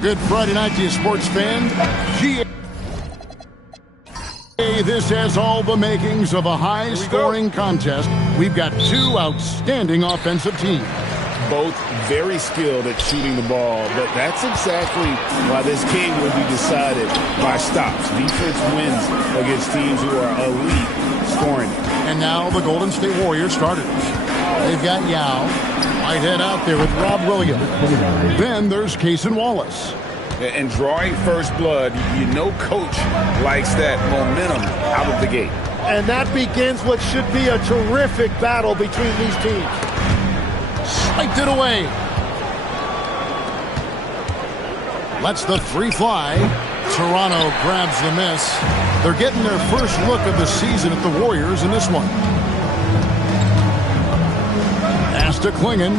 Good Friday night to you, sports fan. This has all the makings of a high-scoring contest. We've got two outstanding offensive teams. Both very skilled at shooting the ball, but that's exactly why this game will be decided by stops. Defense wins against teams who are elite scoring. And now the Golden State Warriors starters. They've got Yao. Whitehead out there with Rob Williams. Then there's Cason Wallace. And drawing first blood, you know coach likes that momentum out of the gate. And that begins what should be a terrific battle between these teams. Spiked it away. Lets the three fly. Toronto grabs the miss. They're getting their first look of the season at the Warriors in this one. Pass to Klingon.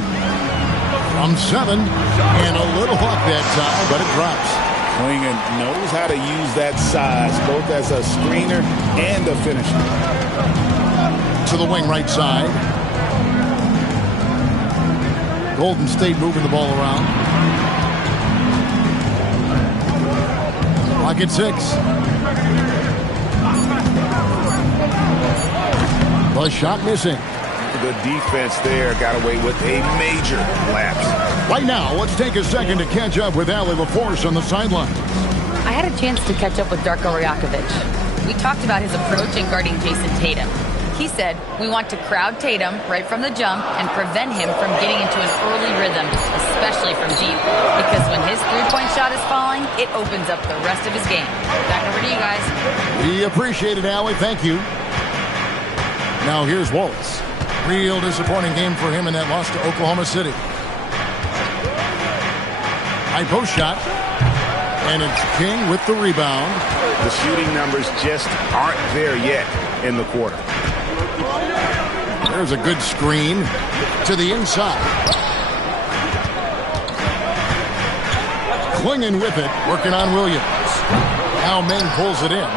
From 7, and a little up that time, but it drops. Klingon knows how to use that size, both as a screener and a finisher. To the wing right side. Golden State moving the ball around. Clock at 6. The shot missing. The defense there got away with a major lapse. Right now, let's take a second to catch up with Allie LaForce on the sideline. I had a chance to catch up with Darko Rajakovic. We talked about his approach in guarding Jason Tatum. He said, we want to crowd Tatum right from the jump and prevent him from getting into an early rhythm, especially from deep. Because when his three-point shot is falling, it opens up the rest of his game. Back over to you guys. We appreciate it, Allie. Thank you. Now here's Wallace. Real disappointing game for him in that loss to Oklahoma City. High post shot. And it's King with the rebound. The shooting numbers just aren't there yet in the quarter. There's a good screen to the inside. Klingon with it, working on Williams. Now Meng pulls it in.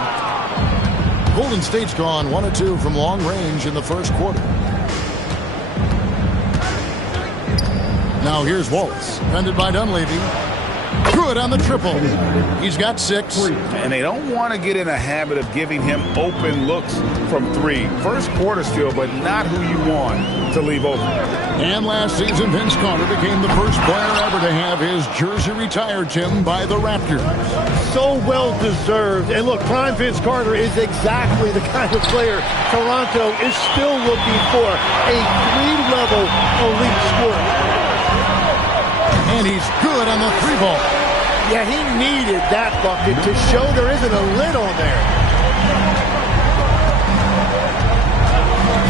Golden State's gone 1 of 2 from long range in the first quarter. Now here's Wallace, defended by Dunleavy. Good on the triple. He's got 6. And they don't want to get in a habit of giving him open looks from 3. First quarter still, but not who you want to leave open. And last season, Vince Carter became the first player ever to have his jersey retired, Tim, by the Raptors. So well deserved. And look, prime Vince Carter is exactly the kind of player Toronto is still looking for. A 3-level elite scorer. And he's good on the 3-ball. Yeah, he needed that bucket to show there isn't a lid on there.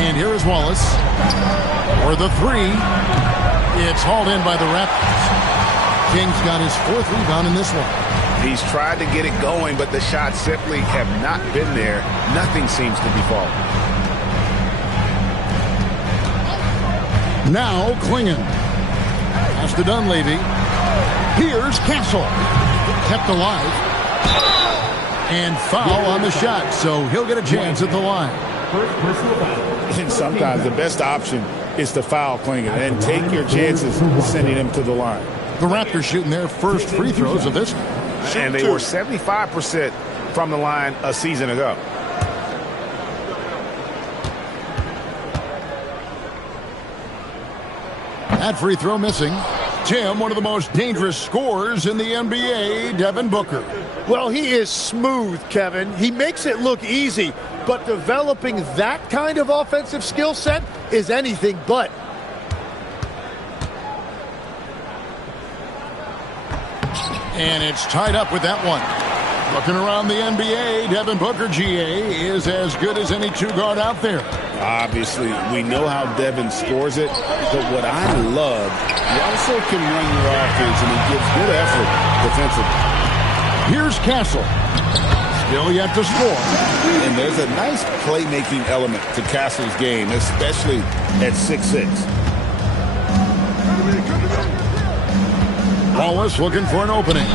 And here is Wallace for the 3. It's hauled in by the Raptors. King's got his 4th rebound in this one. He's tried to get it going, but the shots simply have not been there. Nothing seems to be falling. Now Klingon. Pass to Dunleavy. Here's Castle. Kept alive. And foul on the shot, so he'll get a chance at the line. And sometimes the best option is to foul Klingon and take your chances sending him to the line. The Raptors shooting their first free throws of this one. And they were 75% from the line a season ago. That free throw missing. Tim, one of the most dangerous scorers in the NBA, Devin Booker. Well, he is smooth, Kevin. He makes it look easy, but developing that kind of offensive skill set is anything but. And it's tied up with that one. Looking around the NBA, Devin Booker, GA, is as good as any 2-guard out there. Obviously, we know how Devin scores it, but what I love, he also can run your offense, and he gives good effort defensively. Here's Castle. Still yet to score. And there's a nice playmaking element to Castle's game, especially at 6'6". Wallace looking for an opening.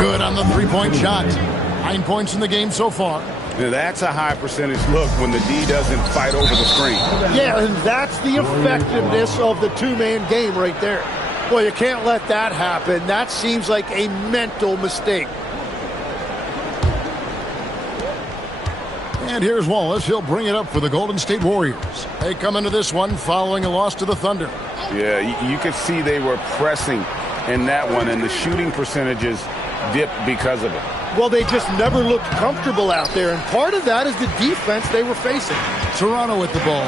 Good on the 3-point shot. 9 points in the game so far. That's a high percentage look when the D doesn't fight over the screen. Yeah, and that's the effectiveness of the two-man game right there. Well, you can't let that happen. That seems like a mental mistake. And here's Wallace. He'll bring it up for the Golden State Warriors. They come into this one following a loss to the Thunder. Yeah, you could see they were pressing in that one, and the shooting percentages dipped because of it. Well, they just never looked comfortable out there, and part of that is the defense they were facing. Toronto with the ball.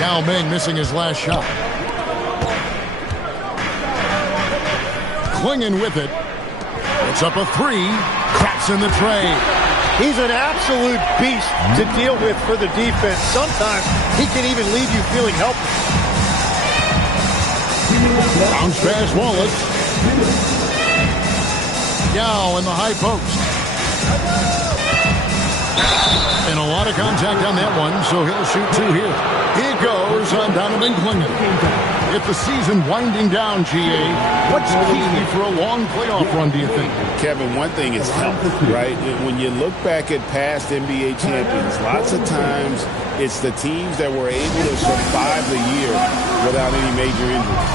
Yao Ming missing his last shot. Clinging with it. It's up a three. Cracks in the tray. He's an absolute beast to deal with for the defense. Sometimes he can even leave you feeling helpless. Bounce pass Wallace. Yao in the high post. And a lot of contact on that one, so he'll shoot two here. He goes on Donovan Clingan. If the season winding down, GA, what's key for a long playoff run, do you think? Kevin, one thing is health, right? When you look back at past NBA champions, lots of times it's the teams that were able to survive the year without any major injuries.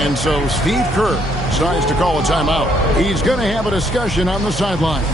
And so Steve Kerr decides to call a timeout. He's going to have a discussion on the sideline.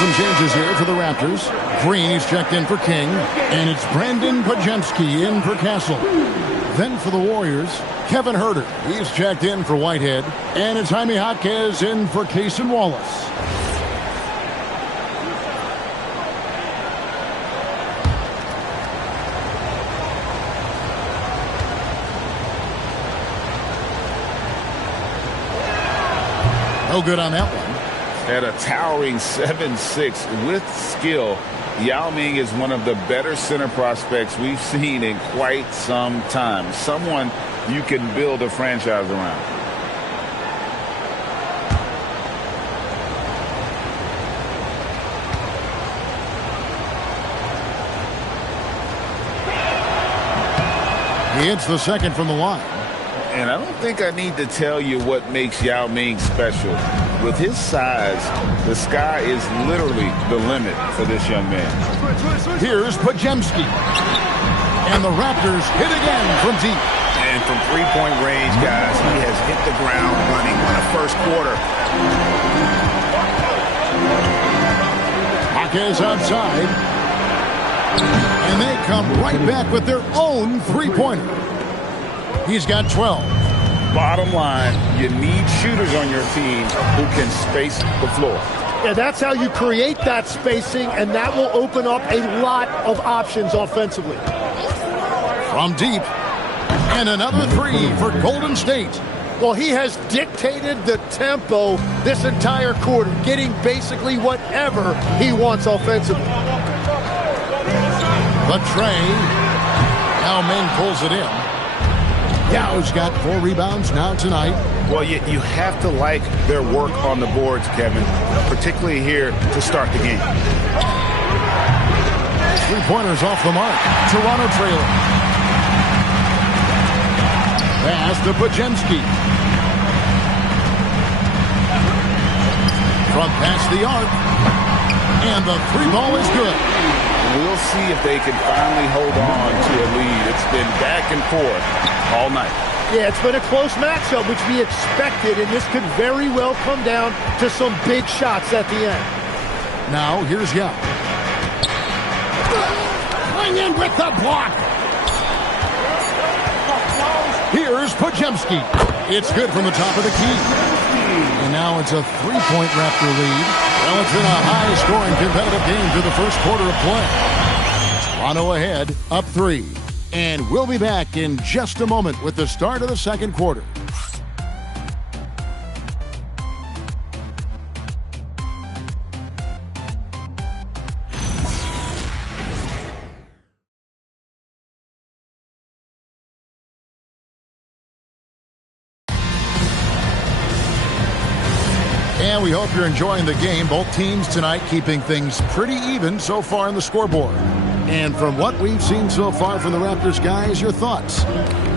Some changes here for the Raptors. Green is checked in for King, and it's Brandon Podziemski in for Castle. Then for the Warriors, Kevin Huerter. He's checked in for Whitehead, and it's Jaime Jaquez in for Cason Wallace. No good on that one. At a towering 7'6" with skill, Yao Ming is one of the better center prospects we've seen in quite some time. Someone you can build a franchise around. He hits the second from the line. And I don't think I need to tell you what makes Yao Ming special. With his size, the sky is literally the limit for this young man. Here's Podziemski. And the Raptors hit again from deep. And from three-point range, guys, he has hit the ground running in the first quarter. Jaquez outside. And they come right back with their own three-pointer. He's got 12. Bottom line, you need shooters on your team who can space the floor. Yeah, that's how you create that spacing, and that will open up a lot of options offensively. From deep. And another three for Golden State. Well, he has dictated the tempo this entire quarter, getting basically whatever he wants offensively. The tray. Yao Ming pulls it in. Yao's got 4 rebounds now tonight. Well, you have to like their work on the boards, Kevin, particularly here to start the game. Three-pointers off the mark. Toronto trailing. Pass to Podziemski. From past the arc. And the three ball is good. We'll see if they can finally hold on to a lead. It's been back and forth all night. Yeah, it's been a close matchup, which we expected, and this could very well come down to some big shots at the end. Now, here's Yao. Going in with the block. Here's Here's Podziemski. It's good from the top of the key. And now it's a 3-point Raptor lead. Well, it's been a high-scoring competitive game through the first quarter of play. Toronto ahead, up 3. And we'll be back in just a moment with the start of the second quarter. And we hope you're enjoying the game. Both teams tonight keeping things pretty even so far on the scoreboard. And from what we've seen so far from the Raptors, guys, your thoughts?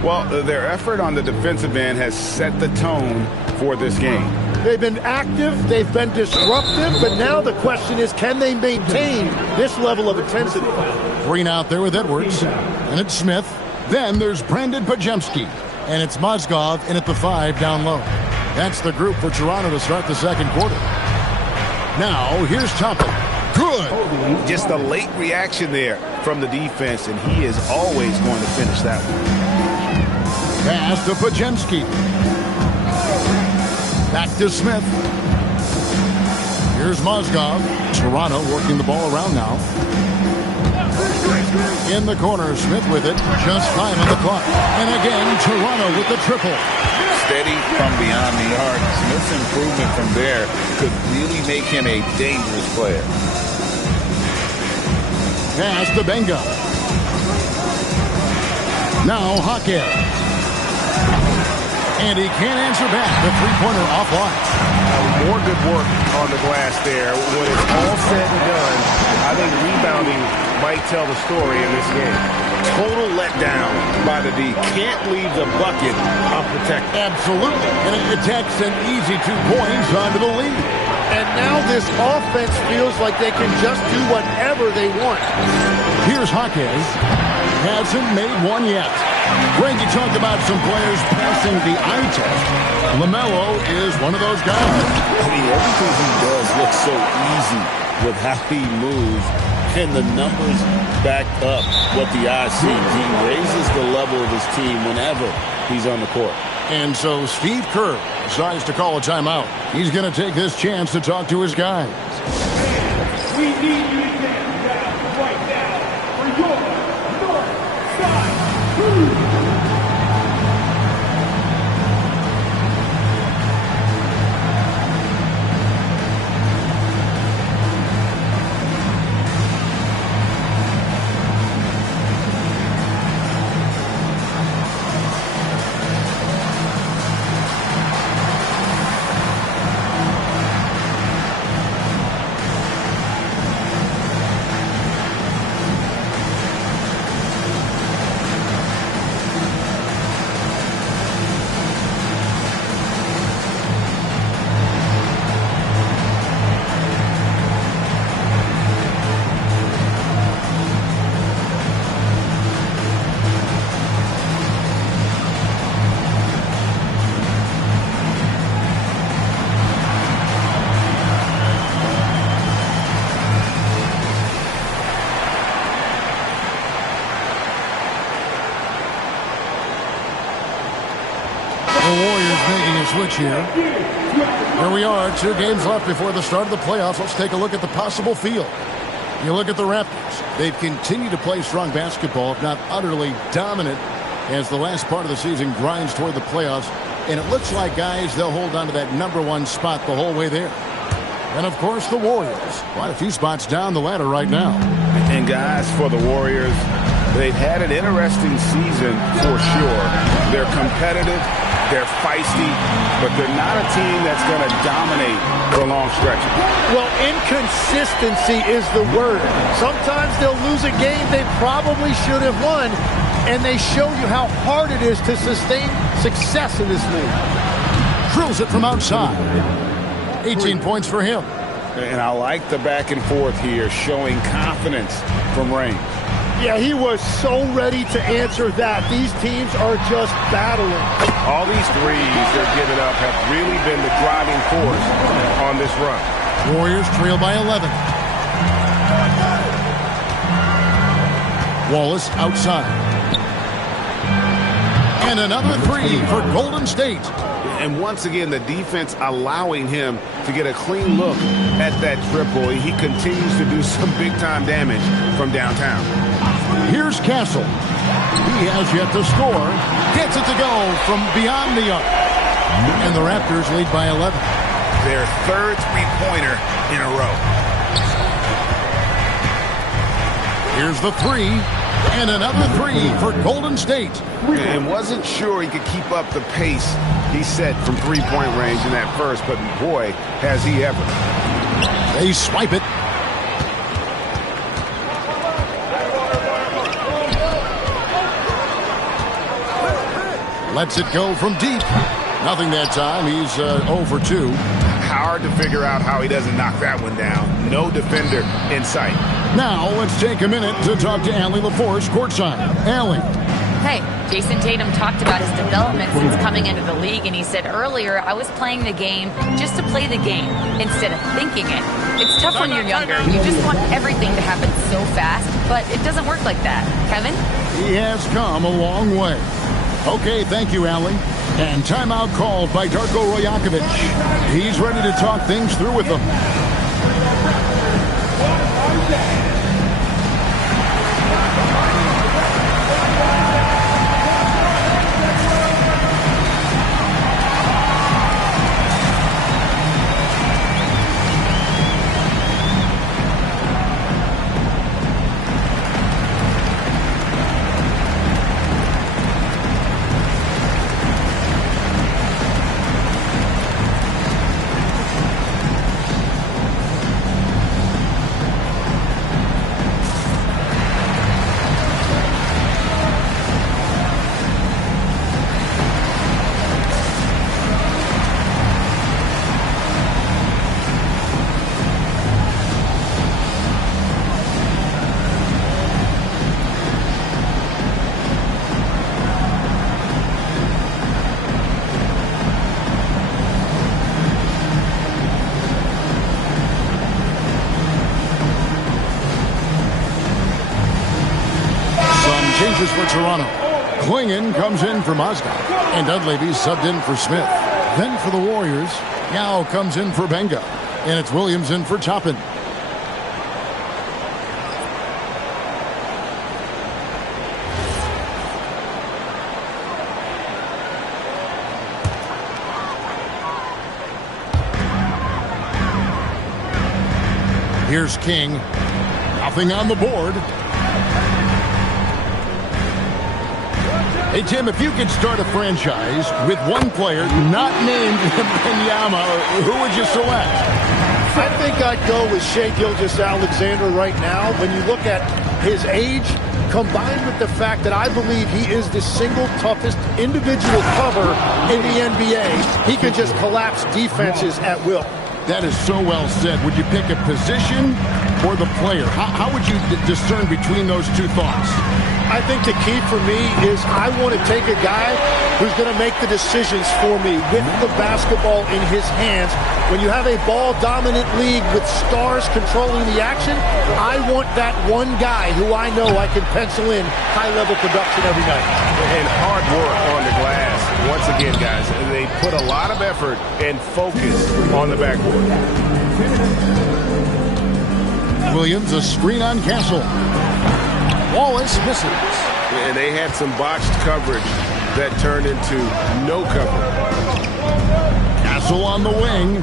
Well, their effort on the defensive end has set the tone for this game. They've been active, they've been disruptive, but now the question is, can they maintain this level of intensity? Green out there with Edwards, and it's Smith. Then there's Brandon Podziemski, and it's Mozgov in at the 5 down low. That's the group for Toronto to start the second quarter. Now, here's Toppin. Good. Just a late reaction there from the defense, and he is always going to finish that one. Pass to Podziemski. Back to Smith. Here's Mozgov. Toronto working the ball around now. In the corner, Smith with it. Just 5 on the clock. And again, Toronto with the triple. Steady from beyond the arc. Smith's improvement from there could really make him a dangerous player. Pass to Benga. Now Hackett. And he can't answer back. The three-pointer offline. More good work on the glass there. When it's all said and done, I think rebounding might tell the story in this game. Total letdown by the D. Can't leave the bucket unprotected. Absolutely. And it takes an easy 2 points onto the lead. And now this offense feels like they can just do whatever they want. Here's Jaquez. Hasn't made one yet. Greg, you talked about some players passing the eye test. LaMelo is one of those guys. I mean, everything he does looks so easy with how he moves, and the numbers back up what the eye sees. He raises the level of his team whenever he's on the court. And so Steve Kerr decides to call a timeout. He's going to take this chance to talk to his guys. We need you to get down right now for your North Side Crew. Switch here. Here we are, 2 games left before the start of the playoffs. Let's take a look at the possible field. You look at the Raptors. They've continued to play strong basketball, if not utterly dominant, as the last part of the season grinds toward the playoffs. And it looks like, guys, they'll hold on to that #1 spot the whole way there. And, of course, the Warriors. Quite a few spots down the ladder right now. And, guys, for the Warriors, they've had an interesting season for sure. They're competitive. They're feisty, but they're not a team that's going to dominate for long stretches. Well, inconsistency is the word. Sometimes they'll lose a game they probably should have won, and they show you how hard it is to sustain success in this league. Drills it from outside. 18 points for him. And I like the back and forth here, showing confidence from range. Yeah, he was so ready to answer that. These teams are just battling. All these threes they're giving up have really been the driving force on this run. Warriors trail by 11. Wallace outside. And another three for Golden State. And once again, the defense allowing him to get a clean look at that triple. He continues to do some big-time damage from downtown. Here's Castle. He has yet to score. Gets it to go from beyond the arc. And the Raptors lead by 11. Their third three-pointer in a row. Here's the three. And another three for Golden State. And wasn't sure he could keep up the pace he set from three-point range in that first, but boy, has he ever. They swipe it. Lets it go from deep. Nothing that time. He's 0 for 2. Hard to figure out how he doesn't knock that one down. No defender in sight. Now let's take a minute to talk to Allie LaForce courtside. Allie. Hey, Jason Tatum talked about his development since coming into the league, and he said earlier, I was playing the game just to play the game instead of thinking it. It's tough when you're younger. You just want everything to happen so fast, but it doesn't work like that. Kevin? He has come a long way. Okay, thank you, Allie. And timeout called by Darko Rajakovic. He's ready to talk things through with them. Changes for Toronto. Klingon comes in for Mozgov. And Dunleavy's subbed in for Smith. Then for the Warriors, Yao comes in for Benga. And it's Williams in for Toppin. Here's King. Nothing on the board. Hey, Tim, if you could start a franchise with one player not named Benyama, who would you select? I think I'd go with Shai Gilgeous-Alexander right now. When you look at his age, combined with the fact that I believe he is the single toughest individual cover in the NBA, he can just collapse defenses at will. That is so well said. Would you pick a position or the player? How would you discern between those two thoughts? I think the key for me is I want to take a guy who's going to make the decisions for me with the basketball in his hands. When you have a ball-dominant league with stars controlling the action, I want that one guy who I know I can pencil in high-level production every night. And hard work on the glass. Once again, guys, they put a lot of effort and focus on the backboard. Williams, a screen on Castle. Wallace misses. And they had some botched coverage that turned into no cover. Castle on the wing.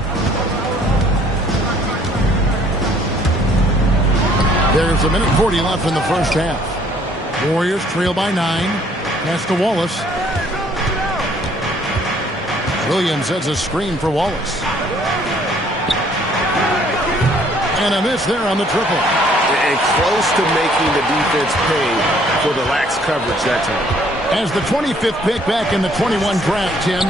There's 1:40 left in the first half. Warriors trail by 9. Pass to Wallace. Williams has a screen for Wallace. And a miss there on the triple. And close to making the defense pay for the lax coverage that time. As the 25th pick back in the 21 draft, Tim,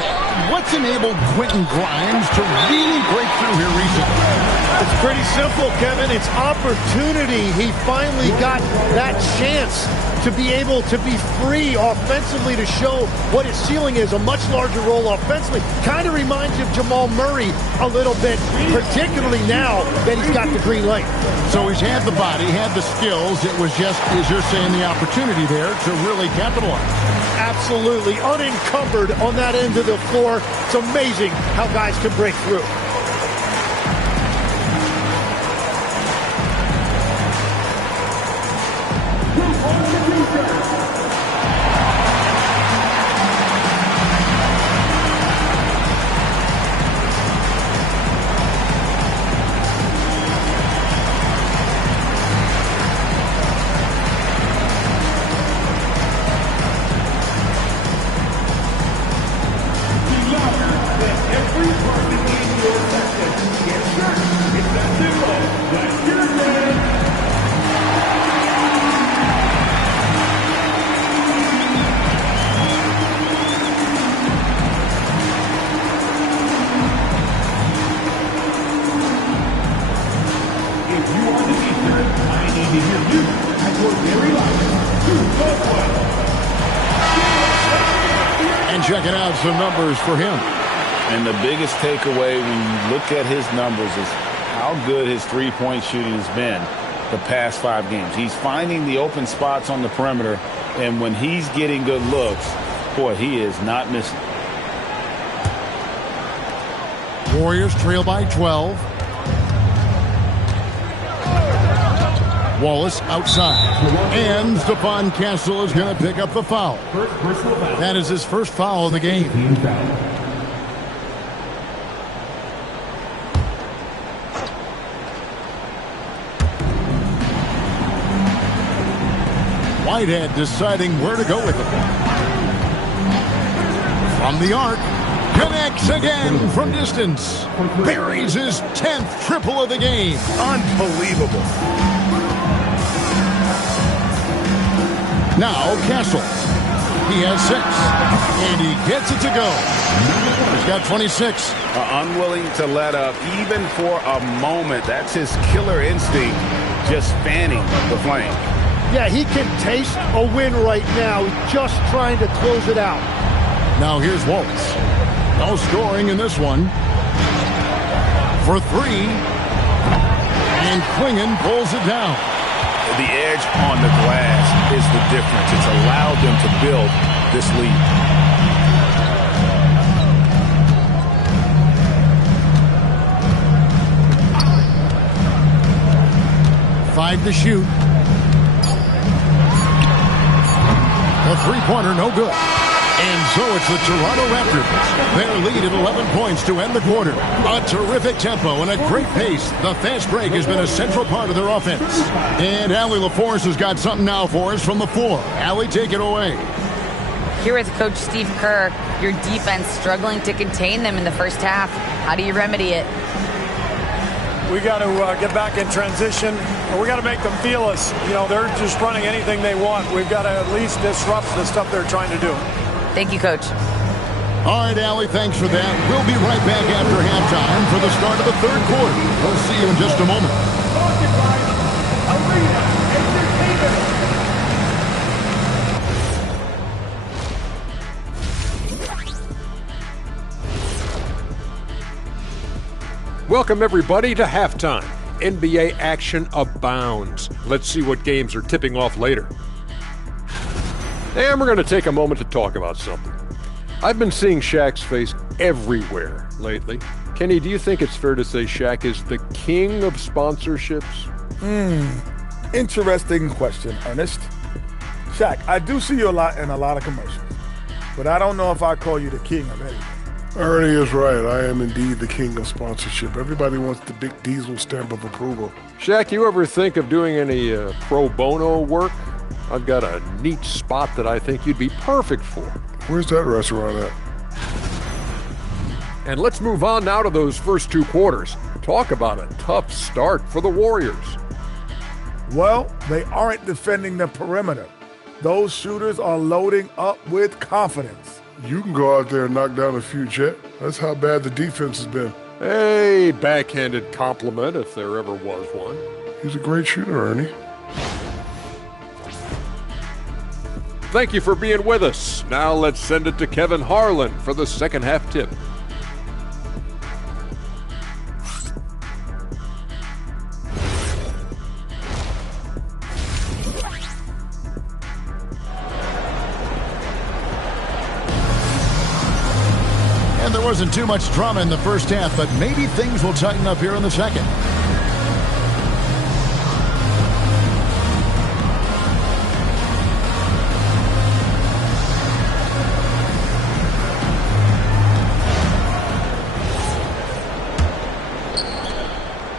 what's enabled Quentin Grimes to really break through here recently? It's pretty simple, Kevin. It's opportunity. He finally got that chance to be able to be free offensively to show what his ceiling is, a much larger role offensively. Kind of reminds you of Jamal Murray a little bit, particularly now that he's got the green light. So he's had the body, had the skills. It was just, as you're saying, the opportunity there to really capitalize. Absolutely unencumbered on that end of the floor. It's amazing how guys can break through. And checking out some numbers for him. And the biggest takeaway when you look at his numbers is how good his three-point shooting has been the past 5 games. He's finding the open spots on the perimeter, and when he's getting good looks, boy, he is not missing. Warriors trail by 12. Wallace outside. And Stephon Castle is going to pick up the foul. That is his first foul of the game. Whitehead deciding where to go with it. From the arc. Connects again from distance. Buries his 10th triple of the game. Unbelievable. Now Castle. He has 6. And he gets it to go. He's got 26. Unwilling to let up even for a moment. That's his killer instinct, just fanning the flame. Yeah, he can taste a win right now. He's just trying to close it out. Now here's Wallace. No scoring in this one. For 3. And Klingon pulls it down. The edge on the glass is the difference. It's allowed them to build this lead. Five to shoot. The three-pointer no good. And so it's the Toronto Raptors. Their lead at 11 points to end the quarter. A terrific tempo and a great pace. The fast break has been a central part of their offense. And Allie LaForce has got something now for us from the floor. Allie, take it away. Here with Coach Steve Kerr, your defense struggling to contain them in the first half. How do you remedy it? We got to get back in transition. We got to make them feel us. You know, they're just running anything they want. We've got to at least disrupt the stuff they're trying to do. Thank you, Coach. All right, Allie, thanks for that. We'll be right back after halftime for the start of the third quarter. We'll see you in just a moment. Welcome, everybody, to halftime. NBA action abounds. Let's see what games are tipping off later. And we're going to take a moment to talk about something. I've been seeing Shaq's face everywhere lately. Kenny, do you think it's fair to say Shaq is the king of sponsorships? Interesting question, Ernest. Shaq, I do see you a lot in a lot of commercials, but I don't know if I call you the king of anything. Ernie is right. I am indeed the king of sponsorship. Everybody wants the big Diesel stamp of approval. Shaq, you ever think of doing any pro bono work? I've got a neat spot that I think you'd be perfect for. Where's that restaurant at? And let's move on now to those first 2 quarters. Talk about a tough start for the Warriors. Well, they aren't defending the perimeter. Those shooters are loading up with confidence. You can go out there and knock down a few, Chet. That's how bad the defense has been. A backhanded compliment, if there ever was one. He's a great shooter, Ernie. Thank you for being with us. Now let's send it to Kevin Harlan for the second half tip. wasn't too much drama in the first half, but maybe things will tighten up here in the second.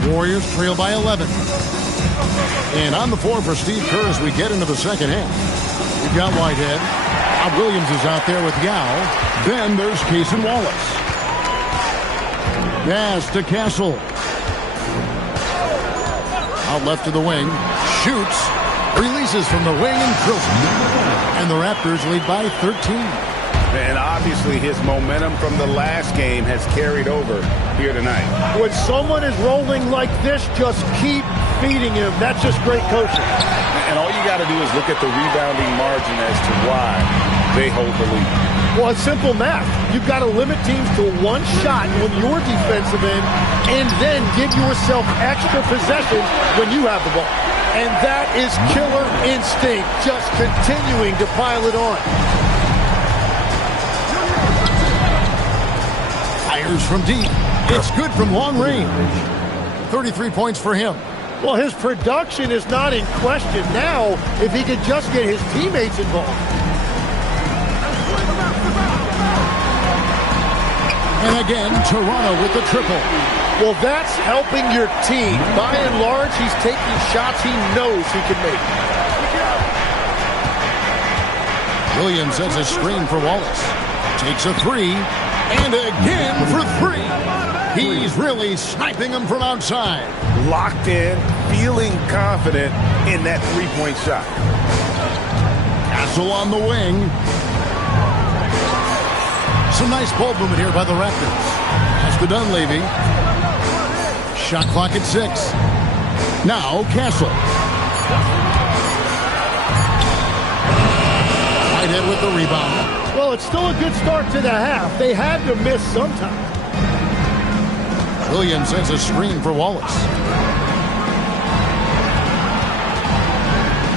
Warriors trail by 11. And on the floor for Steve Kerr as we get into the second half. We've got Whitehead. Bob Williams is out there with Yao. Then there's Cason Wallace. Pass to Castle. Out left to the wing. Shoots. Releases from the wing and drills it. And the Raptors lead by 13. And obviously his momentum from the last game has carried over here tonight. When someone is rolling like this, just keep feeding him. That's just great coaching. And all you got to do is look at the rebounding margin as to why they hold the lead. Well, it's simple math. You've got to limit teams to one shot when you're defensive end and then give yourself extra possessions when you have the ball. And that is killer instinct, just continuing to pile it on. Fires from deep. It's good from long range. 33 points for him. Well, his production is not in question now if he could just get his teammates involved. And again, Toronto with the triple. Well, that's helping your team. By and large, he's taking shots he knows he can make. Williams sets a screen for Wallace. Takes a three. And again for three. He's really sniping them from outside. Locked in, feeling confident in that three-point shot. Castle on the wing. Some nice ball movement here by the Raptors. Pass to Dunleavy. Shot clock at 6. Now Castle. Whitehead with the rebound. Well, it's still a good start to the half. They had to miss sometime. Williams sends a screen for Wallace.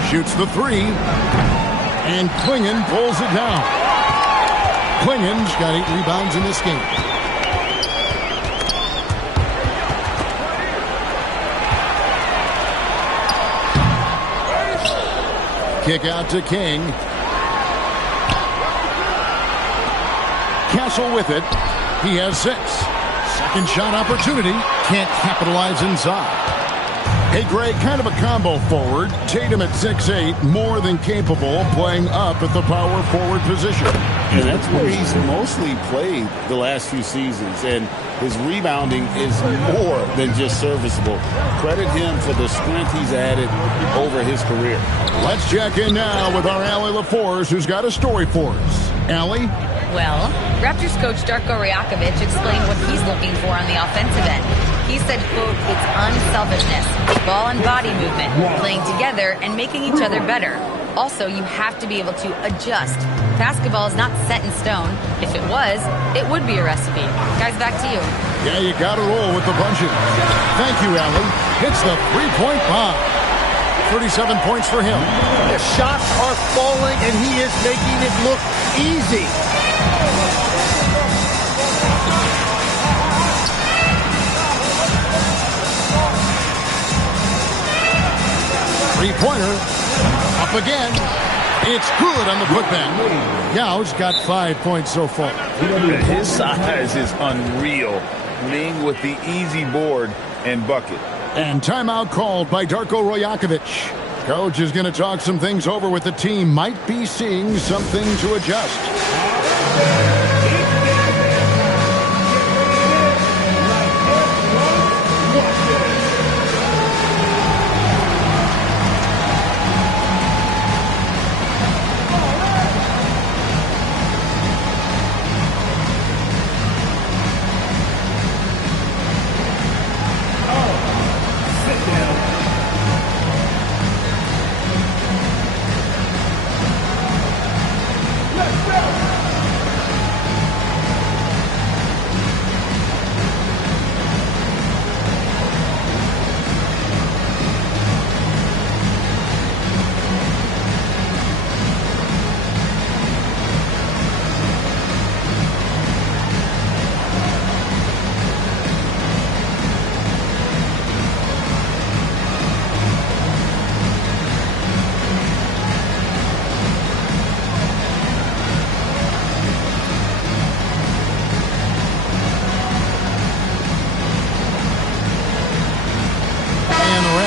Shoots the three. And Klingon pulls it down. Klingon's got 8 rebounds in this game. Kick out to King. Castle with it. He has 6. Second shot opportunity. Can't capitalize inside. Hey, Greg, kind of a combo forward. Tatum at 6'8", more than capable of playing up at the power forward position. And that's where he's mostly played the last few seasons. And his rebounding is more than just serviceable. Credit him for the strength he's added over his career. Let's check in now with our Allie LaForce, who's got a story for us. Allie? Well, Raptors coach Darko Rajakovic explained what he's looking for on the offensive end. He said, quote, it's unselfishness, ball and body movement, playing together and making each other better. Also, you have to be able to adjust. Basketball is not set in stone. If it was, it would be a recipe. Guys, back to you. Yeah, you got to roll with the punches. Thank you, Allie. Hits the three-point bomb. 37 points for him. The shots are falling, and he is making it look easy. Three-pointer. Up again. It's good on the putback. Yao's got 5 points so far. His size is unreal, playing with the easy board and bucket. And timeout called by Darko Rajakovic. Coach is going to talk some things over with the team. Might be seeing something to adjust.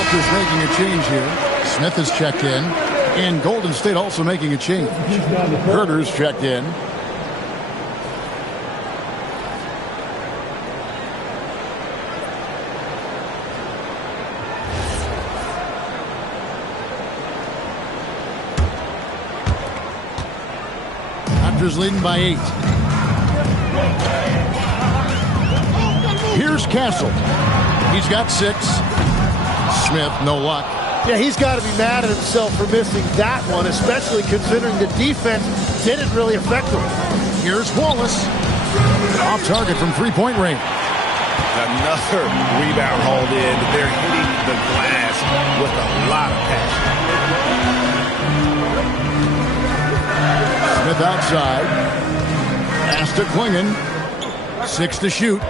Raptors making a change here. Smith has checked in. And Golden State also making a change. Herter's checked in. Raptors leading by 8. Here's Castle. He's got 6. Smith, no luck. Yeah, he's got to be mad at himself for missing that one, especially considering the defense didn't really affect him. Here's Wallace. Off target from three-point range. Another rebound hauled in. They're hitting the glass with a lot of passion. Smith outside. Pass to Klingon. 6 to shoot. The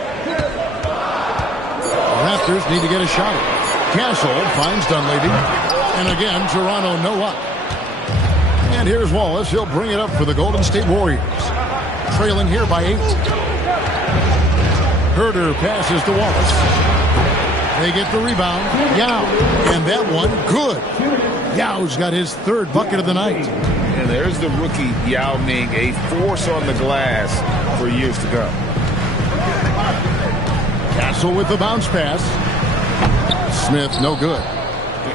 Raptors need to get a shot at it. Castle finds Dunleavy. And again, Toronto no luck. And here's Wallace. He'll bring it up for the Golden State Warriors. Trailing here by 8. Herter passes to Wallace. They get the rebound. Yao. And that one, good. Yao's got his 3rd bucket of the night. And there's the rookie Yao Ming, a force on the glass for years to come. Castle with the bounce pass. Smith, no good.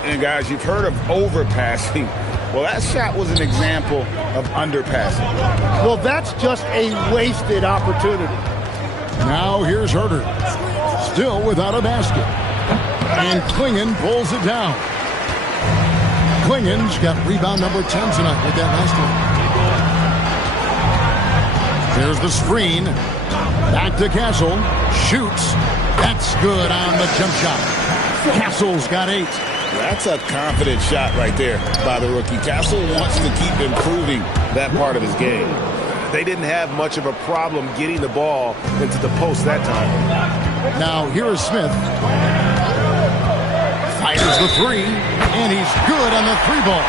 And guys, you've heard of overpassing. Well, that shot was an example of underpassing. Well, that's just a wasted opportunity. Now here's Herter. Still without a basket. And Klingon pulls it down. Klingon's got rebound number 10 tonight with that last one. There's the screen. Back to Castle. Shoots. That's good on the jump shot. Castle's got 8. That's a confident shot right there by the rookie. Castle wants to keep improving that part of his game. They didn't have much of a problem getting the ball into the post that time. Now here is Smith. Fires the 3, and he's good on the 3-ball.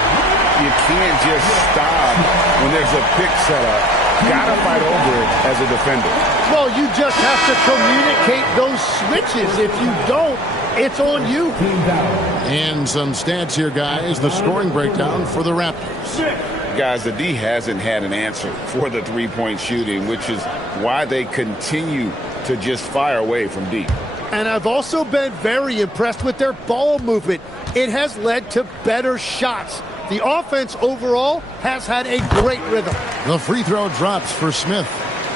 You can't just stop when there's a pick set up. Gotta fight over it as a defender. Well, you just have to communicate those switches. If you don't, it's on you. And some stats here, guys. The scoring breakdown for the Raptors. Guys, the D hasn't had an answer for the three-point shooting, which is why they continue to just fire away from deep. And I've also been very impressed with their ball movement. It has led to better shots. The offense overall has had a great rhythm. The free throw drops for Smith.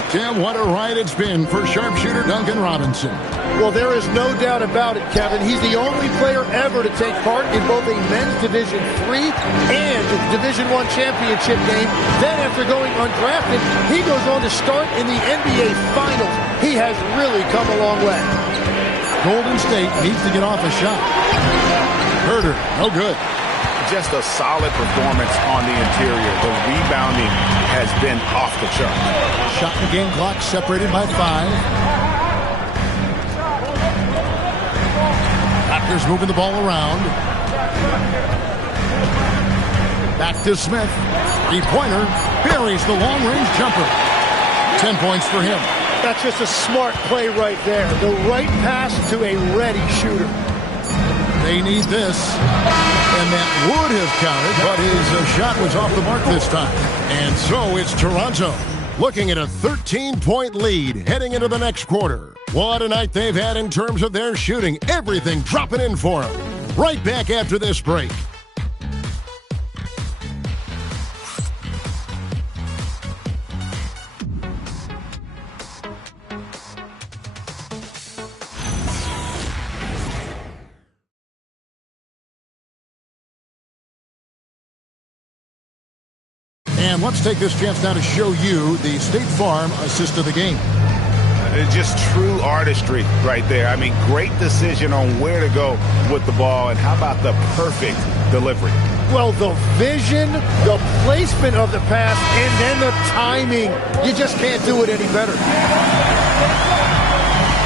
Tim, what a ride it's been for sharpshooter Duncan Robinson. Well, there is no doubt about it, Kevin. He's the only player ever to take part in both a men's Division III and the Division I championship game. Then, after going undrafted, he goes on to start in the NBA Finals. He has really come a long way. Golden State needs to get off a shot. Herter, no good. Just a solid performance on the interior. The rebounding has been off the chart. Shot and game clock separated by 5. Raptors moving the ball around. Back to Smith. 3-pointer. Buries the long-range jumper. 10 points for him. That's just a smart play right there. The right pass to a ready shooter. They need this. And that would have counted, but his shot was off the mark this time. And so it's Toronto looking at a 13-point lead heading into the next quarter. What a night they've had in terms of their shooting. Everything dropping in for them. Right back after this break. And let's take this chance now to show you the State Farm assist of the game. Just true artistry right there. I mean, great decision on where to go with the ball, and how about the perfect delivery? Well, the vision, the placement of the pass, and then the timing. You just can't do it any better.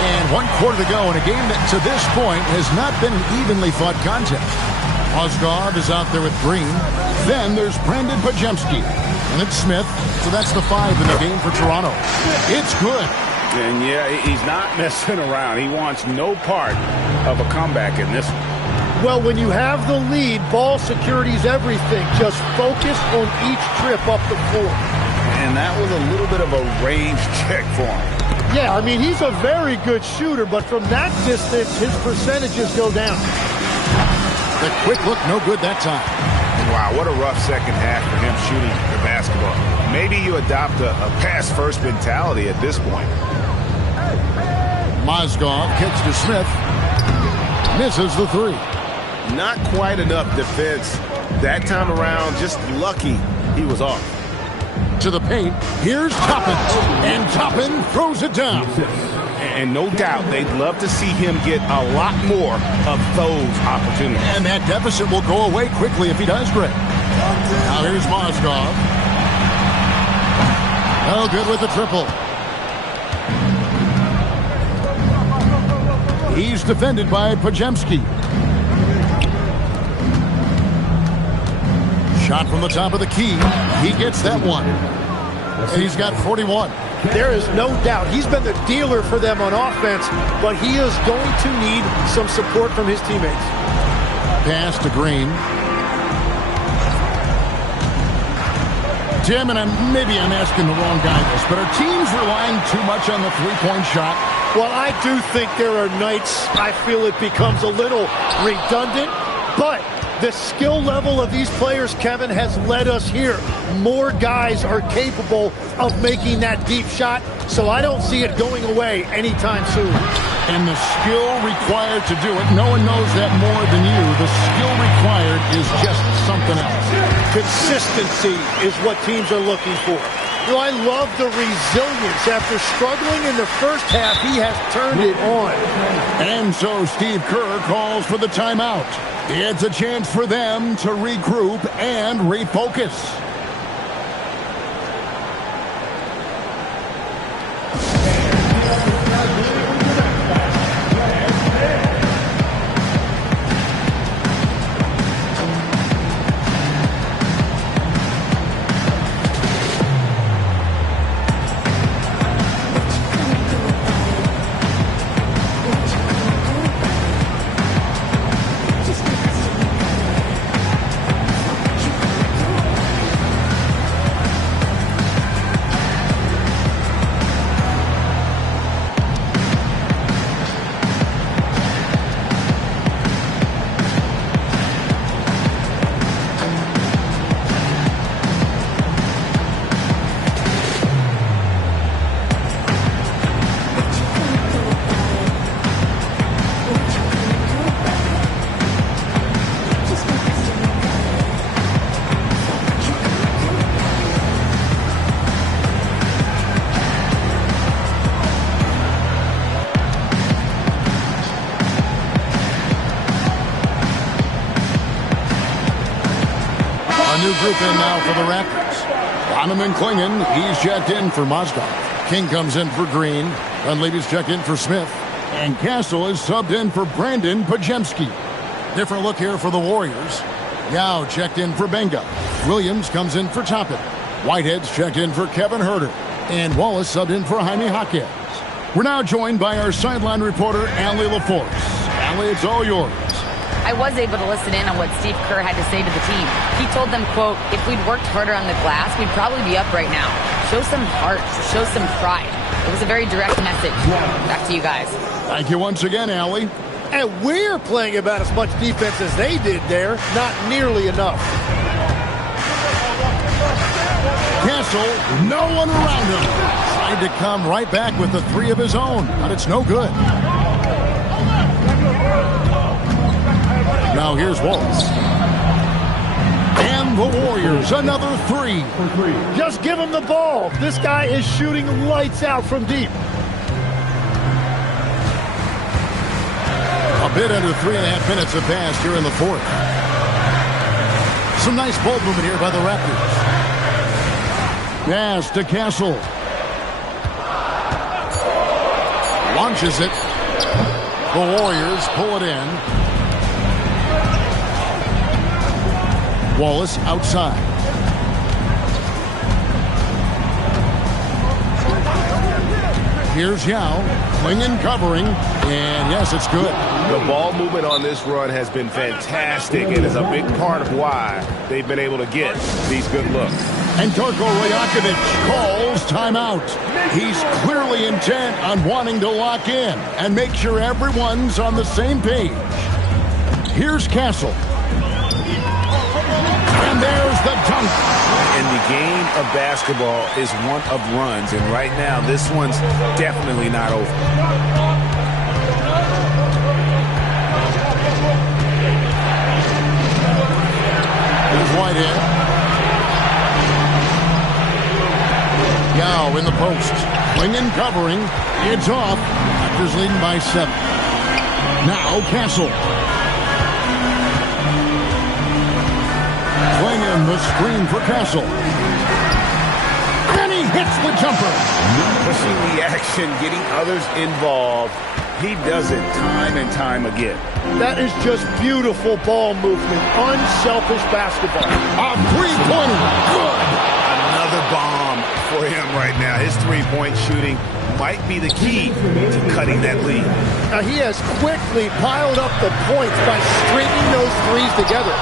And 1 quarter to go in a game that to this point has not been an evenly fought contest. Osgood is out there with Green. Then there's Brandon Pajemski. And it's Smith. So that's the 5 in the game for Toronto. It's good. And yeah, he's not messing around. He wants no part of a comeback in this one. Well, when you have the lead, ball security is everything. Just focus on each trip up the floor. And that was a little bit of a range check for him. Yeah, I mean, he's a very good shooter, but from that distance, his percentages go down. The quick look, no good that time. Wow, what a rough second half for him shooting the basketball. Maybe you adopt a pass-first mentality at this point. Mozgov kicks to Smith. Misses the three. Not quite enough defense that time around. Just lucky he was off. To the paint. Here's Toppin. And Toppin throws it down. And no doubt they'd love to see him get a lot more of those opportunities. And that deficit will go away quickly if he does great. Now here's Mozgov. No good with the triple. He's defended by Pajemski. Shot from the top of the key. He gets that one. And he's got 41. There is no doubt he's been the dealer for them on offense, but he is going to need some support from his teammates. Pass to Green. Tim, and maybe I'm asking the wrong guy this, but are teams relying too much on the three-point shot? Well, I do think there are nights I feel it becomes a little redundant, but the skill level of these players, Kevin, has led us here. More guys are capable of making that deep shot, so I don't see it going away anytime soon. And the skill required to do it, no one knows that more than you. The skill required is just something else. Consistency is what teams are looking for. You know, I love the resilience. After struggling in the first half, he has turned it on. And so Steve Kerr calls for the timeout. It's a chance for them to regroup and refocus. New group in now for the Raptors. Donovan Klingon, he's checked in for Mozgov. King comes in for Green. Dunleavy's checked in for Smith. And Castle is subbed in for Brandon Pajemski. Different look here for the Warriors. Yao checked in for Benga. Williams comes in for Toppin. Whitehead's checked in for Kevin Herter. And Wallace subbed in for Jaime Jaquez. We're now joined by our sideline reporter, Allie LaForce. Allie, it's all yours. I was able to listen in on what Steve Kerr had to say to the team. He told them, quote, if we'd worked harder on the glass, we'd probably be up right now. Show some heart, show some pride. It was a very direct message. Back to you guys. Thank you once again, Allie. And we're playing about as much defense as they did there. Not nearly enough. Castle, no one around him. Tried to come right back with the three of his own, but it's no good. Now here's Wallace. And the Warriors, another three. Just give him the ball. This guy is shooting lights out from deep. A bit under 3.5 minutes have passed here in the fourth. Some nice ball movement here by the Raptors. Pass to Castle. Launches it. The Warriors pull it in. Wallace outside. Here's Yao. Klingon covering. And yes, it's good. The ball movement on this run has been fantastic and is a big part of why they've been able to get these good looks. And Darko Rajakovic calls timeout. He's clearly intent on wanting to lock in and make sure everyone's on the same page. Here's Castle. And there's the dunk. And the game of basketball is one of runs, and right now this one's definitely not over. Here's Whitehead. Yao in the post. Swinging, covering. It's off. Raptors leading by 7. Now Castle. Swinging the screen for Castle. And he hits the jumper. Pushing the action, getting others involved. He does it time and time again. That is just beautiful ball movement. Unselfish basketball. A three-pointer. Good. Another bomb for him right now. His three-point shooting might be the key to cutting that lead. Now he has quickly piled up the points by stringing those threes together.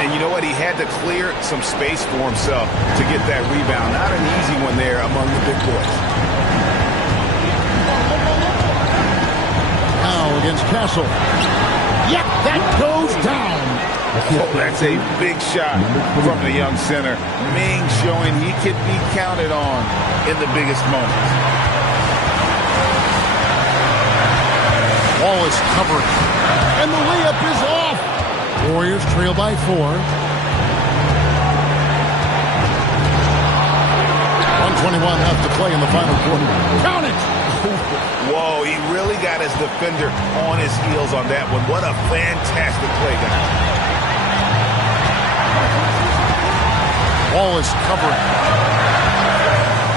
And you know what? He had to clear some space for himself to get that rebound. Not an easy one there among the big boys. Now against Castle. Yep, that goes down. Oh, that's a big shot from the young center. Ming showing he can be counted on in the biggest moments. Ball is covered. And the layup is off. Warriors trail by 4. 1:21 left to play in the final quarter. Count it! Whoa, he really got his defender on his heels on that one. What a fantastic play, guys. Ball is covered.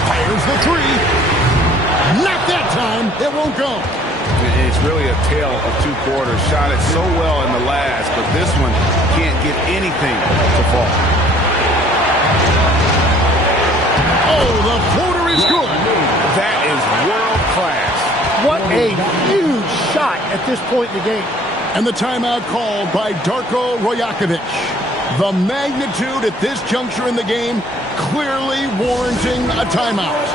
Fires the 3. Not that time. It won't go. It's really a tale of 2 quarters. Shot it so well in the last, but this one can't get anything to fall. Oh, the floater is good. That is world class. What a huge shot at this point in the game. And the timeout called by Darko Rajakovic. The magnitude at this juncture in the game clearly warranting a timeout.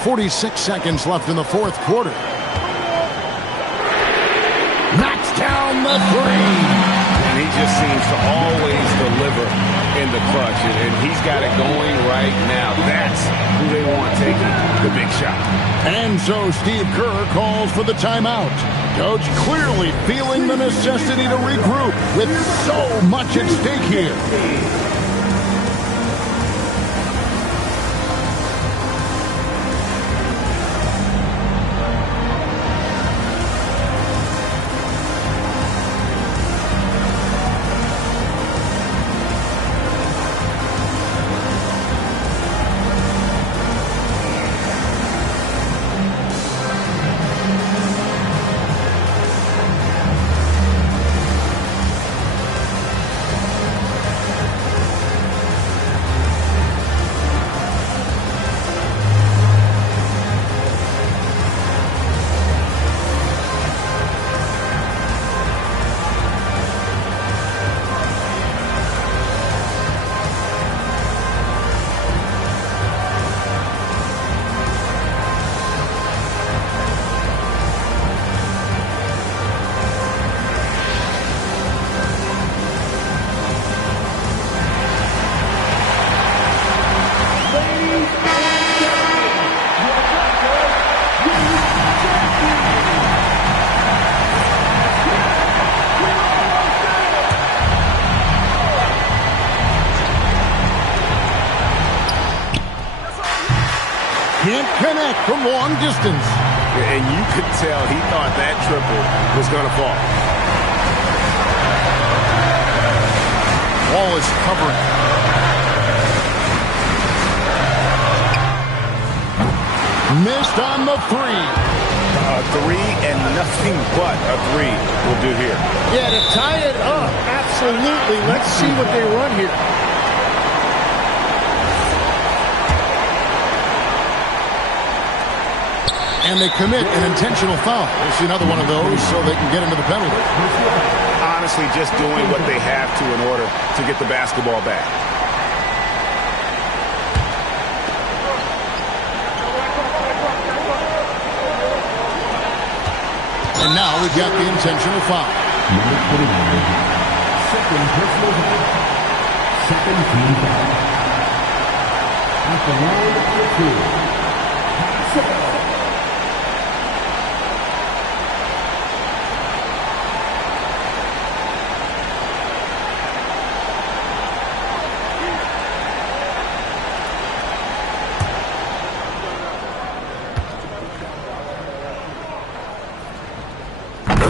.46 seconds left in the fourth quarter. Knocks down the 3. And he just seems to always deliver in the clutch. And he's got it going right now. That's who they want taking the big shot. And so Steve Kerr calls for the timeout. Coach clearly feeling the necessity to regroup with so much at stake here. Can't connect from long distance. And you could tell he thought that triple was going to fall. Wall is covering. Missed on the three. A three and nothing but a three will do here. Yeah, to tie it up, absolutely. Let's see what they run here. And they commit an intentional foul. We'll see another one of those so they can get into the penalty. Honestly, just doing what they have to in order to get the basketball back. And now we've got the intentional foul. Number 29. Second personal foul. Second team foul. At the line for two. Pass.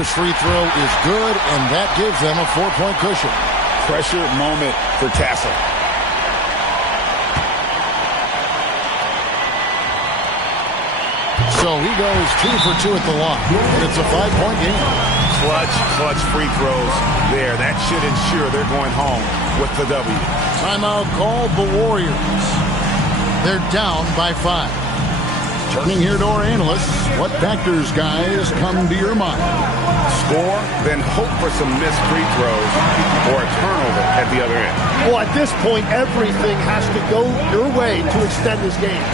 First free throw is good, and that gives them a 4-point cushion. Pressure moment for Castle. So he goes 2 for 2 at the line, and it's a 5-point game. Clutch free throws there. That should ensure they're going home with the W. Timeout called the Warriors. They're down by 5. Turning here to our analysts, what factors, guys, come to your mind? Score, then hope for some missed free throws or a turnover at the other end. Well, at this point, everything has to go your way to extend this game.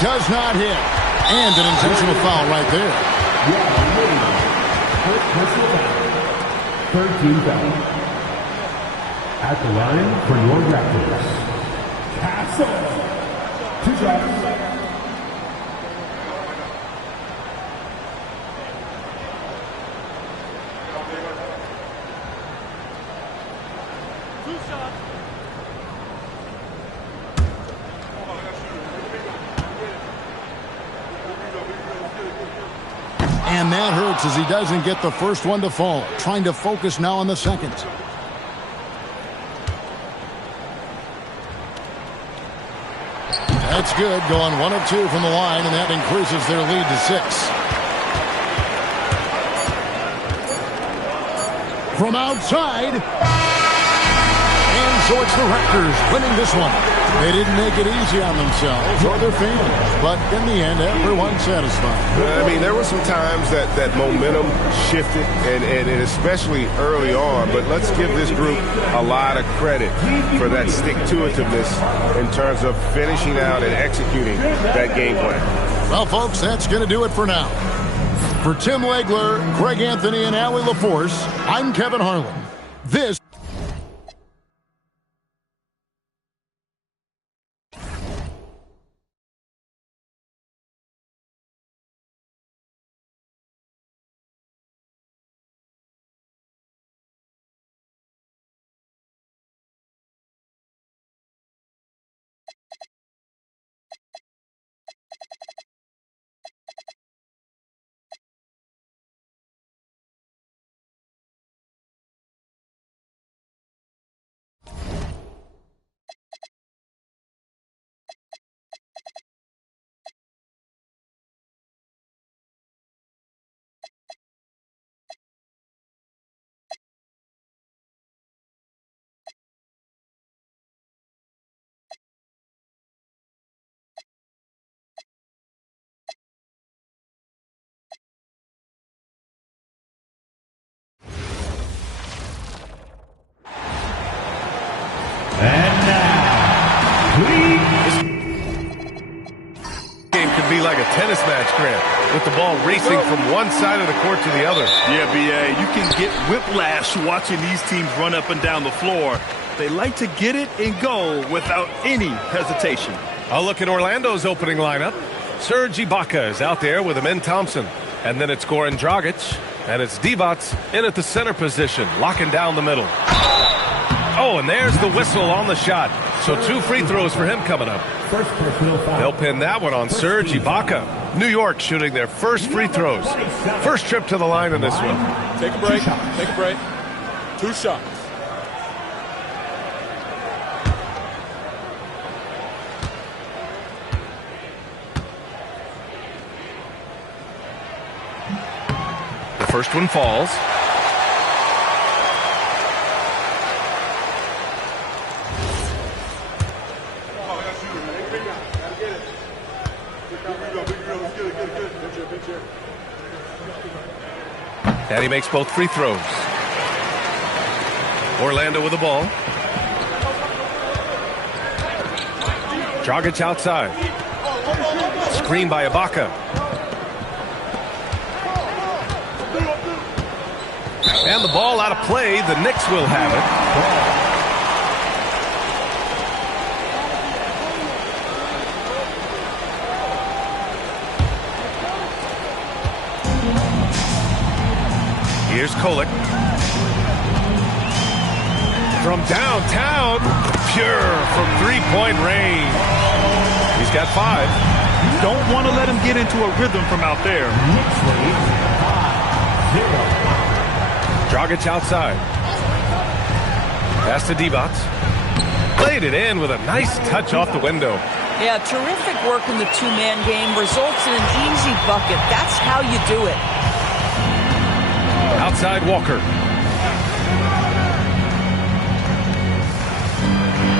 Does not hit. And an intentional foul right there. Personal foul. Third team foul. At the line for your Raptors. Castle. 2 shots. And that hurts as he doesn't get the first one to fall. Trying to focus now on the second. That's good. Going 1 of 2 from the line, and that increases their lead to 6. From outside. And so it's the Raptors winning this one. They didn't make it easy on themselves or their fans, but in the end, everyone's satisfied. I mean, there were some times that momentum shifted, and especially early on, but let's give this group a lot of credit for that stick-to-itiveness in terms of finishing out and executing that game plan. Well, folks, that's going to do it for now. For Tim Legler, Greg Anthony, and Allie LaForce, I'm Kevin Harlan. This like a tennis match, Grant, with the ball racing from one side of the court to the other. Yeah, B.A., you can get whiplash watching these teams run up and down the floor. They like to get it and go without any hesitation. I'll look at Orlando's opening lineup. Serge Ibaka is out there with Amin Thompson. And then it's Goran Dragic. And it's Divac in at the center position, locking down the middle. Oh, and there's the whistle on the shot. So 2 free throws for him coming up. They'll pin that one on Serge Ibaka. New York shooting their first free throws. First trip to the line in this one. Take a break. Take a break. 2 shots. The first one falls. And he makes both free throws. Orlando with the ball. Dragic outside. Screen by Ibaka. And the ball out of play. The Knicks will have it. Here's Kolek. From downtown. Pure from three-point range. He's got 5. Don't want to let him get into a rhythm from out there. Dragic outside. Pass to Divac. Played it in with a nice touch off the window. Yeah, terrific work in the two-man game. Results in an easy bucket. That's how you do it. Outside Walker.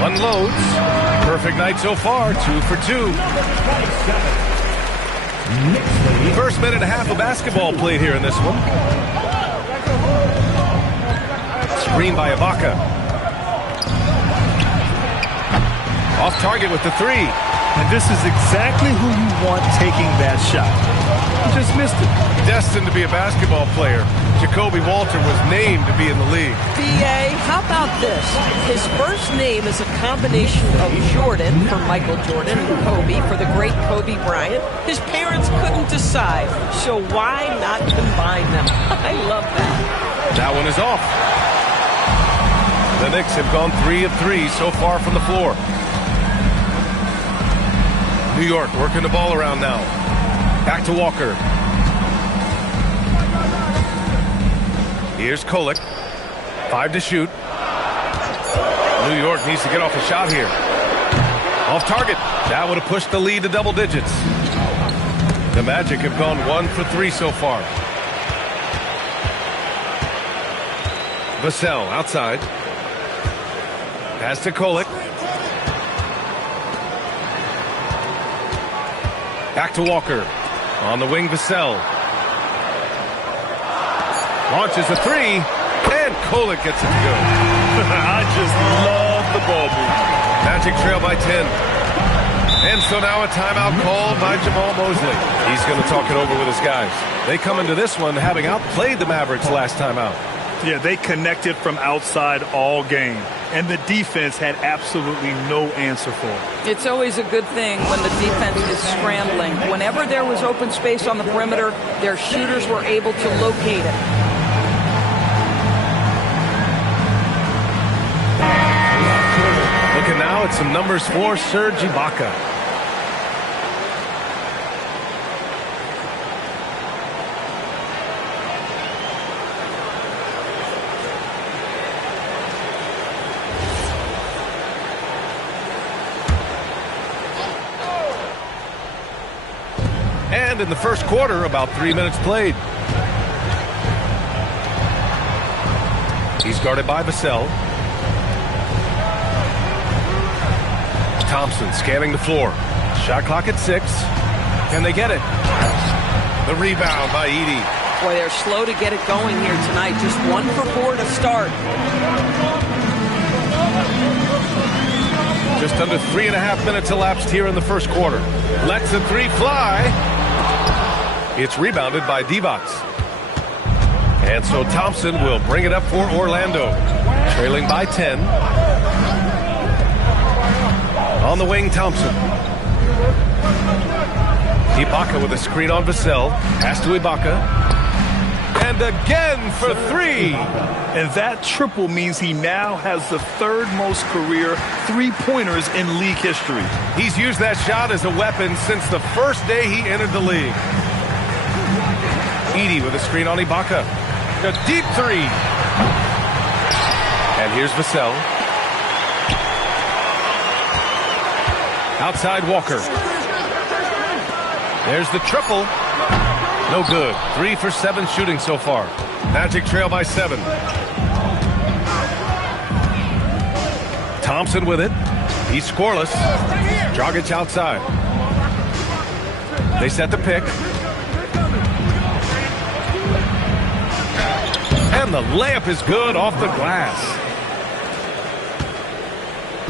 Unloads. Perfect night so far. 2 for 2. First minute and a half of basketball played here in this one. Screen by Ibaka. Off target with the 3. And this is exactly who you want taking that shot. He just missed it. Destined to be a basketball player, Jacoby Walter was named to be in the league. B.A., how about this? His first name is a combination of Jordan for Michael Jordan and Kobe for the great Kobe Bryant. His parents couldn't decide, so why not combine them? I love that. That one is off. The Knicks have gone 3 of 3 so far from the floor. New York working the ball around now. Back to Walker. Here's Kolek. 5 to shoot. New York needs to get off a shot here. Off target. That would have pushed the lead to double digits. The Magic have gone 1 for 3 so far. Vassell outside. Pass to Kolek. Back to Walker. On the wing, Vassell. Launches a 3. And Kolek gets it to go. I just love the ball movement. Magic trail by 10. And so now a timeout called by Jamal Mosley. He's going to talk it over with his guys. They come into this one having outplayed the Mavericks last time out. Yeah, they connected from outside all game. And the defense had absolutely no answer for it. It's always a good thing when the defense is scrambling. Whenever there was open space on the perimeter, their shooters were able to locate it. Looking now at some numbers for Serge Ibaka. And in the first quarter, about 3 minutes played. He's guarded by Vassell. Thompson scanning the floor. Shot clock at 6. Can they get it? The rebound by Edey. Boy, they're slow to get it going here tonight. Just 1 for 4 to start. Just under 3.5 minutes elapsed here in the first quarter. Lets the three fly. It's rebounded by Divac. And so Thompson will bring it up for Orlando. Trailing by 10. On the wing, Thompson. Ibaka with a screen on Vassell. Pass to Ibaka. And again for three. And that triple means he now has the third most career three-pointers in league history. He's used that shot as a weapon since the first day he entered the league. Edey with a screen on Ibaka. A deep three. And here's Vassell. Outside Walker. There's the triple. No good. 3 for 7 shooting so far. Magic trail by 7. Thompson with it. He's scoreless. Dragic outside. They set the pick. And the layup is good off the glass.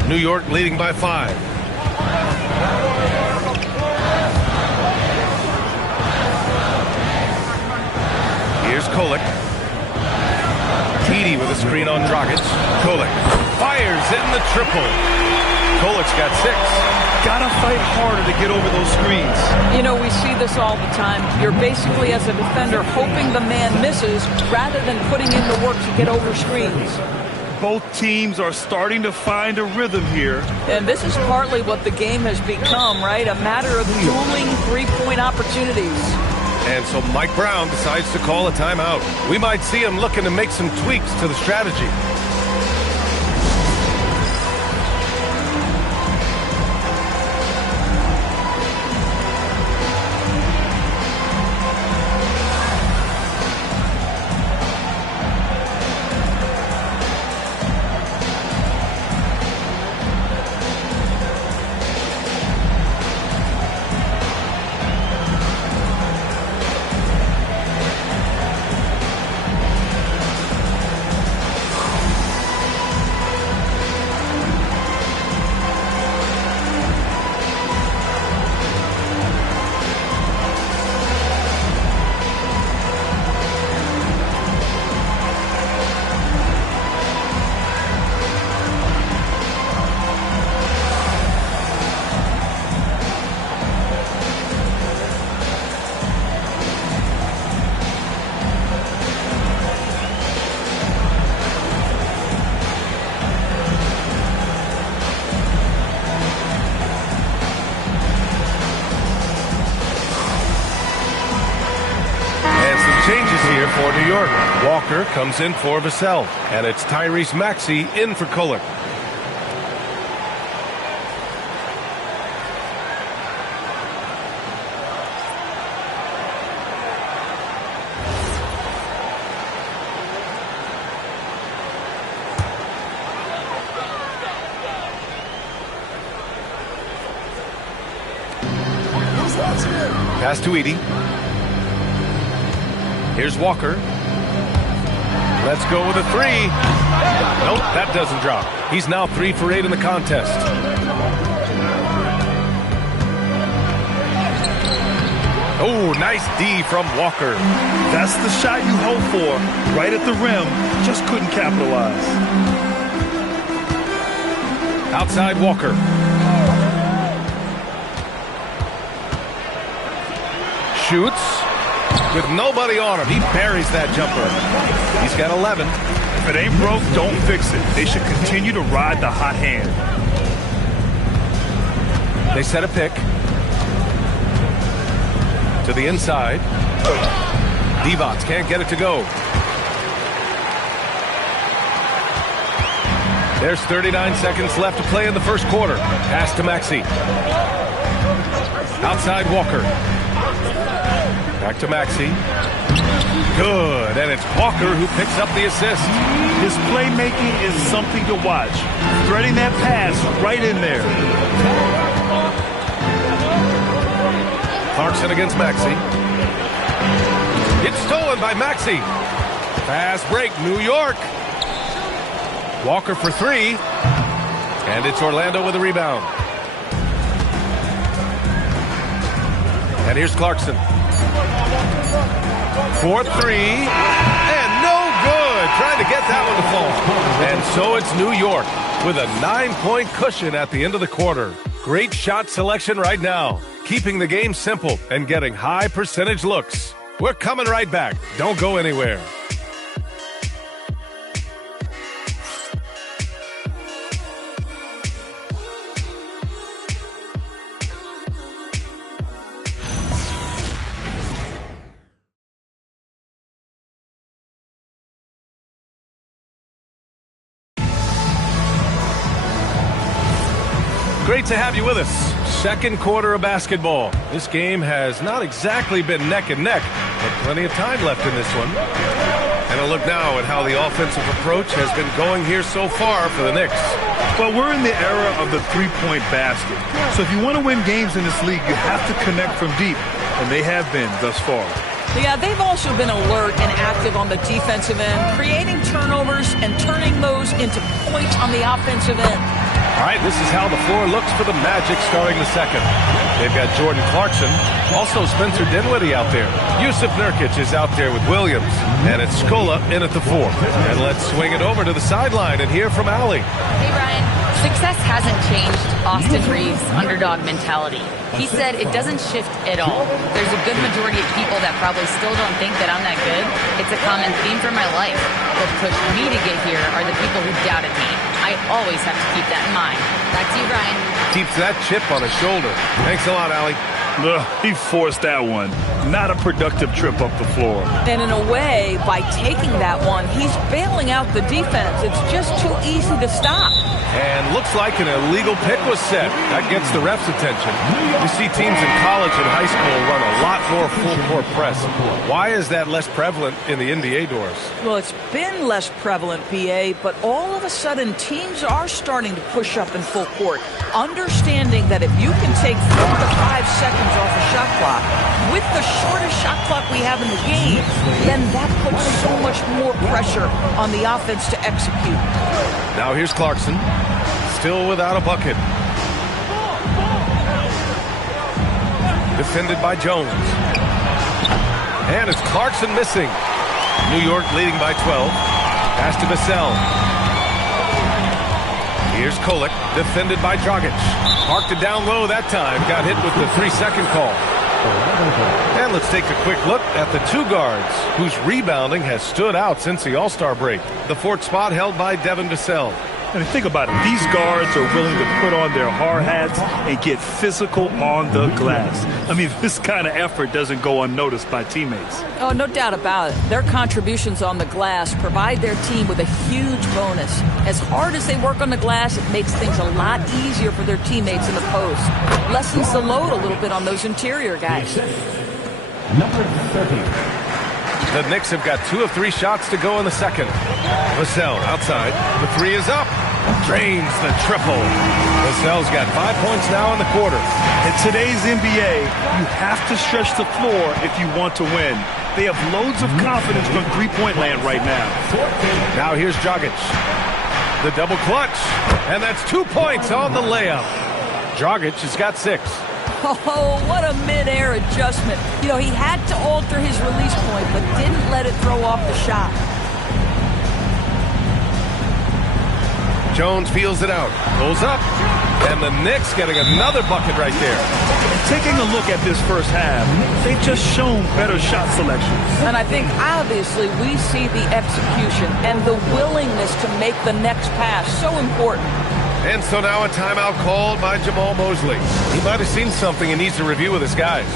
New York leading by 5. Here's Kolek. Edey with a screen on Dragic. Kolek fires in the triple. Kolek's got 6. Gotta fight harder to get over those screens. You know, we see this all the time. You're basically, as a defender, hoping the man misses rather than putting in the work to get over screens. Both teams are starting to find a rhythm here. And this is partly what the game has become, right? A matter of dueling three-point opportunities. And so Mike Brown decides to call a timeout. We might see him looking to make some tweaks to the strategy. For New York, Walker comes in for Vassell, and it's Tyrese Maxey in for Kolek. Pass to Edey. Here's Walker. Let's go with a 3. Nope, that doesn't drop. He's now 3 for 8 in the contest. Oh, nice D from Walker. That's the shot you hope for. Right at the rim. Just couldn't capitalize. Outside Walker. Shoots. With nobody on him, he buries that jumper. He's got 11. If it ain't broke, don't fix it. They should continue to ride the hot hand. They set a pick. To the inside. Divac can't get it to go. There's 39 seconds left to play in the first quarter. Pass to Maxey. Outside Walker. Back to Maxey. Good, and it's Walker who picks up the assist. His playmaking is something to watch. Threading that pass right in there. Clarkson against Maxey. It's stolen by Maxey. Fast break, New York. Walker for 3. And it's Orlando with a rebound. And here's Clarkson. 4-3. And no good. Trying to get that one to fall. And so it's New York with a 9-point cushion at the end of the quarter. Great shot selection right now. Keeping the game simple and getting high percentage looks. We're coming right back. Don't go anywhere. Great to have you with us. Second quarter of basketball. This game has not exactly been neck and neck, but plenty of time left in this one. And a look now at how the offensive approach has been going here so far for the Knicks. Well, we're in the era of the three-point basket. So if you want to win games in this league, you have to connect from deep, and they have been thus far. Yeah, they've also been alert and active on the defensive end, creating turnovers and turning those into points on the offensive end. All right, this is how the floor looks for the Magic starting the second. They've got Jordan Clarkson, also Spencer Dinwiddie out there. Yusuf Nurkic is out there with Williams, and it's Scola in at the 4. And let's swing it over to the sideline and hear from Allie. Hey, Ryan. Success hasn't changed Austin Reeves' underdog mentality. He said it doesn't shift at all. There's a good majority of people that probably still don't think that I'm that good. It's a common theme for my life. What pushed me to get here are the people who doubted me. I always have to keep that in mind. Back to you, Ryan. Keeps that chip on his shoulder. Thanks a lot, Allie. He forced that one. Not a productive trip up the floor. And in a way, by taking that one, he's bailing out the defense. It's just too easy to stop. And looks like an illegal pick was set. That gets the ref's attention. You see teams in college and high school run a lot more full-court press. Why is that less prevalent in the NBA doors? Well, it's been less prevalent, BA, but all of a sudden teams are starting to push up in full court, understanding that if you can take 4 to 5 seconds off a shot clock, with the shortest shot clock we have in the game, then that puts so much more pressure on the offense to execute. Now here's Clarkson, still without a bucket. Defended by Jones. And it's Clarkson missing. New York leading by 12. Pass to Vassell. Here's Kolek, defended by Dragic. Parked it down low that time. Got hit with the 3-second call. And let's take a quick look at the 2 guards, whose rebounding has stood out since the All-Star break. The 4th spot held by Devin Vassell. And think about it. These guards are willing to put on their hard hats and get physical on the glass. I mean, this kind of effort doesn't go unnoticed by teammates. Oh, no doubt about it. Their contributions on the glass provide their team with a huge bonus. As hard as they work on the glass, it makes things a lot easier for their teammates in the post. Lessens the load a little bit on those interior guys. Number 30. The Knicks have got 2 of 3 shots to go in the second. Vassell outside. The 3 is up. Drains the triple. Vassell's got 5 points now in the quarter. In today's NBA, you have to stretch the floor if you want to win. They have loads of confidence from three-point land right now. Now here's Dragic. The double clutch. And that's 2 points on the layup. Dragic has got 6. Oh, what a mid-air adjustment. You know, he had to alter his release point, but didn't let it throw off the shot. Jones feels it out. Pulls up. And the Knicks getting another bucket right there. Taking a look at this first half, they've just shown better shot selection. And I think, obviously, we see the execution and the willingness to make the next pass so important. And so now a timeout called by Jamal Mosley. He might have seen something and needs to review with his guys.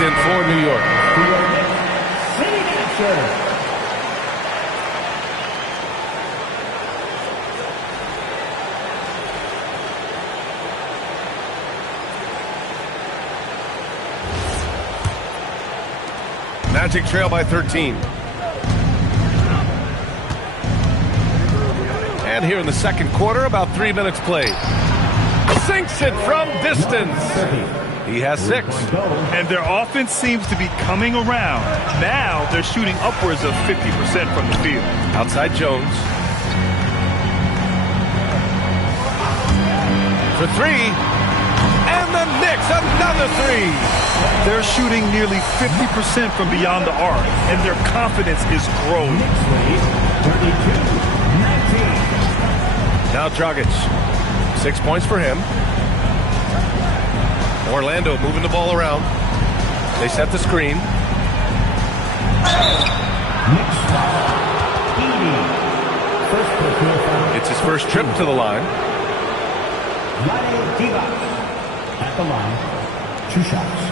checked in for New York. Magic trail by 13. And here in the second quarter, about 3 minutes played. Sinks it from distance. He has 6. And their offense seems to be coming around. Now they're shooting upwards of 50% from the field. Outside Jones. For 3. And the Knicks, another 3. They're shooting nearly 50% from beyond the arc, and their confidence is growing. Now Dragic. 6 points for him. Orlando moving the ball around. They set the screen. It's his first trip to the line. At the line, 2 shots.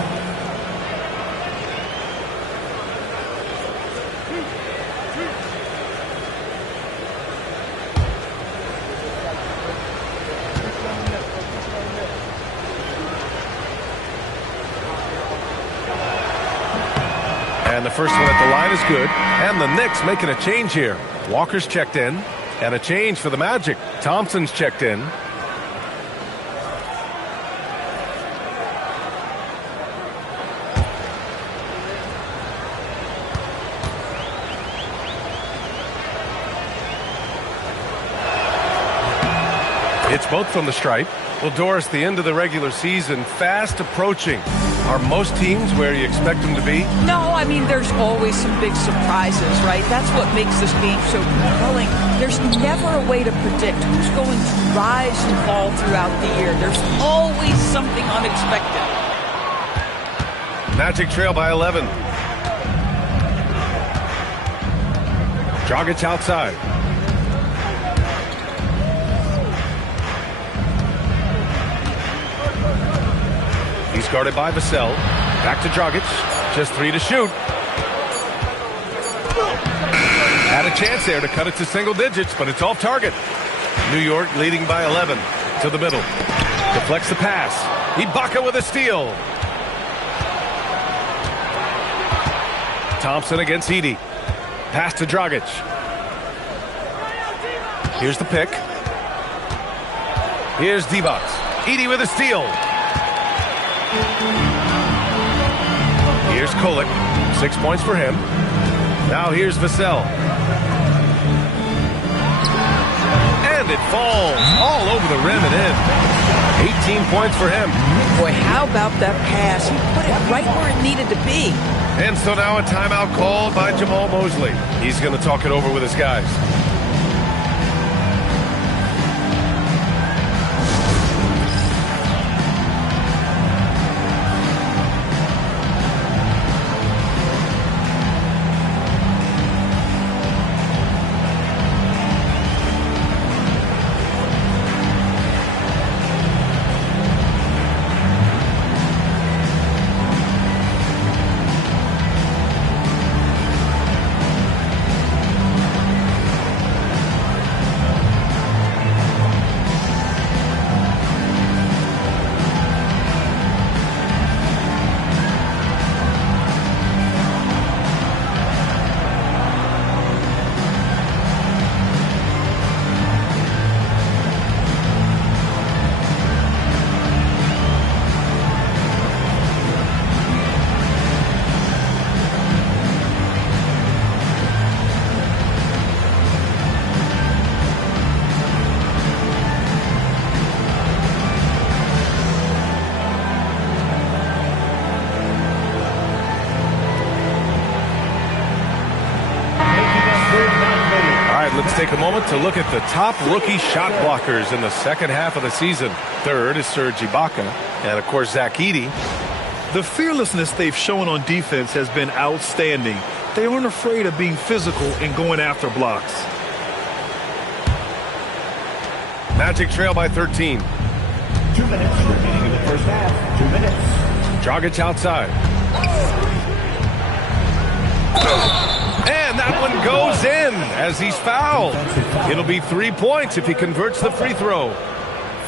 And the first one at the line is good. And the Knicks making a change here. Walker's checked in. And a change for the Magic. Thompson's checked in. It's both from the stripe. Well, Doris, the end of the regular season fast approaching. Are most teams where you expect them to be? No, I mean, there's always some big surprises, right? That's what makes this game so compelling. There's never a way to predict who's going to rise and fall throughout the year. There's always something unexpected. Magic trail by 11. Dragic outside. He's guarded by Vassell. Back to Dragic. Just 3 to shoot. Had a chance there to cut it to single digits, but it's off target. New York leading by 11 to the middle. Deflects the pass. Ibaka with a steal. Thompson against Edey. Pass to Dragic. Here's the pick. Here's Divac. Edey with a steal. Here's Kolek. 6 points for him. Now here's Vassell. And it falls all over the rim and in. 18 points for him. Boy, how about that pass? He put it right where it needed to be. And so now a timeout called by Jamal Mosley. He's going to talk it over with his guys. Let's take a moment to look at the top rookie shot blockers in the second half of the season. Third is Serge Ibaka, and of course Zach Edey. The fearlessness they've shown on defense has been outstanding. They aren't afraid of being physical and going after blocks. Magic trail by 13. 2 minutes remaining in the first half. 2 minutes. Dragic outside. And that one goes in as he's fouled. It'll be 3 points if he converts the free throw.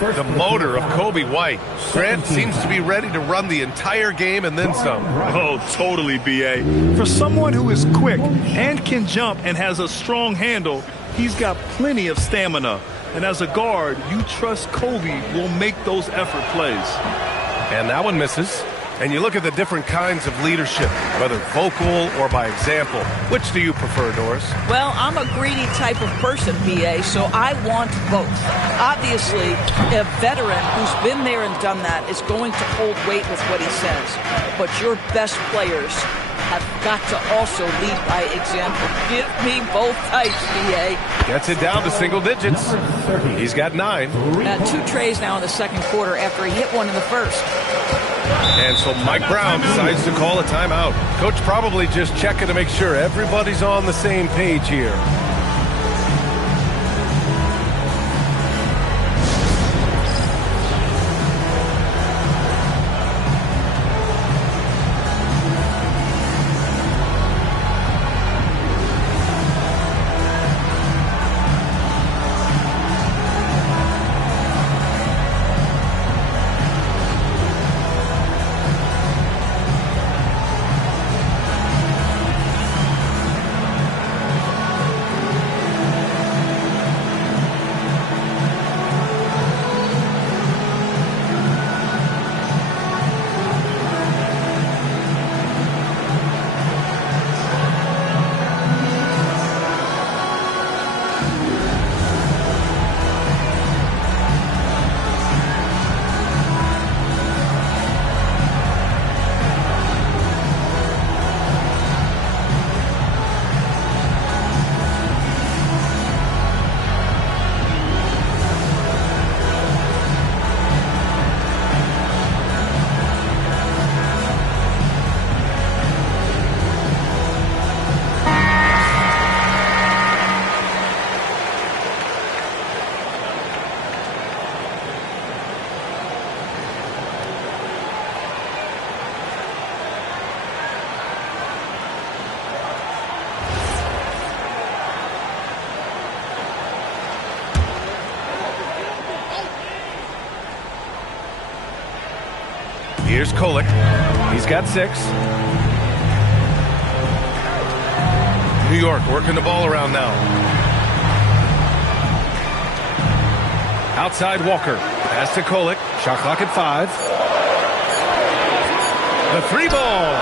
The motor of Kobe White. Grant seems to be ready to run the entire game and then some. Oh, totally, B.A. For someone who is quick and can jump and has a strong handle, he's got plenty of stamina. And as a guard, you trust Kobe will make those effort plays. And that one misses. And you look at the different kinds of leadership, whether vocal or by example. Which do you prefer, Doris? Well, I'm a greedy type of person, B.A., so I want both. Obviously, a veteran who's been there and done that is going to hold weight with what he says. But your best players have got to also lead by example. Give me both types, B.A. Gets it down to single digits. He's got 9. 2 trays now in the second quarter after he hit one in the first. And so Mike Brown decides to call a timeout. Coach probably just checking to make sure everybody's on the same page here. Here's Kolek. He's got 6. New York working the ball around now. Outside Walker. Pass to Kolek. Shot clock at 5. The 3 ball.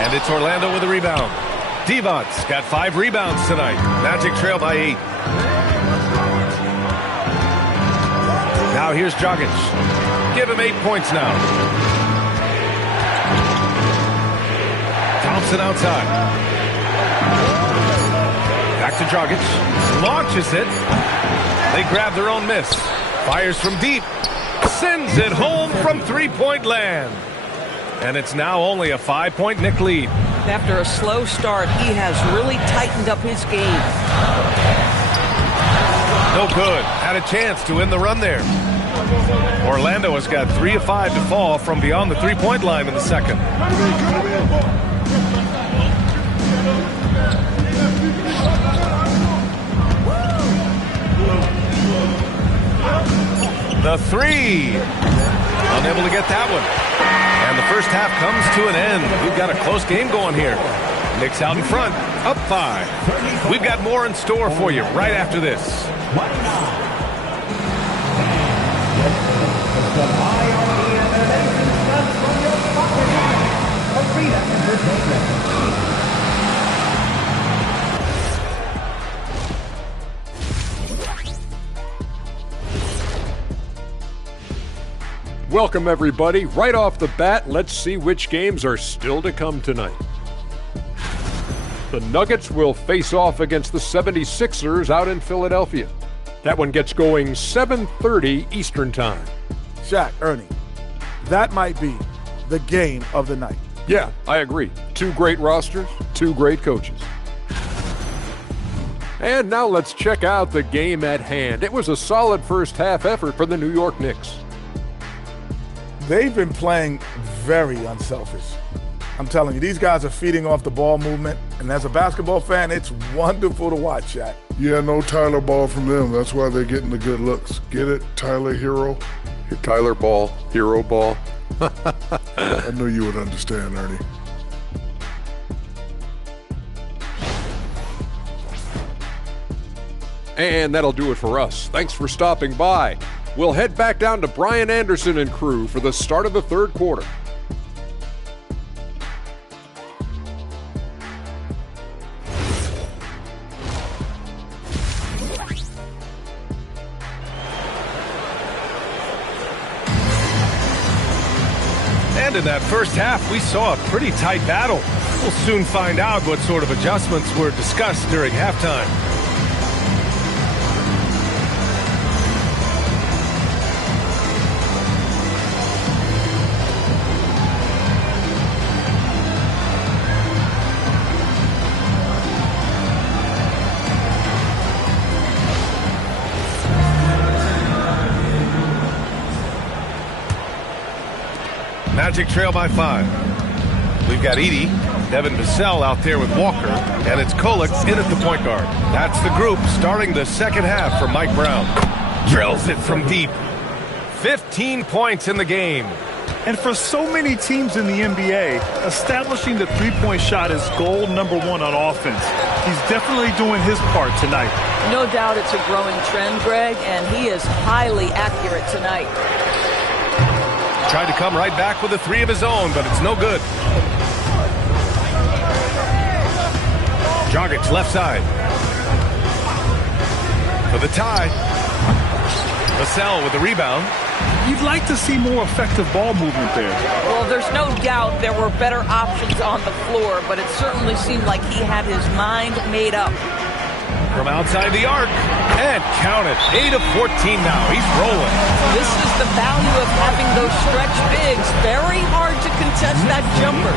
And it's Orlando with a rebound. Devon's got 5 rebounds tonight. Magic trail by 8. Now here's Dragic. Give him 8 points now. Thompson outside. Back to Dragic. Launches it. They grab their own miss. Fires from deep. Sends it home from three-point land. And it's now only a 5-point Knick lead. After a slow start, he has really tightened up his game. No good. Had a chance to end the run there. Orlando has got 3 of 5 to fall from beyond the three-point line in the second. The 3. Unable to get that one. And the first half comes to an end. We've got a close game going here. Knicks out in front, up 5. We've got more in store for you right after this. Welcome, everybody. Right off the bat, let's see which games are still to come tonight. The Nuggets will face off against the 76ers out in Philadelphia. That one gets going 7:30 Eastern Time. Shaq, Ernie, that might be the game of the night. Yeah, I agree. 2 great rosters, 2 great coaches. And now let's check out the game at hand. It was a solid first half effort for the New York Knicks. They've been playing very unselfish. I'm telling you, these guys are feeding off the ball movement. And as a basketball fan, it's wonderful to watch, Shaq. Yeah, no Tyler ball from them. That's why they're getting the good looks. Get it, Tyler Hero? Tyler ball, hero ball. I knew you would understand, Ernie. And that'll do it for us. Thanks for stopping by. We'll head back down to Brian Anderson and crew for the start of the third quarter. And in that first half, we saw a pretty tight battle. We'll soon find out what sort of adjustments were discussed during halftime. Magic trail by 5. We've got Edey, Devin Vassell out there with Walker, and it's Kolek in at the point guard. That's the group starting the second half for Mike Brown. Drills it from deep. 15 points in the game. And for so many teams in the NBA, establishing the three-point shot is goal number one on offense. He's definitely doing his part tonight. No doubt it's a growing trend, Greg, and he is highly accurate tonight. Tried to come right back with a three of his own, but it's no good. Dragic left side. For the tie. Vassell with the rebound. You'd like to see more effective ball movement there. Well, there's no doubt there were better options on the floor, but it certainly seemed like he had his mind made up. From outside the arc, and count it. 8 of 14 now. He's rolling. This is the value of having those stretch bigs. Very hard to contest that jumper.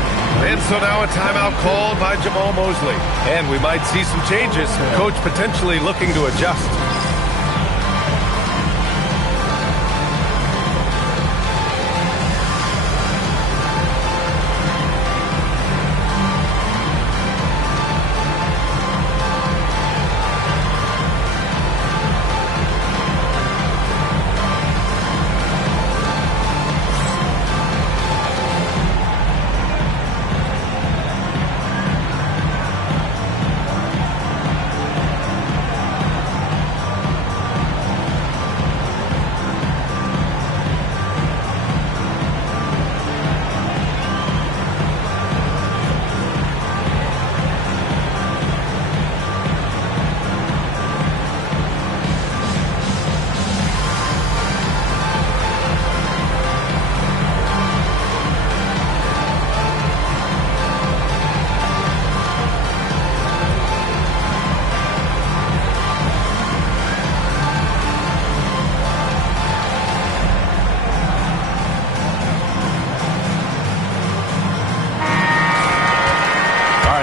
And so now a timeout called by Jamal Mosley. And we might see some changes. Coach potentially looking to adjust.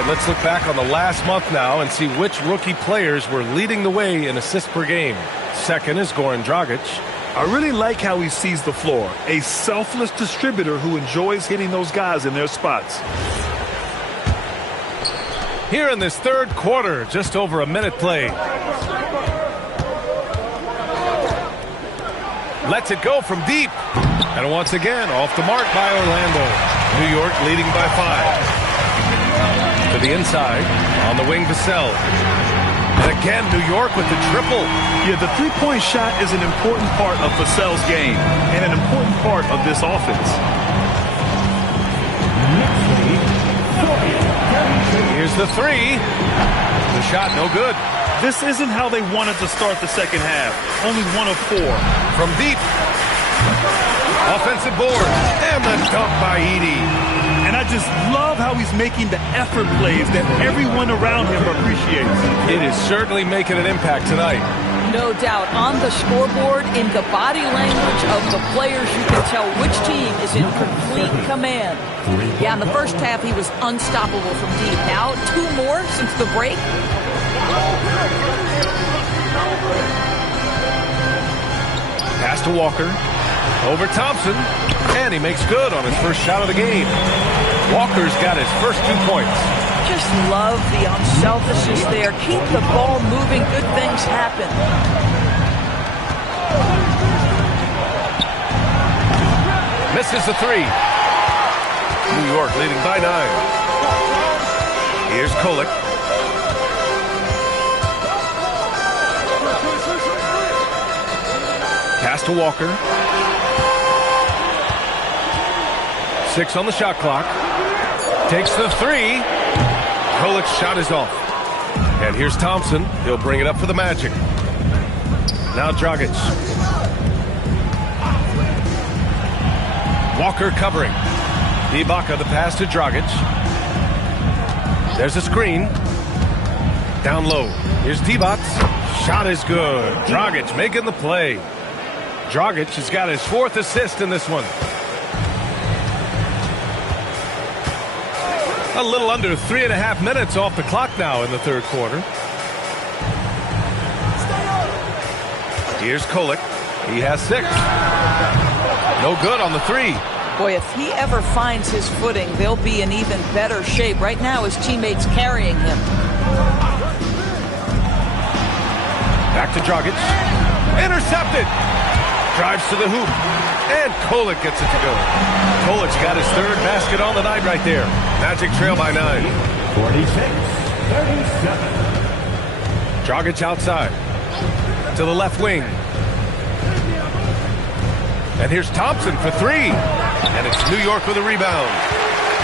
Let's look back on the last month now and see which rookie players were leading the way in assists per game. Second is Goran Dragic. I really like how he sees the floor. A selfless distributor who enjoys hitting those guys in their spots. Here in this third quarter, just over a minute played. Lets it go from deep. And once again, off the mark by Orlando. New York leading by 5. To the inside, on the wing, Vassell. And again, New York with the triple. Yeah, the three-point shot is an important part of Vassell's game and an important part of this offense. Here's the three. The shot no good. This isn't how they wanted to start the second half. Only 1 of 4. From deep. Offensive board. And the dunk by Edey. And I just love how he's making the effort plays that everyone around him appreciates. It is certainly making an impact tonight. No doubt. On the scoreboard, in the body language of the players, you can tell which team is in complete command. Yeah, in the first half, he was unstoppable from deep. Now, 2 more since the break. Pass to Walker. Over Thompson. And he makes good on his first shot of the game. Walker's got his first 2 points. Just love the unselfishness there. Keep the ball moving. Good things happen. Misses the 3. New York leading by 9. Here's Kolek. Pass to Walker. 6 on the shot clock. Takes the 3. Kolek's shot is off. And here's Thompson. He'll bring it up for the Magic. Now Dragic. Walker covering. Ibaka the pass to Dragic. There's a screen. Down low. Here's Divac. Shot is good. Dragic making the play. Dragic has got his 4th assist in this one. A little under 3.5 minutes off the clock now in the third quarter. Here's Kolek. He has 6. No good on the 3. Boy, if he ever finds his footing, they'll be in even better shape. Right now, his teammates carrying him. Back to Dragic. Intercepted. Drives to the hoop. And Kolek gets it to go. Kolek's got his 3rd basket on the night right there. Magic trail by 9. 46-37. Dragic outside. To the left wing. And here's Thompson for 3. And it's New York with a rebound.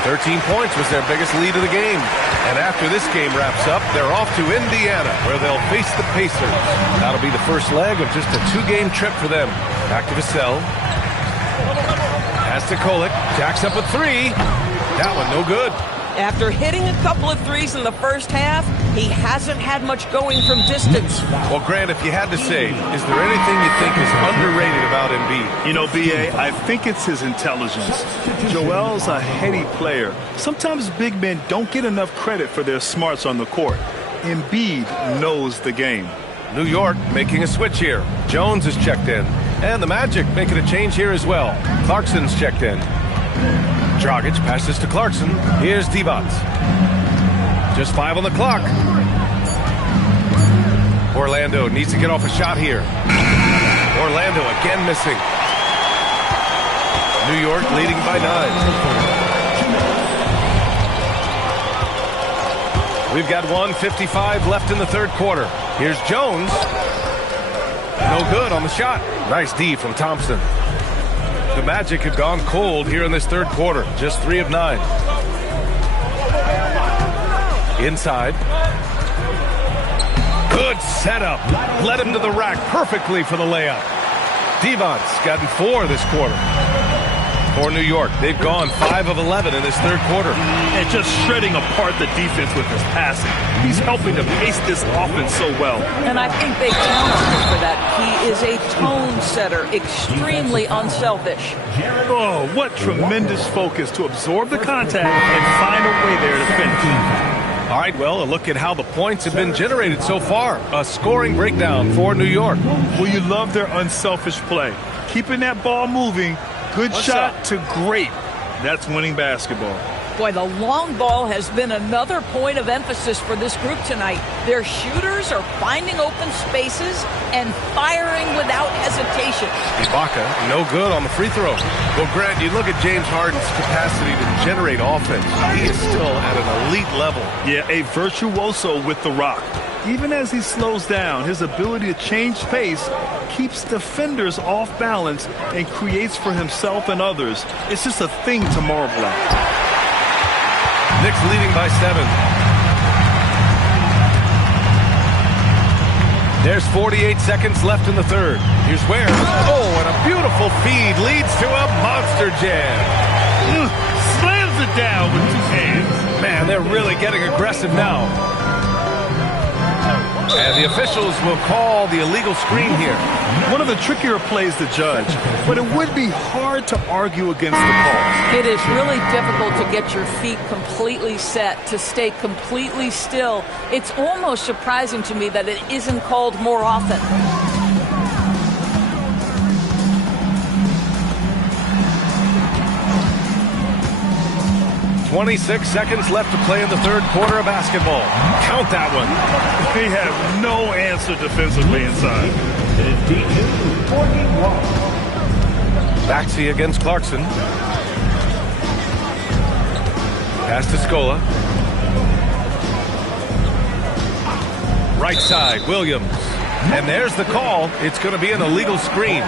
13 points was their biggest lead of the game. And after this game wraps up, they're off to Indiana, where they'll face the Pacers. That'll be the first leg of just a 2-game trip for them. Back to Vassell. Pass to Kolek. Jacks up a 3. That one no good. After hitting a couple of threes in the first half, he hasn't had much going from distance. Well, Grant, if you had to say, is there anything you think is underrated about Embiid? You know, B.A., I think it's his intelligence. Joel's a heady player. Sometimes big men don't get enough credit for their smarts on the court. Embiid knows the game. New York making a switch here. Jones is checked in. And the Magic making a change here as well. Clarkson's checked in. Dragic passes to Clarkson. Here's Divac. Just 5 on the clock. Orlando needs to get off a shot here. Orlando again missing. New York leading by 9. We've got 1:55 left in the third quarter. Here's Jones. No good on the shot. Nice D from Thompson. The Magic have gone cold here in this third quarter. Just 3 of 9. Inside. Good setup. Led him to the rack perfectly for the layup. Divac's gotten 4 this quarter. For New York, they've gone 5 of 11 in this third quarter. And just shredding apart the defense with his passing. He's helping to pace this offense so well. And I think they count on him for that. He is a tone setter, extremely unselfish. Oh, what tremendous focus to absorb the contact and find a way there to finish. All right, well, a look at how the points have been generated so far. A scoring breakdown for New York. Well, you love their unselfish play. Keeping that ball moving. Good shot to great. That's winning basketball. Boy, the long ball has been another point of emphasis for this group tonight. Their shooters are finding open spaces and firing without hesitation. Ibaka, no good on the free throw. Well, Grant, you look at James Harden's capacity to generate offense. He is still at an elite level. Yeah, a virtuoso with the rock. Even as he slows down, his ability to change pace keeps defenders off balance and creates for himself and others. It's just a thing to marvel at. Knicks leading by 7. There's 48 seconds left in the third. Here's Ware. Oh, and a beautiful feed leads to a monster jam. Slams it down with 2 hands. Man, they're really getting aggressive now. And the officials will call the illegal screen here. One of the trickier plays to judge, but it would be hard to argue against the call. It is really difficult to get your feet completely set, to stay completely still. It's almost surprising to me that it isn't called more often. 26 seconds left to play in the third quarter of basketball. Count that one. They have no answer defensively inside. It is D2 41. Maxey against Clarkson. Pass to Scola. Right side, Williams. And there's the call. It's going to be an illegal screen.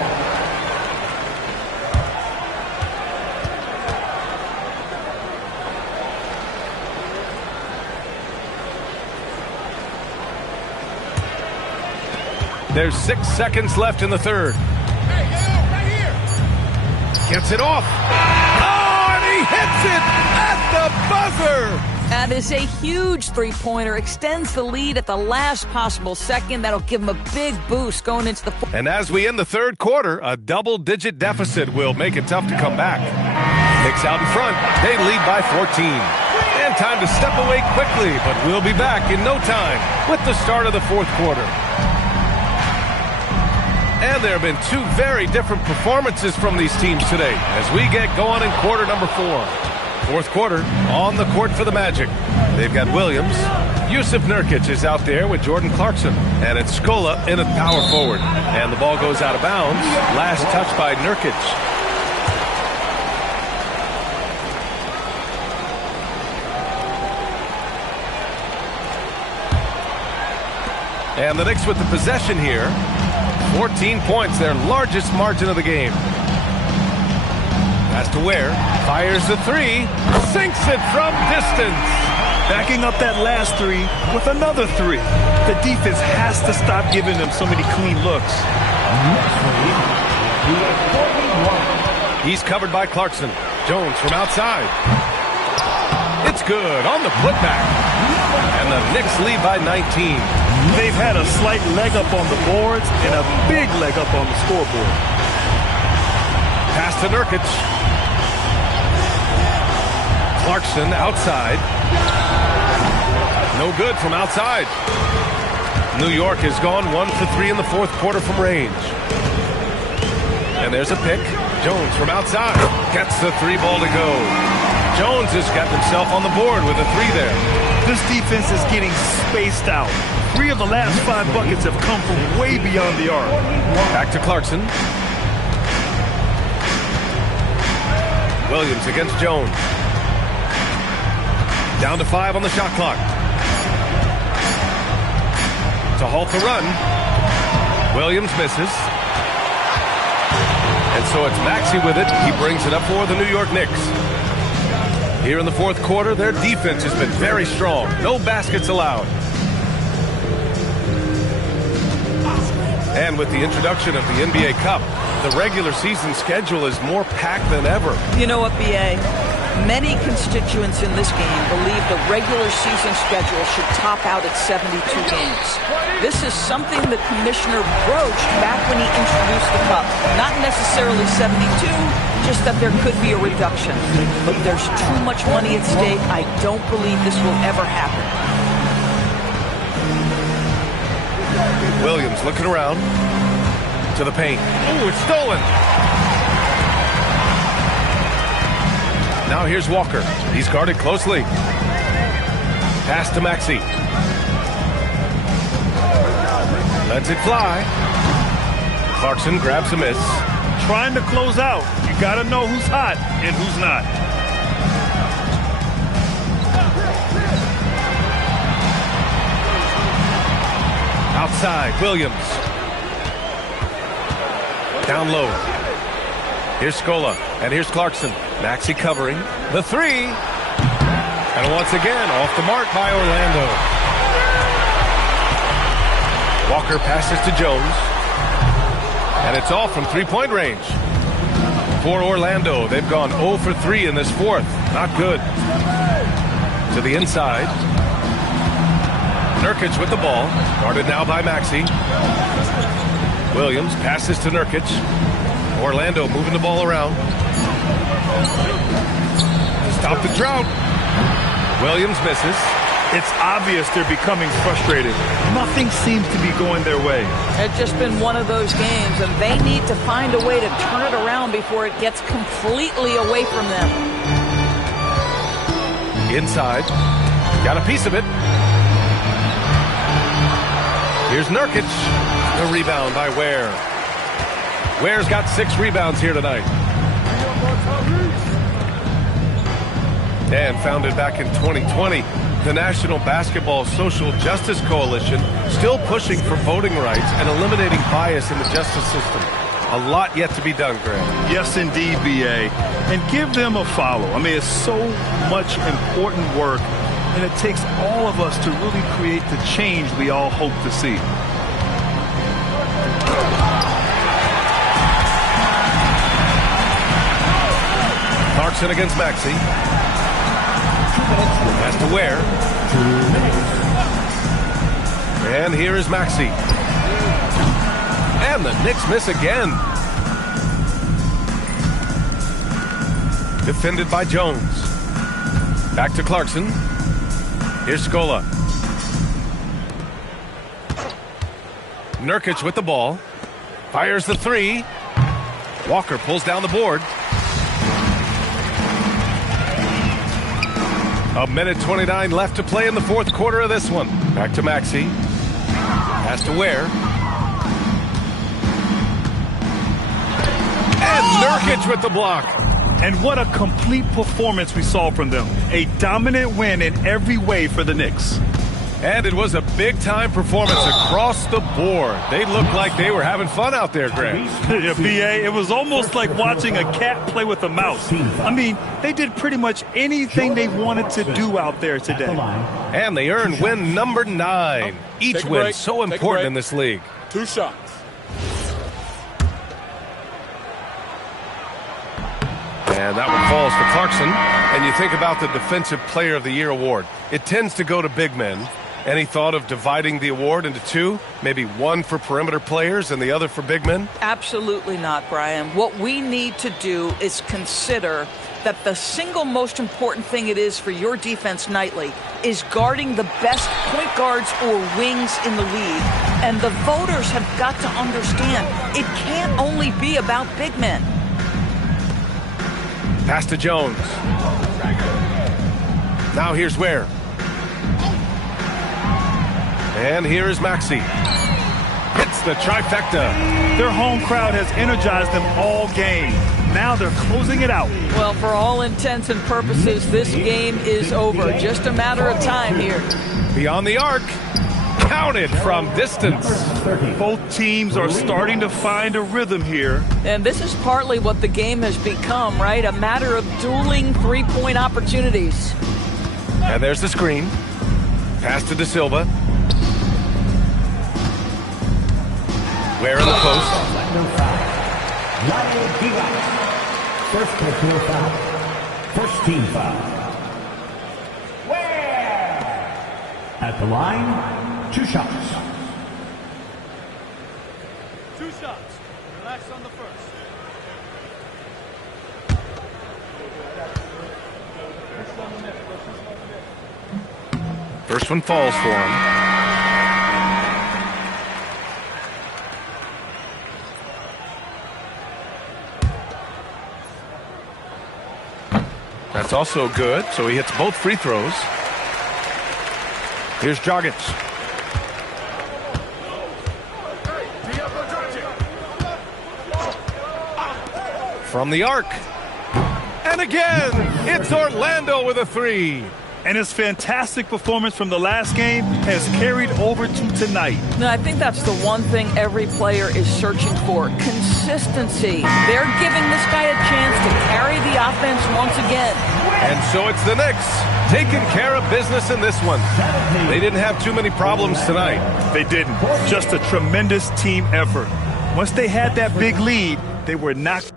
There's 6 seconds left in the third. Gets it off. Oh, and he hits it at the buzzer. That is a huge three-pointer. Extends the lead at the last possible second. That'll give him a big boost going into the fourth. And as we end the third quarter, a double-digit deficit will make it tough to come back. Knicks out in front. They lead by 14. And time to step away quickly, but we'll be back in no time with the start of the fourth quarter. And there have been two very different performances from these teams today as we get going in quarter number 4. Fourth quarter on the court for the Magic. They've got Williams. Yusuf Nurkic is out there with Jordan Clarkson. And it's Scola in at power forward. And the ball goes out of bounds. Last touch by Nurkic. And the Knicks with the possession here. 14 points, their largest margin of the game. Pass to Ware. Fires the three. Sinks it from distance. Backing up that last three with another three. The defense has to stop giving them so many clean looks. He's covered by Clarkson. Jones from outside. It's good on the putback. And the Knicks lead by 19. They've had a slight leg up on the boards and a big leg up on the scoreboard. Pass to Nurkic. Clarkson outside. No good from outside. New York has gone 1 for 3 in the fourth quarter from range. And there's a pick. Jones from outside. Gets the three ball to go. Jones has got himself on the board with a three there. This defense is getting spaced out. 3 of the last 5 buckets have come from way beyond the arc. Back to Clarkson. Williams against Jones. Down to 5 on the shot clock. To halt the run. Williams misses. And so it's Maxey with it. He brings it up for the New York Knicks. Here in the fourth quarter, their defense has been very strong. No baskets allowed. And with the introduction of the NBA Cup, the regular season schedule is more packed than ever. You know what, B.A.? Many constituents in this game believe the regular season schedule should top out at 72 games. This is something the commissioner broached back when he introduced the Cup. Not necessarily 72, just that there could be a reduction. But there's too much money at stake. I don't believe this will ever happen. Williams looking around to the paint. Oh, it's stolen. Now here's Walker. He's guarded closely. Pass to Maxey. Lets it fly. Clarkson grabs a miss. Trying to close out. You got to know who's hot and who's not. Outside, Williams. Down low. Here's Scola, and here's Clarkson. Maxey covering the three. And once again, off the mark by Orlando. Walker passes to Jones. And it's all from three-point range. For Orlando, they've gone 0 for 3 in this fourth. Not good. To the inside. Nurkic with the ball. Guarded now by Maxey. Williams passes to Nurkic. Orlando moving the ball around. Stop the drought. Williams misses. It's obvious they're becoming frustrated. Nothing seems to be going their way. It's just been one of those games, and they need to find a way to turn it around before it gets completely away from them. Inside. Got a piece of it. Here's Nurkic. The rebound by Ware. Ware's got 6 rebounds here tonight. And founded back in 2020, the National Basketball Social Justice Coalition still pushing for voting rights and eliminating bias in the justice system. A lot yet to be done, Graham. Yes, indeed, B.A. And give them a follow. I mean, it's so much important work, and it takes all of us to really create the change we all hope to see. Clarkson against Maxey. Has to Ware. And here is Maxey. And the Knicks miss again. Defended by Jones. Back to Clarkson. Here's Scola. Nurkic with the ball. Fires the 3. Walker pulls down the board. A minute 29 left to play in the fourth quarter of this one. Back to Maxey. Has to Ware. And Nurkic with the block. And what a complete performance we saw from them. A dominant win in every way for the Knicks. And it was a big-time performance across the board. They looked like they were having fun out there, Grant. Yeah, B.A., it was almost like watching a cat play with a mouse. I mean, they did pretty much anything they wanted to do out there today. And they earned win number 9. Each win so important in this league. 2 shots. And that one falls to Clarkson. And you think about the Defensive Player of the Year award. It tends to go to big men. Any thought of dividing the award into 2? Maybe one for perimeter players and the other for big men? Absolutely not, Brian. What we need to do is consider that the single most important thing it is for your defense nightly is guarding the best point guards or wings in the league. And the voters have got to understand it can't only be about big men. Pass to Jones. Now here's Ware. And here is Maxey. Hits the trifecta. Their home crowd has energized them all game. Now they're closing it out. Well, for all intents and purposes, this game is over. Just a matter of time here. Beyond the arc. Counted from distance. Both teams are starting to find a rhythm here. And this is partly what the game has become, right? A matter of dueling three-point opportunities. And there's the screen. Pass to De Silva. Ware in the post. First personal foul. First team foul. Ware. At the line, 2 shots. 2 shots. Relax on the first. First one falls for him. That's also good, so he hits both free throws. Here's Dragic. From the arc. And again, it's Orlando with a 3. And his fantastic performance from the last game has carried over to tonight. No, I think that's the one thing every player is searching for. Consistency. They're giving this guy a chance to carry the offense once again. And so it's the Knicks taking care of business in this one. They didn't have too many problems tonight. They didn't. Just a tremendous team effort. Once they had that big lead, they were not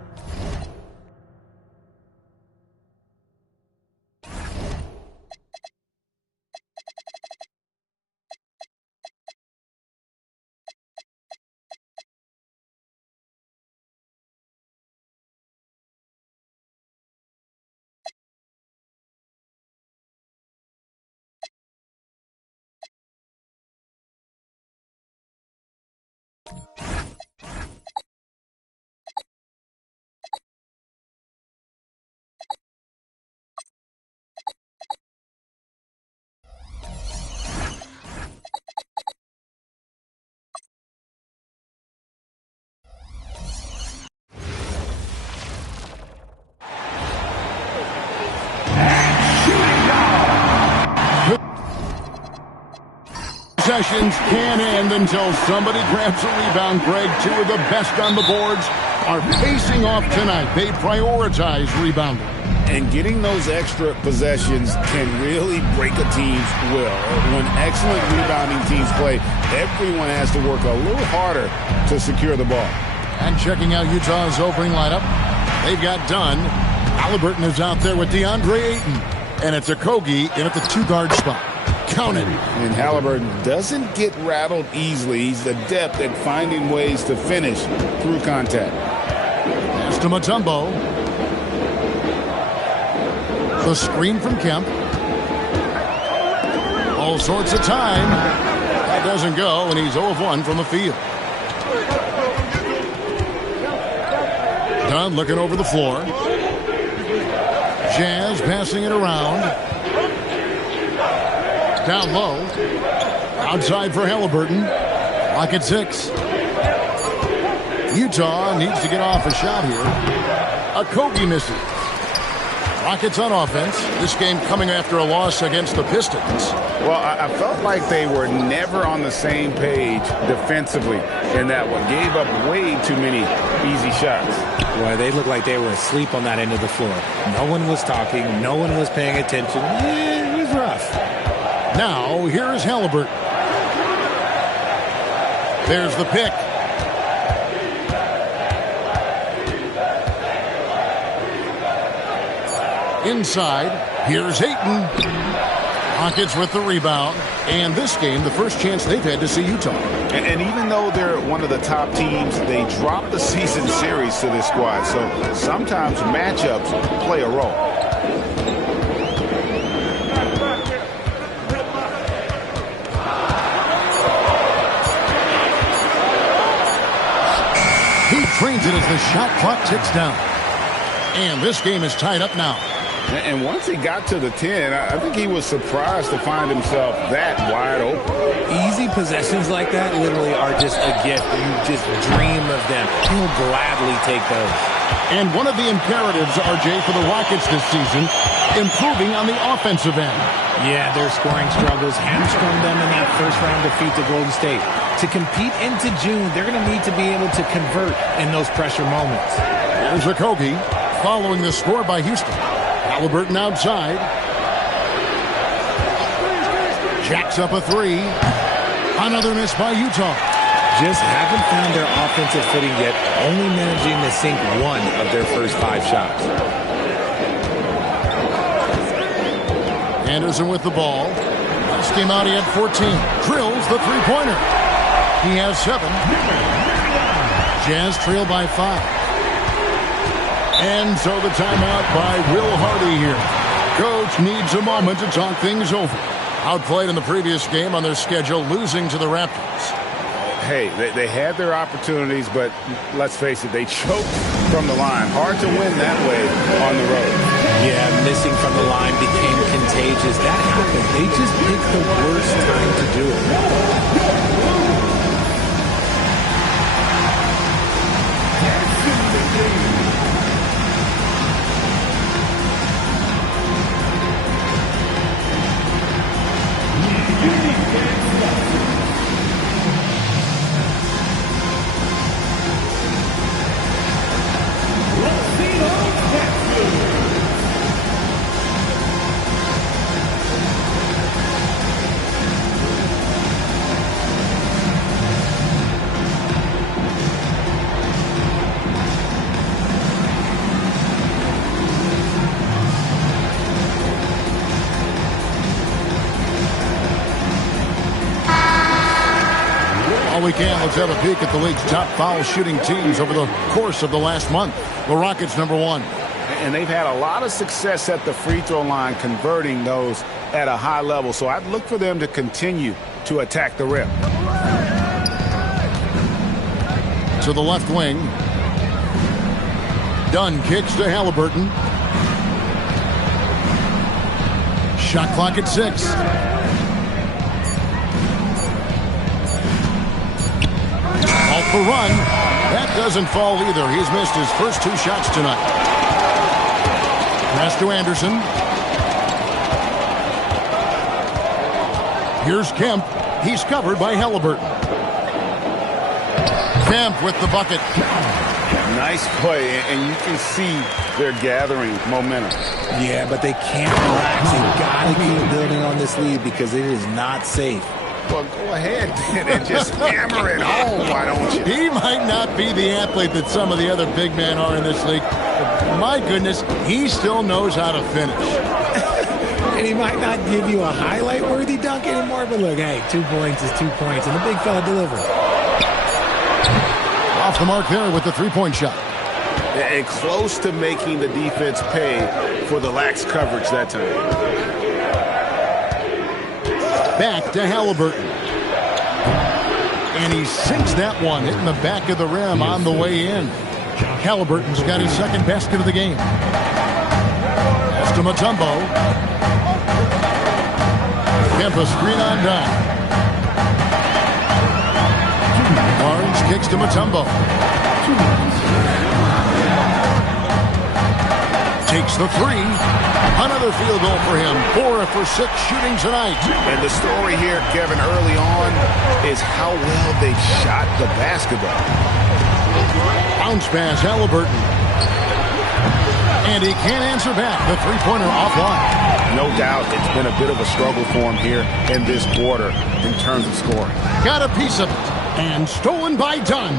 possessions can end until somebody grabs a rebound. Greg, two of the best on the boards are facing off tonight. They prioritize rebounding. And getting those extra possessions can really break a team's will. When excellent rebounding teams play, everyone has to work a little harder to secure the ball. And checking out Utah's opening lineup, they've got Dunn. Halliburton is out there with DeAndre Ayton. And it's Okogie in at the two-guard spot. Counted. And Halliburton doesn't get rattled easily. He's adept at finding ways to finish through contact. Pass to Mutombo. The screen from Kemp. All sorts of time. That doesn't go, and he's 0 of 1 from the field. Dunn looking over the floor. Jazz passing it around. Down low. Outside for Halliburton. Lock at 6. Utah needs to get off a shot here. Okogie misses. Rockets on offense. This game coming after a loss against the Pistons. Well, I felt like they were never on the same page defensively in that one. Gave up way too many easy shots. Well, they looked like they were asleep on that end of the floor. No one was talking. No one was paying attention. It was rough. Now, here's Halliburton. There's the pick. Inside, here's Ayton. Rockets with the rebound. And this game, the first chance they've had to see Utah. And even though they're one of the top teams, they dropped the season series to this squad. So sometimes matchups play a role. He trains it as the shot clock ticks down. And this game is tied up now. And once he got to the 10, I think he was surprised to find himself that wide open. Easy possessions like that literally are just a gift. You just dream of them. He'll gladly take those. And one of the imperatives, RJ, for the Rockets this season, improving on the offensive end. Yeah, their scoring struggles hamstrung them in that first-round defeat to Golden State. To compete into June, they're going to need to be able to convert in those pressure moments. Here's Okogie following the score by Houston. Halliburton outside. Jacks up a 3. Another miss by Utah. Just haven't found their offensive footing yet, only managing to sink 1 of their first 5 shots. Anderson with the ball. Last game out, he had 14. Drills the three-pointer. He has 7. Jazz trail by 5. And so the timeout by Will Hardy here. Coach needs a moment to talk things over. Outplayed in the previous game on their schedule, losing to the Raptors. Hey, they had their opportunities, but let's face it, they choked from the line. Hard to win that way on the road. Yeah, missing from the line became contagious. That happened. They just picked the worst time to do it. We can. Let's have a peek at the league's top foul shooting teams over the course of the last month. The Rockets, number 1. And they've had a lot of success at the free throw line, converting those at a high level. So I'd look for them to continue to attack the rim. To the left wing. Dunn kicks to Halliburton. Shot clock at 6. For run. That doesn't fall either. He's missed his first 2 shots tonight. Pass to Anderson. Here's Kemp. He's covered by Halliburton. Kemp with the bucket. Nice play, and you can see they're gathering momentum. Yeah, but they can't relax. They got to keep building on this lead because it is not safe. Well, go ahead and just hammer it home, why don't you? He might not be the athlete that some of the other big men are in this league, but my goodness, he still knows how to finish. And he might not give you a highlight-worthy dunk anymore, but look, hey, 2 points is 2 points, and the big fella delivered. Off the mark there with the three-point shot. And close to making the defense pay for the lax coverage that time. Back to Halliburton. And he sinks that one, hitting the back of the rim on the way in. Halliburton's got his second basket of the game. Pass to Mutombo. Kemp a screen on down. Barnes kicks to Mutombo. Takes the three. Another field goal for him. 4 for 6 shooting tonight. And the story here, Kevin, early on is how well they shot the basketball. Bounce pass, Halliburton. And he can't answer back. The three-pointer offline. No doubt it's been a bit of a struggle for him here in this quarter in terms of scoring. Got a piece of it. And stolen by Dunn.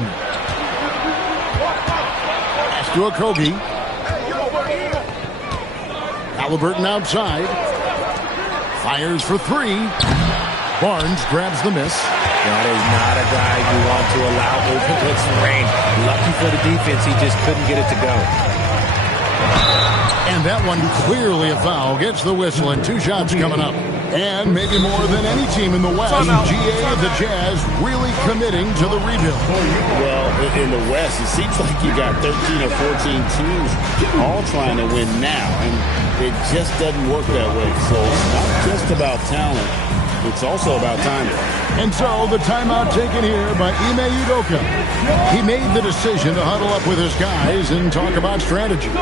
Pass to Okogie. Halliburton outside. Fires for 3. Barnes grabs the miss. That is not a guy you want to allow open looks and range. Lucky for the defense, he just couldn't get it to go. And that one clearly a foul. Gets the whistle and 2 shots coming up. And maybe more than any team in the West, GA, the Jazz, really committing to the rebuild. Well, in the West, it seems like you got 13 or 14 teams all trying to win now, and it just doesn't work that way. So it's not just about talent. It's also about timing. And so the timeout taken here by Ime Udoka. He made the decision to huddle up with his guys and talk about strategy.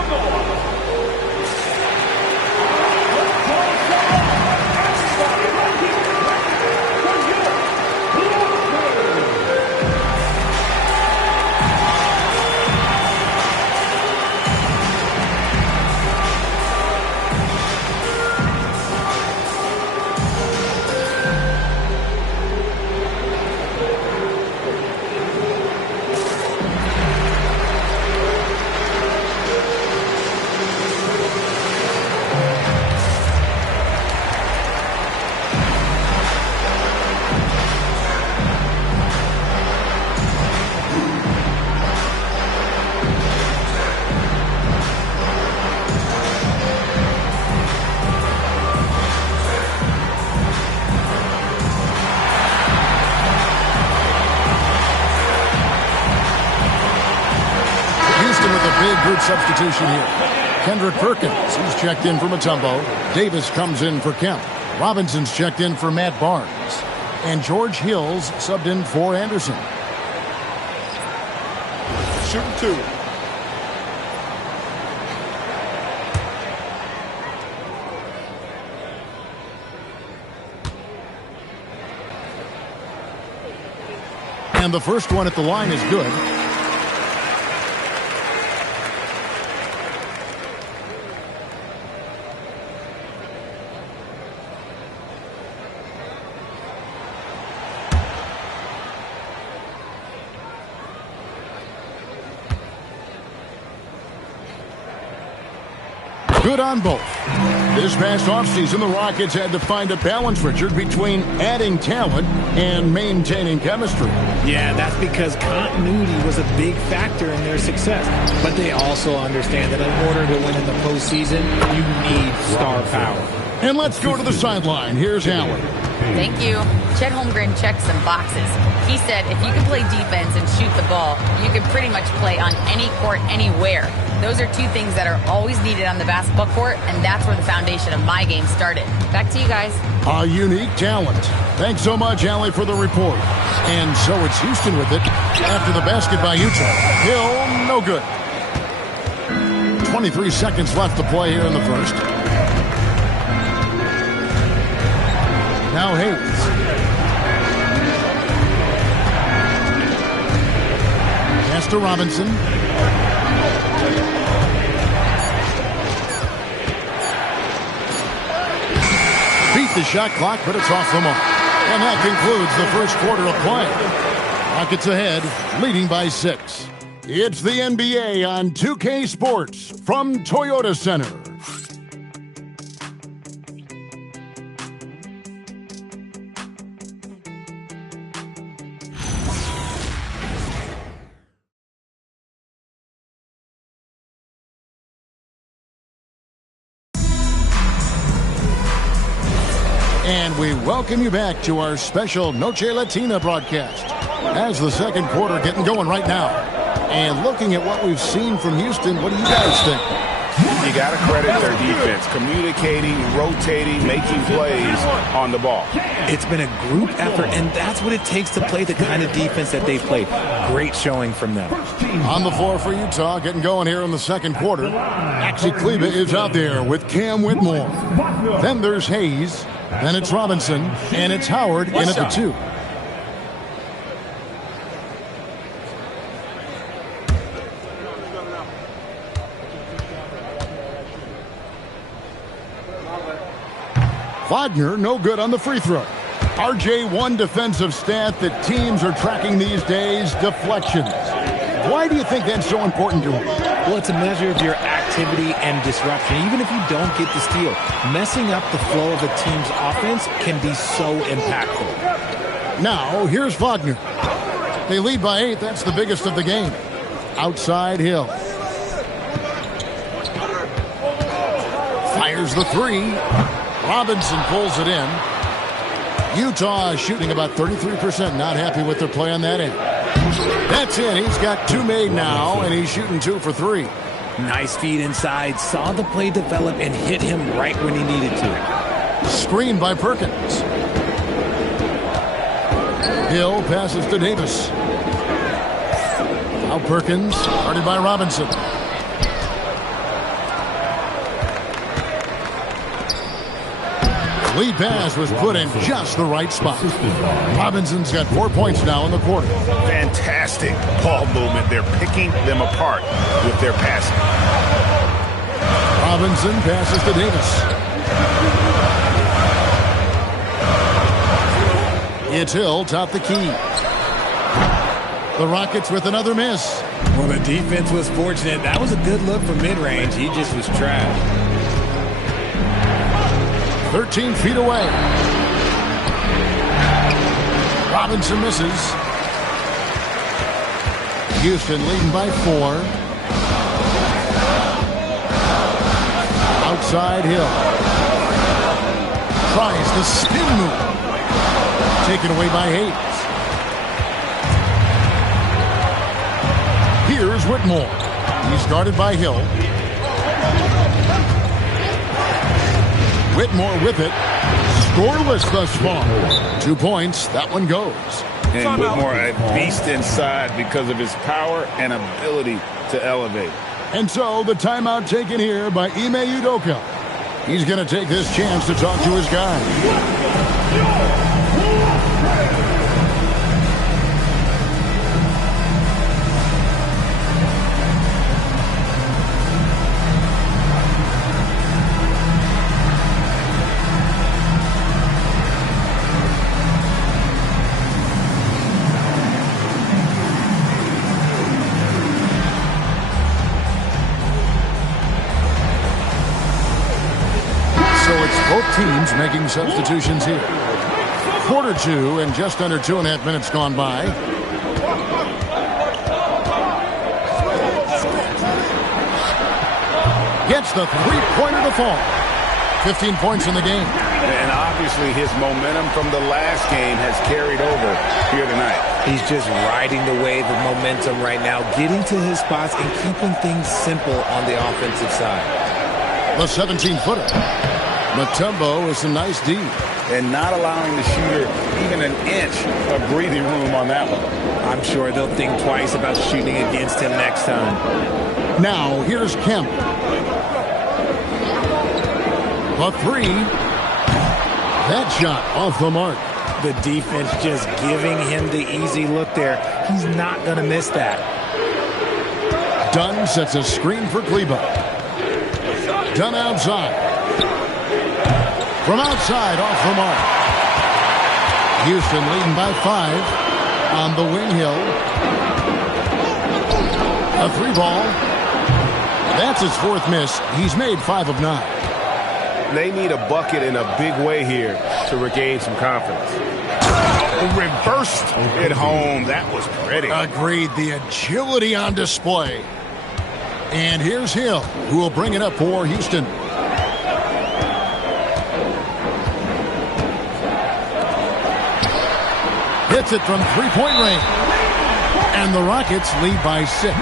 Substitution here. Kendrick Perkins, he's checked in for Mutombo. Davis comes in for Kemp. Robinson's checked in for Matt Barnes. And George Hill's subbed in for Anderson. Shooting 2. And the first one at the line is good. Good on both. This past offseason, the Rockets had to find a balance, Richard, between adding talent and maintaining chemistry. Yeah, that's because continuity was a big factor in their success. But they also understand that in order to win in the postseason, you need star power. And let's go to the sideline. Here's Allen. Thank you. Chet Holmgren checked some boxes. He said if you can play defense and shoot the ball, you can pretty much play on any court, anywhere. Those are 2 things that are always needed on the basketball court, and that's where the foundation of my game started. Back to you guys. A unique talent. Thanks so much, Allie, for the report. And so it's Houston with it after the basket by Utah. Hill, no good. 23 seconds left to play here in the first. Now Hayes. Pass to Robinson. Beat the shot clock, but it's off the mark. And that concludes the first quarter of play. Rockets ahead, leading by 6. It's the NBA on 2K Sports from Toyota Center. And we welcome you back to our special Noche Latina broadcast. As the second quarter getting going right now. And looking at what we've seen from Houston, what do you guys think? You got to credit their defense. Communicating, rotating, making plays on the ball. It's been a group effort, and that's what it takes to play the kind of defense that they've played. Great showing from them. On the floor for Utah, getting going here in the second quarter. Maxi Kleber is out there with Cam Whitmore. Then there's Hayes. Then it's Robinson. And it's Howard in at the 2. Wagner, no good on the free throw. RJ, one defensive stat that teams are tracking these days, deflections. Why do you think that's so important to him? Well, it's a measure of your activity and disruption. Even if you don't get the steal, messing up the flow of a team's offense can be so impactful. Now, here's Wagner. They lead by 8. That's the biggest of the game. Outside Hill. Fires the 3. Robinson pulls it in. Utah is shooting about 33%. Not happy with their play on that end. That's it. He's got 2 made now, and he's shooting 2 for 3. Nice feed inside. Saw the play develop and hit him right when he needed to. Screened by Perkins. Hill passes to Davis. Now Perkins, guarded by Robinson. Lead pass was put in just the right spot. Robinson's got 4 points now in the quarter. Fantastic ball movement. They're picking them apart with their passing. Robinson passes to Davis. It's Hill, top the key. The Rockets with another miss. Well, the defense was fortunate. That was a good look from mid-range. He just was trash. 13 feet away. Robinson misses. Houston leading by 4. Outside Hill. Tries the spin move. Taken away by Hayes. Here's Whitmore. He's guarded by Hill. Whitmore with it. Scoreless thus far. 2 points. That one goes. And Whitmore a beast inside because of his power and ability to elevate. And so the timeout taken here by Ime Udoka. He's going to take this chance to talk to his guy. Both teams making substitutions here. Quarter 2 and just under 2.5 minutes gone by. Gets the three-pointer to fall. 15 points in the game. And obviously his momentum from the last game has carried over here tonight. He's just riding the wave of momentum right now, getting to his spots and keeping things simple on the offensive side. The 17-footer. Mutombo is a nice D. And not allowing the shooter even an inch of breathing room on that one. I'm sure they'll think twice about shooting against him next time. Now, here's Kemp. A 3. That shot off the mark. The defense just giving him the easy look there. He's not going to miss that. Dunn sets a screen for Kleba. Dunn outside. From outside, off the mark. Houston leading by 5 on the wing hill. A 3-ball. That's his 4th miss. He's made 5 of 9. They need a bucket in a big way here to regain some confidence. Reversed it home. That was pretty. Agreed. The agility on display. And here's Hill, who will bring it up for Houston. Hits it from 3-point range. And the Rockets lead by 6.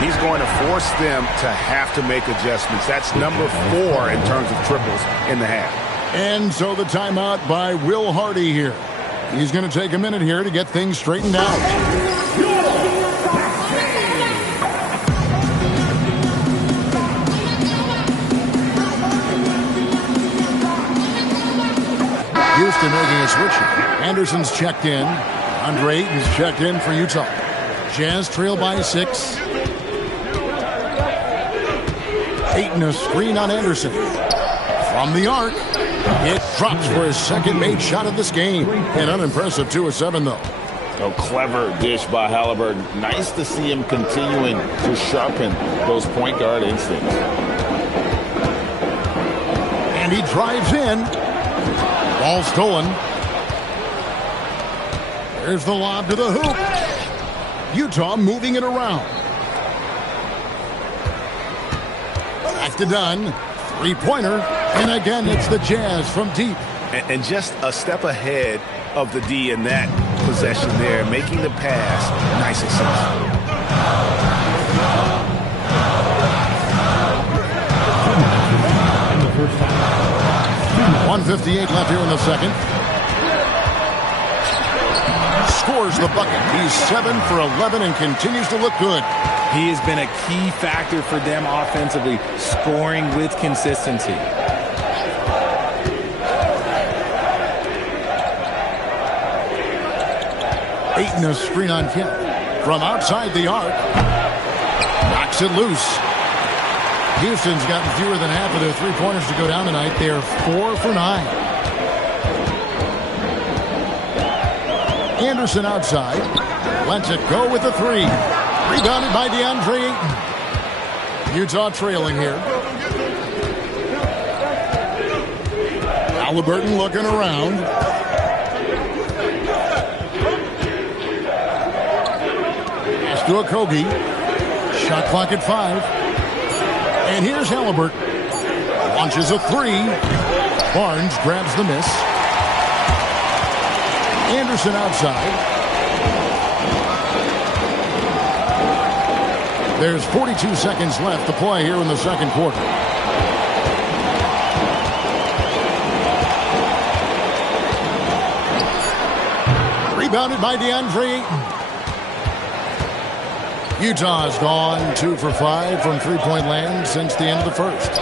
He's going to force them to have to make adjustments. That's number 4 in terms of triples in the half. And so the timeout by Will Hardy here. He's going to take a minute here to get things straightened out. Houston making a switch. Anderson's checked in. Andre Ayton's checked in for Utah. Jazz trail by 6. Ayton a screen on Anderson. From the arc. It drops for his second made shot of this game. An unimpressive 2 of 7, though. A clever dish by Halliburton. Nice to see him continuing to sharpen those point guard instincts. And he drives in. Ball stolen. There's the lob to the hoop. Utah moving it around. Back to Dunn. 3-pointer. And again, it's the Jazz from deep. And just a step ahead of the D in that possession there, making the pass nice and simple. 1:58 left here in the second. Scores the bucket. He's 7 for 11 and continues to look good. He has been a key factor for them offensively, scoring with consistency. Ayton a screen on Kemp. From outside the arc. Knocks it loose. Houston's gotten fewer than half of their 3-pointers to go down tonight. They're 4 for 9. Anderson outside. Lets it go with the 3. Rebounded by DeAndre Ayton. Utah trailing here. Halliburton looking around. Pass to Okogie. Shot clock at 5. And here's Halliburton. Launches a 3. Barnes grabs the miss. Anderson outside. There's 42 seconds left to play here in the second quarter. Rebounded by DeAndre Ayton. Utah has gone 2 for 5 from 3-point land since the end of the first.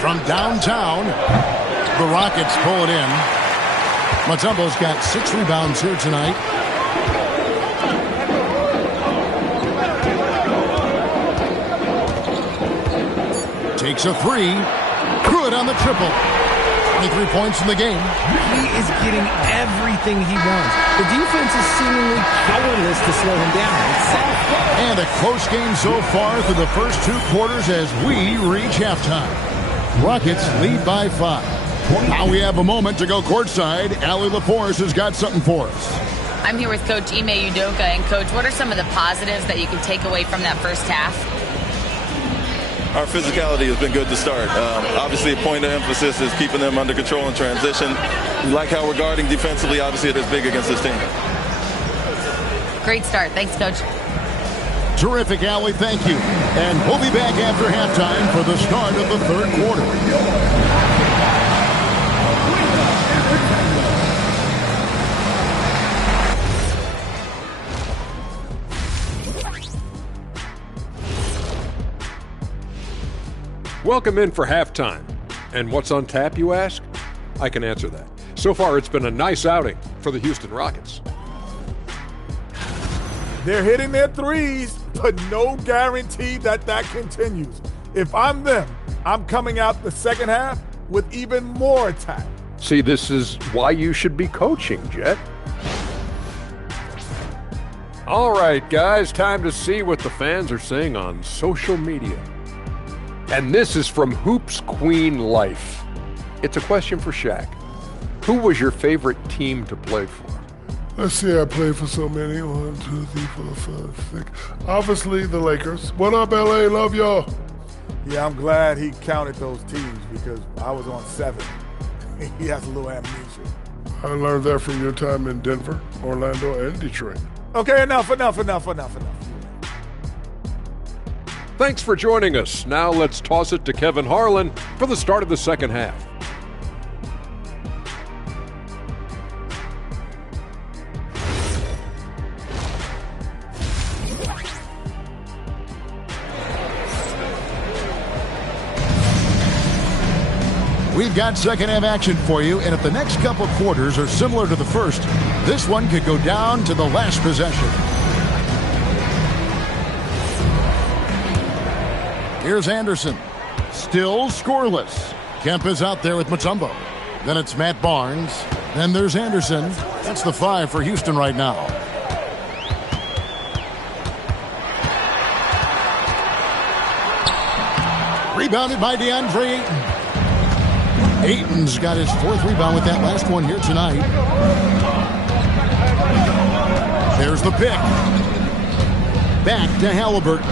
From downtown, the Rockets pull it in. Mutombo's got 6 rebounds here tonight. Takes a 3. Good on the triple. 23 points in the game. He is getting everything he wants. The defense is seemingly powerless to slow him down. And a close game so far through the first 2 quarters as we reach halftime. Rockets lead by 5. Now we have a moment to go courtside. Allie LaForce has got something for us. I'm here with Coach Ime Udoka. And, Coach, what are some of the positives that you can take away from that first half? Our physicality has been good to start. Obviously, a point of emphasis is keeping them under control in transition. We like how we're guarding defensively. Obviously, it is big against this team. Great start. Thanks, Coach. Terrific, Allie. Thank you. And we'll be back after halftime for the start of the third quarter. Welcome in for halftime. And what's on tap, you ask? I can answer that. So far, it's been a nice outing for the Houston Rockets. They're hitting their threes, but no guarantee that that continues. If I'm them, I'm coming out the second half with even more attack. See, this is why you should be coaching, Jet. All right, guys, time to see what the fans are saying on social media. And this is from Hoops Queen Life. It's a question for Shaq. Who was your favorite team to play for? Let's see, I played for so many. 1, 2, 3, 4, 5, 6. Obviously, the Lakers. What up, LA? Love y'all. Yeah, I'm glad he counted those teams because I was on 7. He has a little amnesia. I learned that from your time in Denver, Orlando, and Detroit. Okay, enough. Thanks for joining us. Now let's toss it to Kevin Harlan for the start of the second half. We've got second half action for you, and if the next couple quarters are similar to the first, this one could go down to the last possession. Here's Anderson. Still scoreless. Kemp is out there with Mutombo. Then it's Matt Barnes. Then there's Anderson. That's the 5 for Houston right now. Rebounded by DeAndre Ayton. Ayton's got his 4th rebound with that last one here tonight. There's the pick. Back to Halliburton.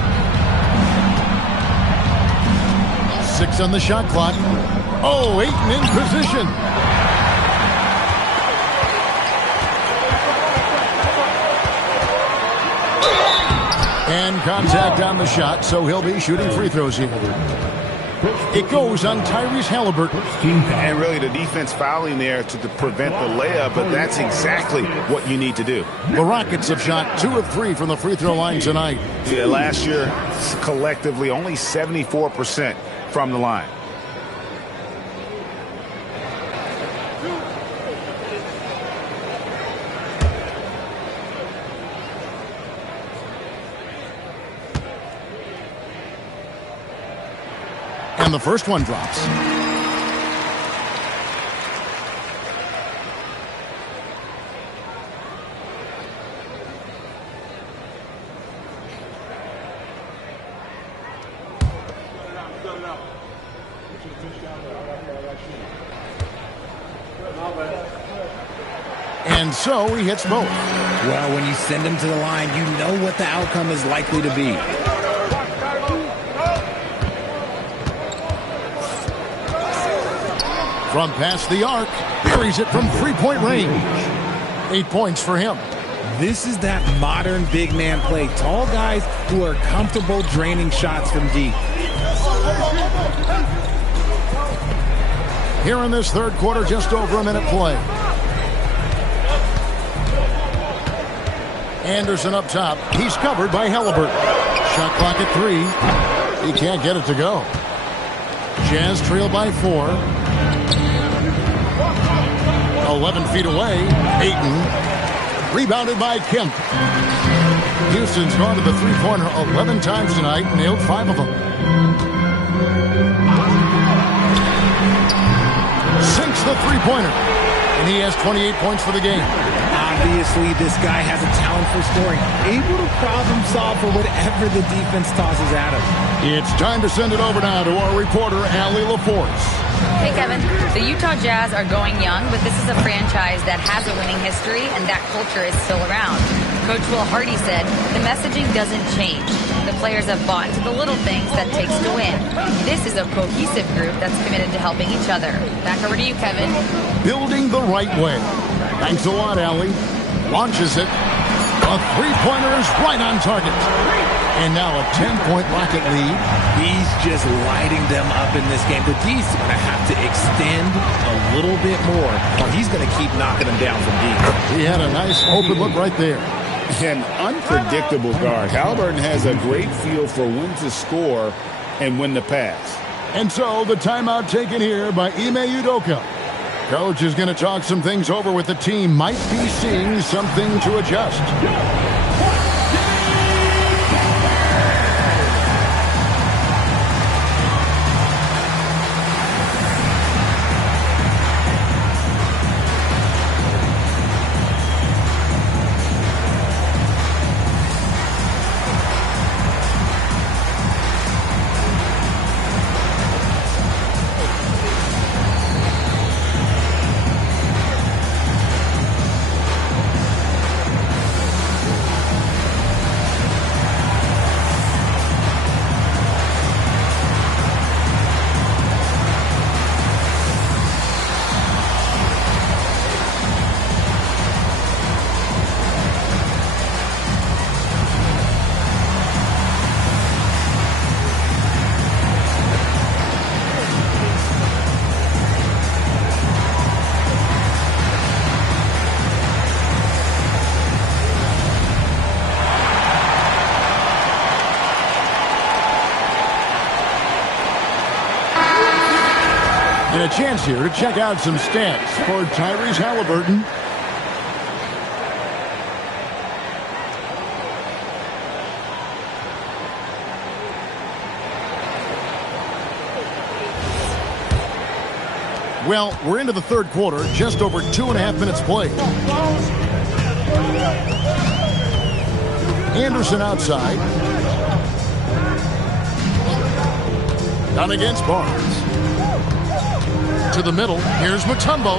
6 on the shot clock. Oh, Ayton in position. And contact on the shot, so he'll be shooting free throws here. It goes on Tyrese Halliburton. And really the defense fouling there to prevent the layup, but that's exactly what you need to do. The Rockets have shot 2 of 3 from the free throw line tonight. Yeah, last year, collectively, only 74% from the line. And the first one drops. And so he hits both. Well, when you send him to the line, you know what the outcome is likely to be. From past the arc, buries it from three-point range. 8 points for him. This is that modern big man play. Tall guys who are comfortable draining shots from deep. Here in this third quarter, just over a minute play. Anderson up top. He's covered by Halliburton. Shot clock at 3. He can't get it to go. Jazz trail by 4. 11 feet away. Ayton. Rebounded by Kemp. Houston's gone to the three-pointer 11 times tonight, nailed 5 of them. Sinks the three-pointer, and he has 28 points for the game. Obviously, this guy has a talent for scoring, able to problem solve for whatever the defense tosses at him. It's time to send it over now to our reporter, Allie LaForce. Hey, Kevin. The Utah Jazz are going young, but this is a franchise that has a winning history, and that culture is still around. Coach Will Hardy said, the messaging doesn't change. The players have bought into the little things that takes to win. This is a cohesive group that's committed to helping each other. Back over to you, Kevin. Building the right way. Thanks a lot, Allie. Launches it. A three-pointer is right on target. And now a 10-point Rocket lead. He's just lighting them up in this game. The D's going to have to extend a little bit more, or he's going to keep knocking them down from deep. He had a nice open look right there. An unpredictable guard. Halliburton has a great feel for when to score and when to pass. And so the timeout taken here by Ime Udoka. Coach is going to talk some things over with the team. Might be seeing something to adjust. And a chance here to check out some stats for Tyrese Halliburton. Well, we're into the third quarter, just over 2.5 minutes played. Anderson outside. Down against Barnes. To the middle. Here's Mutombo.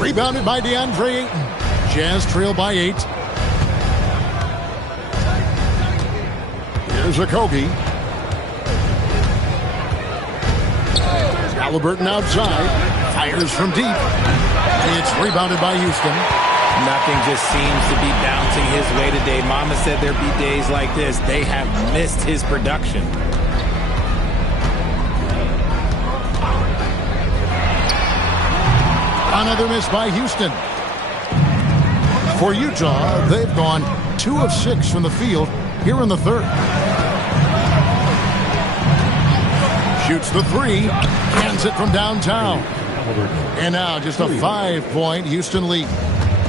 Rebounded by DeAndre Ayton. Jazz trail by 8. Here's Okogie. Halliburton outside. Fires from deep. It's rebounded by Houston. Nothing just seems to be bouncing his way today. Mama said there'd be days like this. They have missed his production. Another miss by Houston. For Utah, they've gone 2 of 6 from the field here in the third. Shoots the 3. Hands it from downtown. And now just a 5-point Houston lead.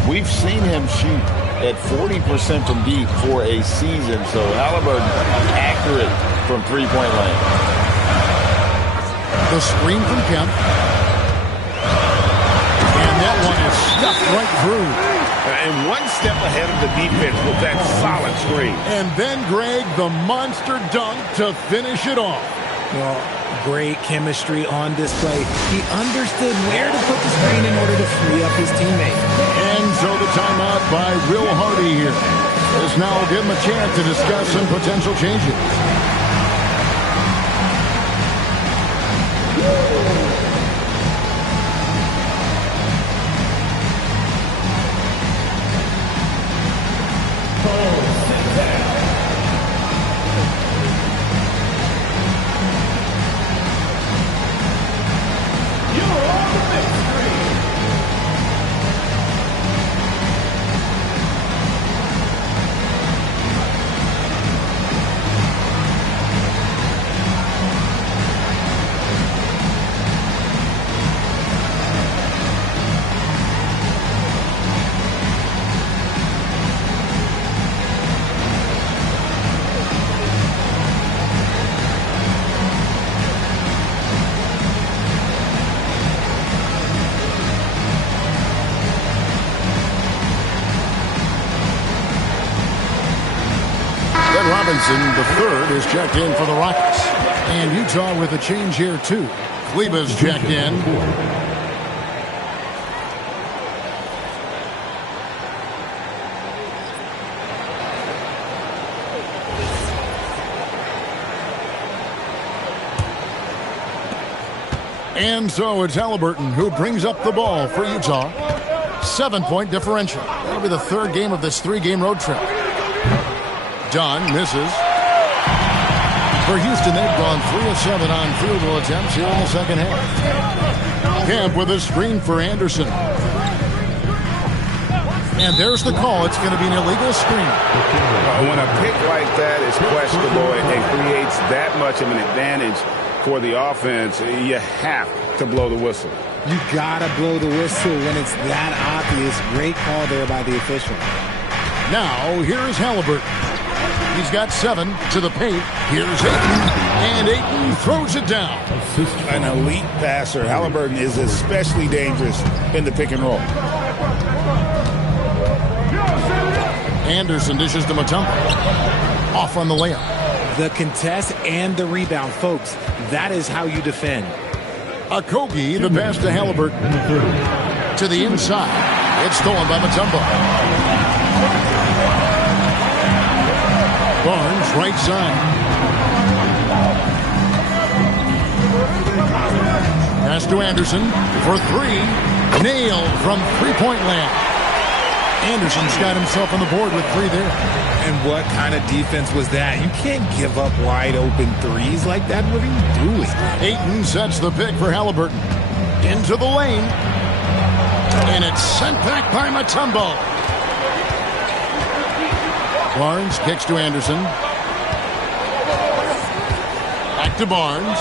We've seen him shoot at 40% from deep for a season, so Halliburton accurate from three-point land. The screen from Kemp. And that one is stuffed right through. And one step ahead of the defense with that solid screen. And then Greg, the monster dunk to finish it off. Well, great chemistry on display. He understood where to put the screen in order to free up his teammate. And so the timeout by Will Hardy here. This now will give him a chance to discuss some potential changes. The third is checked in for the Rockets. And Utah with a change here, too. Kleba's checked in. And so it's Halliburton who brings up the ball for Utah. 7-point differential. That'll be the third game of this 3-game road trip. Dunn misses. For Houston, they've gone 3 of 7 on field goal attempts here in the second half. Kemp with a screen for Anderson. And there's the call. It's going to be an illegal screen. When a pick like that is questionable and creates that much of an advantage for the offense, you have to blow the whistle. You got to blow the whistle when it's that obvious. Great call there by the official. Now, here's Halliburton. He's got 7 to the paint. Here's Ayton. And Ayton throws it down. An elite passer. Halliburton is especially dangerous in the pick and roll. Anderson dishes to Mutombo. Off on the layup. The contest and the rebound, folks. That is how you defend. Okogie, the pass to Halliburton. To the inside. It's stolen by Mutombo. Barnes, right side. Pass to Anderson for 3. Nailed from three-point land. Anderson's got himself on the board with 3 there. And what kind of defense was that? You can't give up wide open threes like that. What are you doing? Ayton sets the pick for Halliburton. Into the lane. And it's sent back by Mutombo. Barnes kicks to Anderson. Back to Barnes.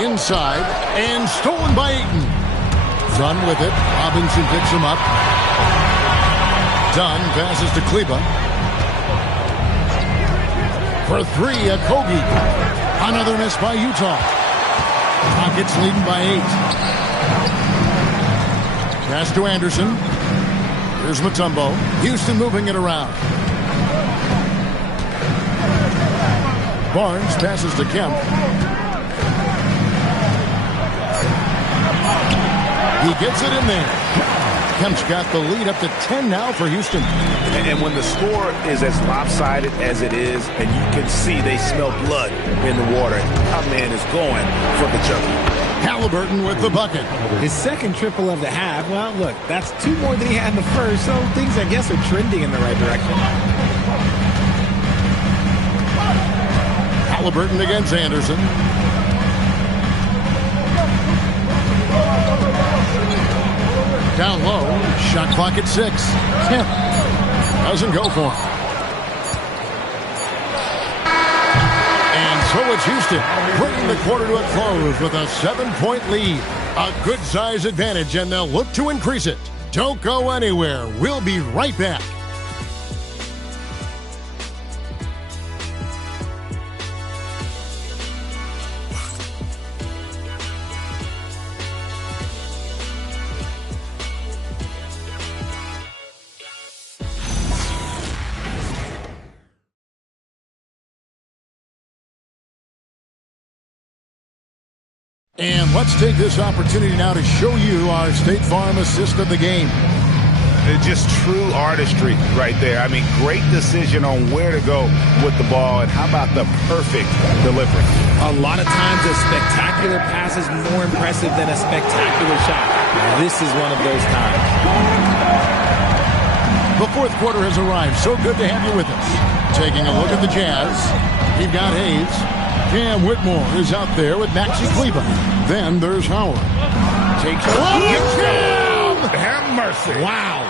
Inside, and stolen by Ayton. Dunn with it. Robinson picks him up. Dunn passes to Kleba. For three, a Kobe. Another miss by Utah. Rockets leading by 8. Pass to Anderson. Here's Mutombo. Houston moving it around. Barnes passes to Kemp. He gets it in there. Kemp's got the lead up to 10 now for Houston. And when the score is as lopsided as it is, and you can see they smell blood in the water, our man is going for the junkie. Halliburton with the bucket. His second triple of the half. Well, look, that's 2 more than he had in the first, so things, I guess, are trending in the right direction. Halliburton against Anderson. Down low, shot clock at 6. Kemp doesn't go for him. And so it's Houston bringing the quarter to a close with a 7-point lead. A good size advantage, and they'll look to increase it. Don't go anywhere. We'll be right back. And let's take this opportunity now to show you our State Farm assist of the game. Just true artistry right there. I mean, great decision on where to go with the ball, and how about the perfect delivery? A lot of times a spectacular pass is more impressive than a spectacular shot. This is one of those times. The fourth quarter has arrived. So good to have you with us. Taking a look at the Jazz. You've got Hayes. Cam Whitmore is out there with Maxi Kleba. Then there's Howard. Takes a look at Cam! Have mercy. Wow.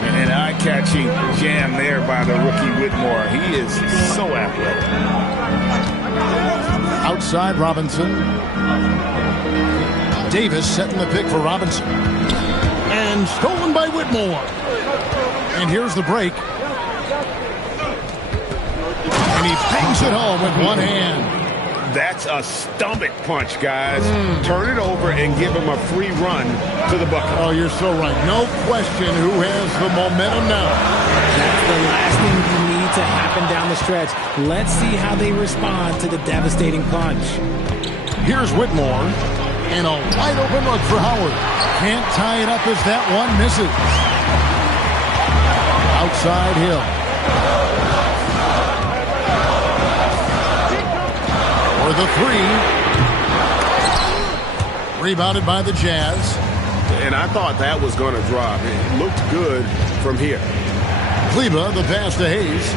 And an eye-catching jam there by the rookie Whitmore. He is so athletic. Outside Robinson. Davis setting the pick for Robinson. And stolen by Whitmore. And here's the break. And he bangs it home with one hand. That's a stomach punch, guys. Turn it over and give him a free run to the bucket. Oh, you're so right. No question who has the momentum now. That's the last thing you need to happen down the stretch. Let's see how they respond to the devastating punch. Here's Whitmore. And a wide open look for Howard. Can't tie it up as that one misses. Outside Hill. For the three. Rebounded by the Jazz. And I thought that was going to drop. It looked good from here. Kleba, the pass to Hayes.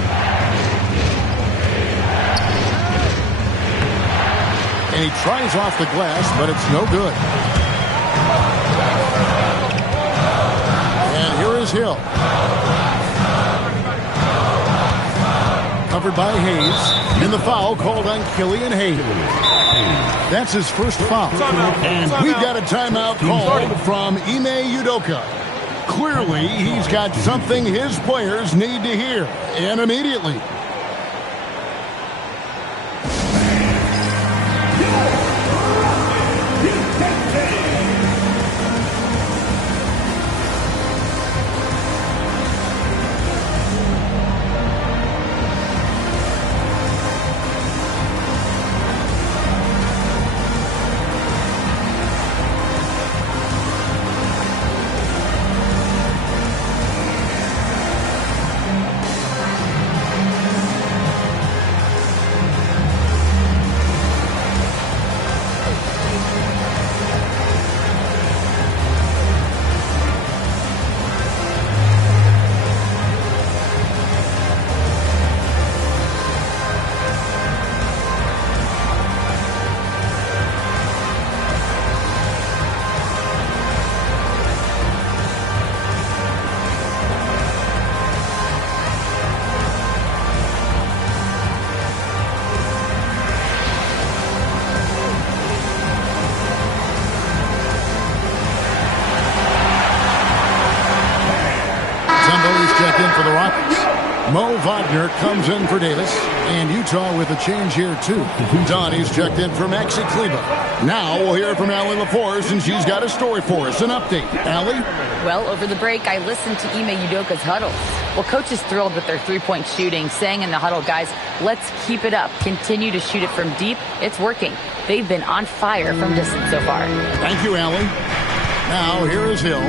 And he tries off the glass, but it's no good. And here is Hill. Covered by Hayes. And the foul called on Killian Hayes. That's his first foul. And we've got a timeout called from Ime Udoka. Clearly, he's got something his players need to hear, and immediately. Mo Wagner comes in for Davis, and Utah with a change here, too. Donnie's checked in for Maxi Kleba. Now we'll hear from Allie LaForce, and she's got a story for us. An update. Allie? Well, over the break, I listened to Ime Udoka's huddle. Well, coach is thrilled with their three-point shooting, saying in the huddle, guys, let's keep it up. Continue to shoot it from deep. It's working. They've been on fire from distance so far. Thank you, Allie. Now, here is Hill.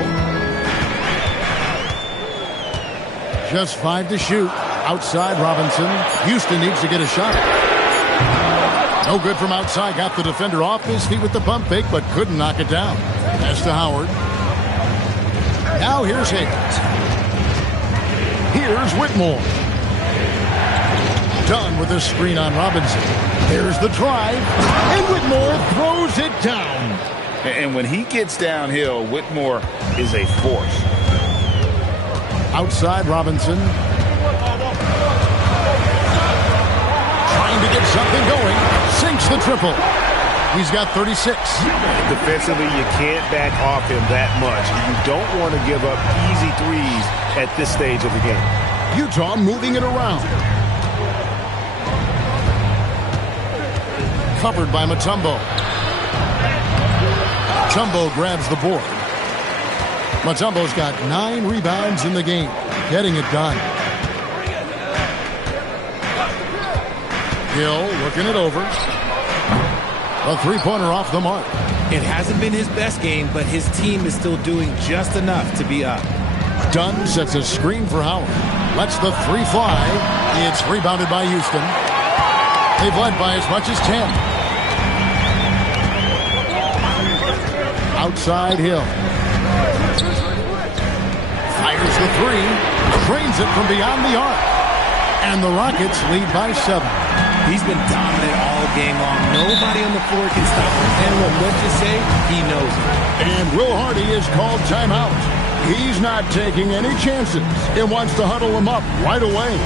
Just 5 to shoot. Outside Robinson. Houston needs to get a shot. No good from outside. Got the defender off his feet with the pump fake, but couldn't knock it down. Pass to Howard. Now here's Higgins. Here's Whitmore. Done with a screen on Robinson. There's the drive. And Whitmore throws it down. And when he gets downhill, Whitmore is a force. Outside Robinson. Trying to get something going. Sinks the triple. He's got 36. Defensively, you can't back off him that much. You don't want to give up easy threes at this stage of the game. Utah moving it around. Covered by Mutombo. Mutombo grabs the board. Mutombo's got 9 rebounds in the game. Getting it done. Hill looking it over. A three-pointer off the mark. It hasn't been his best game, but his team is still doing just enough to be up. Dunn sets a screen for Howard. Lets the three fly. It's rebounded by Houston. They've led by as much as 10. Outside Hill. Fires the three. Drains it from beyond the arc. And the Rockets lead by 7. He's been dominant all game long. Nobody on the floor can stop him. And what Mitch just say, he knows it. And Will Hardy is called timeout. He's not taking any chances. He wants to huddle him up right away.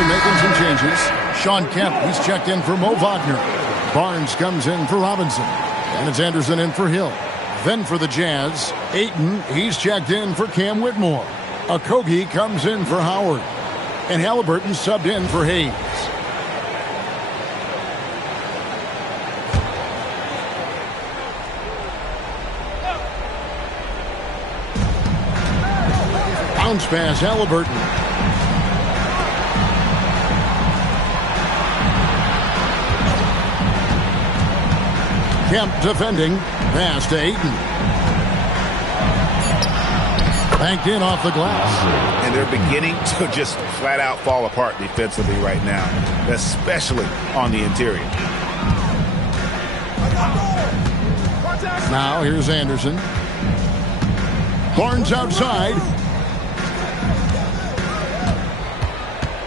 Making some changes. Sean Kemp, he's checked in for Mo Wagner. Barnes comes in for Robinson. And it's Anderson in for Hill. Then for the Jazz, Ayton, he's checked in for Cam Whitmore. Okogie comes in for Howard. And Halliburton subbed in for Hayes. Bounce pass, Halliburton. Kemp defending. Pass to Ayton. Banked in off the glass. And they're beginning to just flat out fall apart defensively right now, especially on the interior. Now here's Anderson. Barnes outside.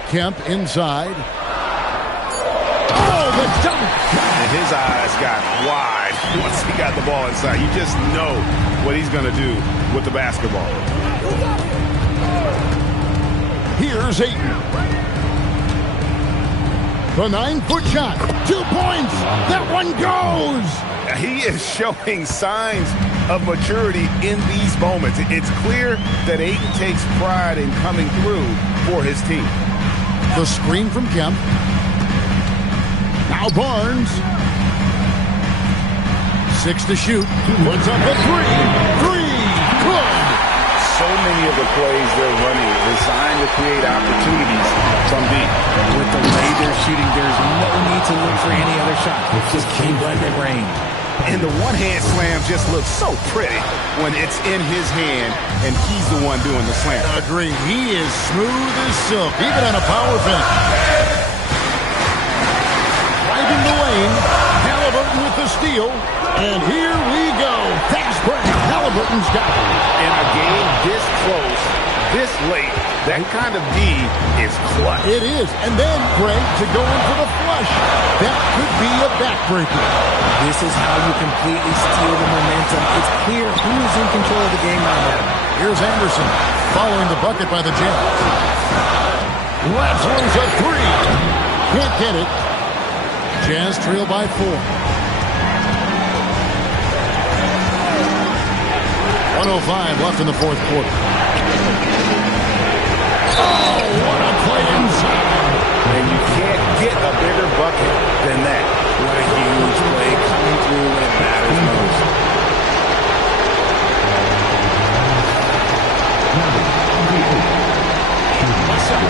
Kemp inside. Oh, the dunk! And his eyes got wide once he got the ball inside. You just know what he's going to do with the basketball. Here's Ayton. The 9-foot shot. 2 points. That one goes. He is showing signs of maturity in these moments. It's clear that Ayton takes pride in coming through for his team. The screen from Kemp. Now Barnes. 6 to shoot. Puts up a 3. Good. So many of the plays they're running designed to create opportunities from deep. With the way they're shooting, there's no need to look for any other shot. Just keep letting it rain. And the one-hand slam just looks so pretty when it's in his hand and he's the one doing the slam. Agreed. He is smooth as silk, even on a power finish. Driving the lane. Halliburton with the steal. And here we go. Fast break. Halliburton's got it. In a game this close, this late, that kind of D is clutch. It is. And then, Greg, to go in for the flush. That could be a backbreaker. This is how you completely steal the momentum. It's clear who's in control of the game right now. Here's Anderson following the bucket by the Jazz. Lets loose a 3. Can't get it. Jazz trail by 4. 1:05 left in the fourth quarter. Oh, what a play inside. And you can't get a bigger bucket than that. What a huge play coming through when it matters most. What's up?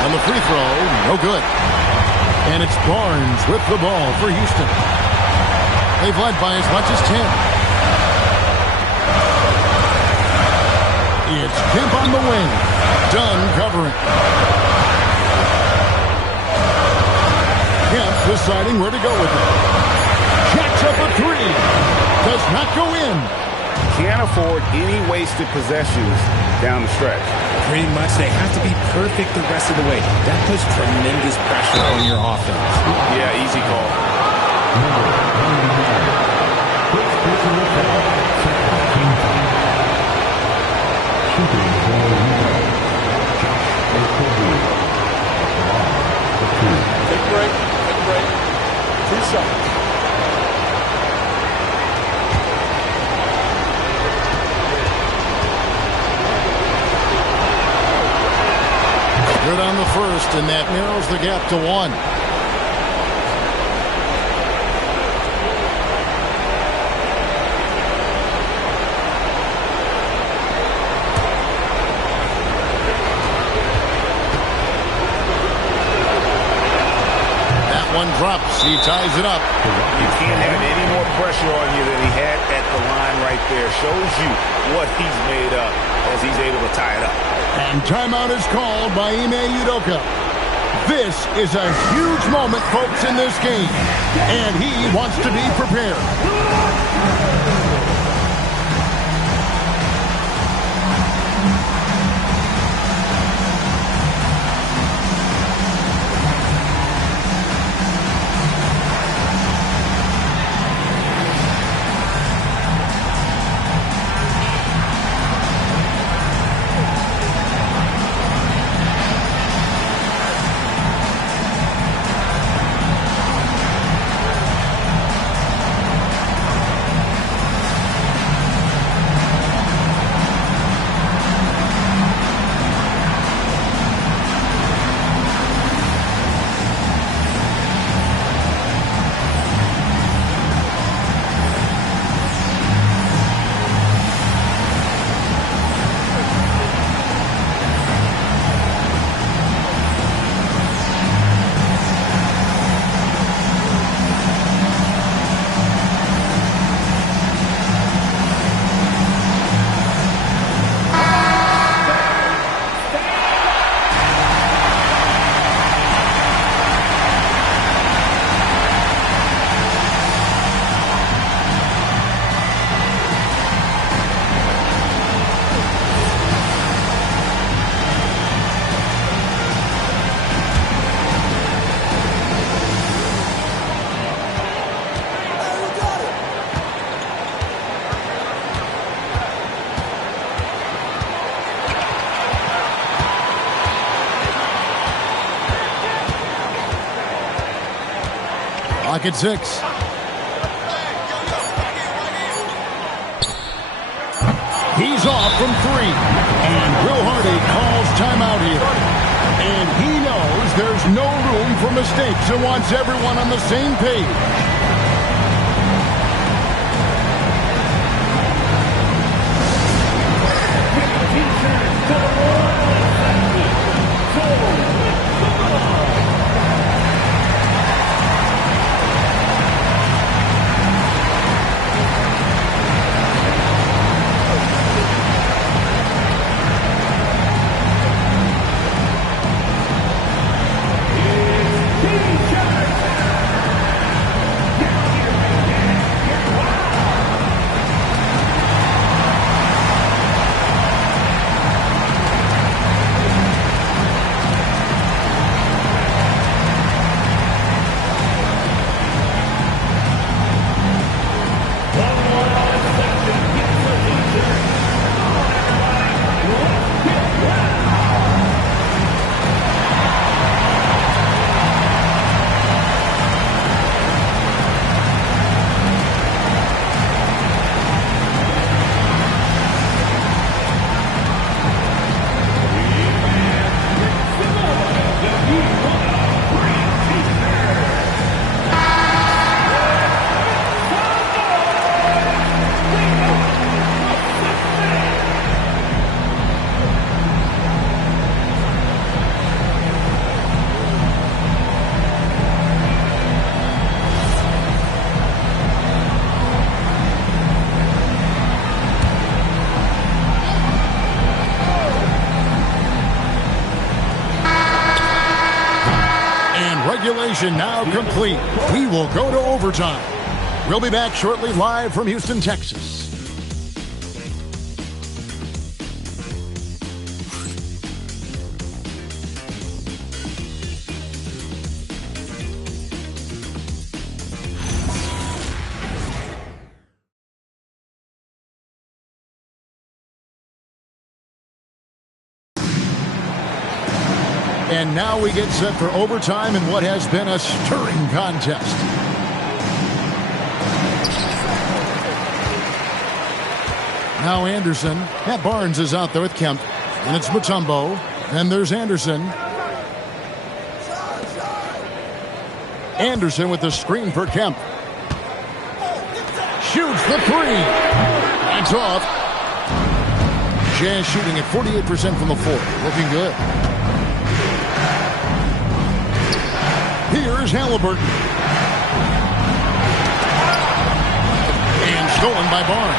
On the free throw, no good. And it's Barnes with the ball for Houston. They've led by as much as 10. It's Kemp on the wing. Dunn covering. Kemp deciding where to go with it. Jacks up a 3. Does not go in. Can't afford any wasted possessions down the stretch. Pretty much, they have to be perfect the rest of the way. That puts tremendous pressure on your offense. Yeah, easy call. Take a break. 2 seconds. Good on the first, and that narrows the gap to 1. That one drops. He ties it up. You can't have any more pressure on you than he had at the line right there. Shows you what he's made up as he's able to tie it up. And timeout is called by Ime Udoka. This is a huge moment, folks, in this game. And he wants to be prepared. Clock at 6. He's off from 3. And Will Hardy calls timeout here. And he knows there's no room for mistakes and wants everyone on the same page. Regulation now complete. We will go to overtime. We'll be back shortly live from Houston, Texas. And now we get set for overtime in what has been a stirring contest. Now Anderson. Matt Barnes is out there with Kemp. And it's Mutombo. Then there's Anderson. Anderson with the screen for Kemp. Shoots the 3. That's off. Jazz shooting at 48% from the floor. Looking good. Here's Halliburton. And stolen by Barnes.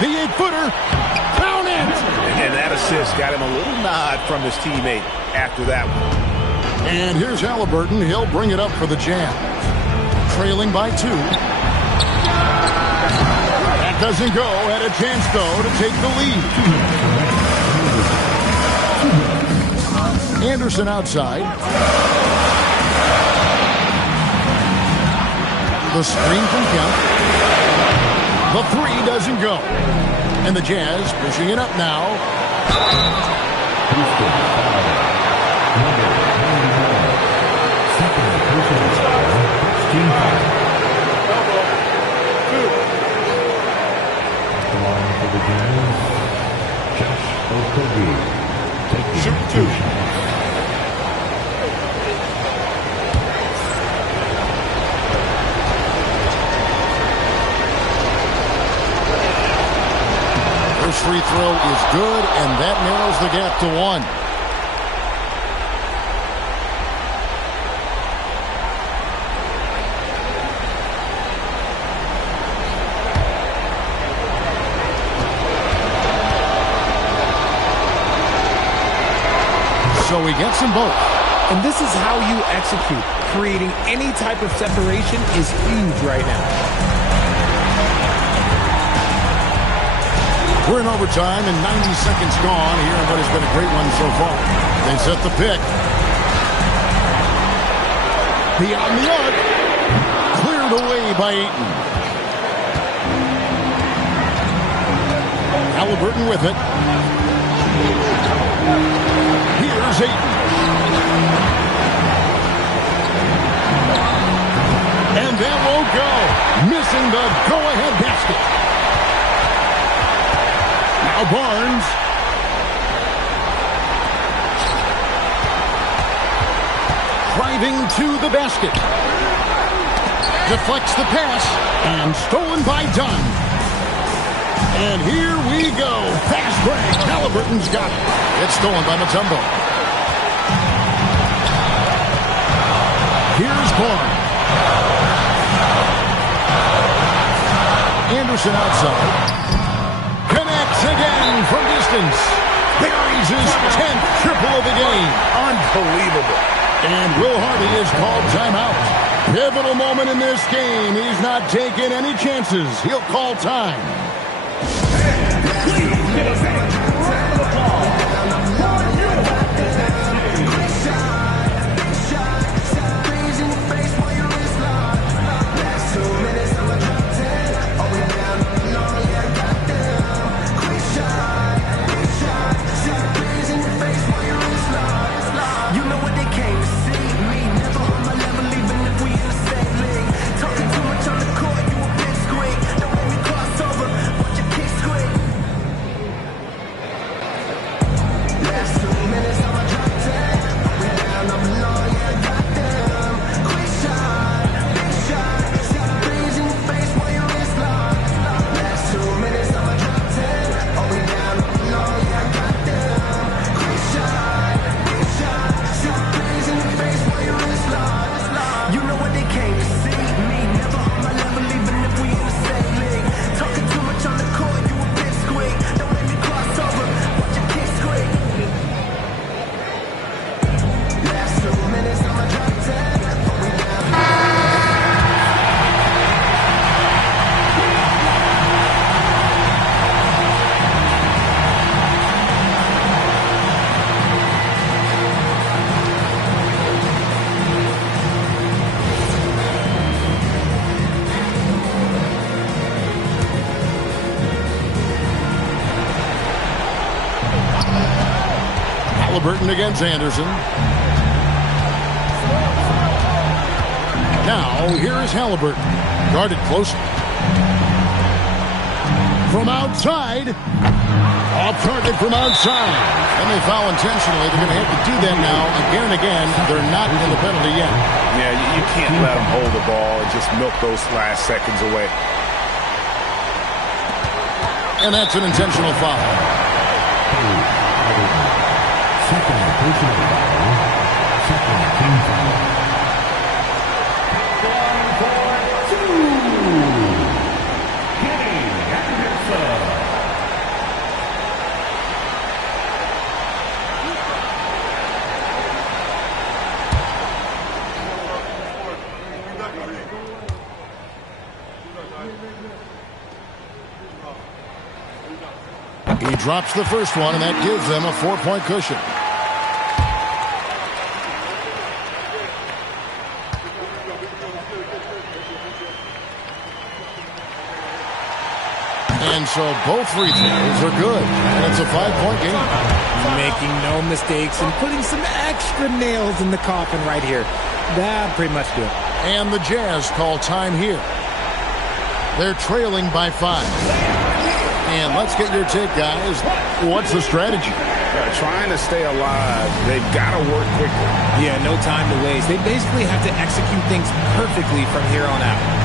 The 8-footer. Count it! And that assist got him a little nod from his teammate after that one. And here's Halliburton. He'll bring it up for the Jazz. Trailing by 2. That doesn't go. Had a chance, though, to take the lead. Anderson outside. The screen from Kemp. The 3 doesn't go. And the Jazz pushing it up now. Shoot 2. First free throw is good, and that narrows the gap to 1. So he gets them both. And this is how you execute. Creating any type of separation is huge right now. We're in overtime and 90 seconds gone here in what has been a great one so far. They set the pick. Beyond the arc. Cleared away by Ayton. Halliburton with it. Here's Here's Ayton. And that won't go. Missing the go-ahead basket. Now Barnes. Driving to the basket. Deflects the pass. And stolen by Dunn. And here we go. Fast break. Halliburton's got it. It's stolen by Mutombo. Here's Barnes. Anderson outside. Connects again from distance. Buries his 10th triple of the game. Unbelievable. And Will Hardy is called timeout. Pivotal moment in this game. He's not taking any chances. He'll call time. Halliburton against Anderson. Now, here is Halliburton. Guarded closely. From outside. Off target from outside. And they foul intentionally. They're going to have to do that now again and again. They're not in the penalty yet. Yeah, you can't let them hold the ball and just milk those last seconds away. And that's an intentional foul. Second personal foul. Second team foul. He drops the first one, and that gives them a 4-point cushion. And so both free throws are good. And it's a 5-point game. Making no mistakes and putting some extra nails in the coffin right here. That pretty much do it. And the Jazz call time here. They're trailing by 5. And let's get your take, guys. What's the strategy? Trying to stay alive. They've got to work quickly. Yeah, no time to waste. They basically have to execute things perfectly from here on out.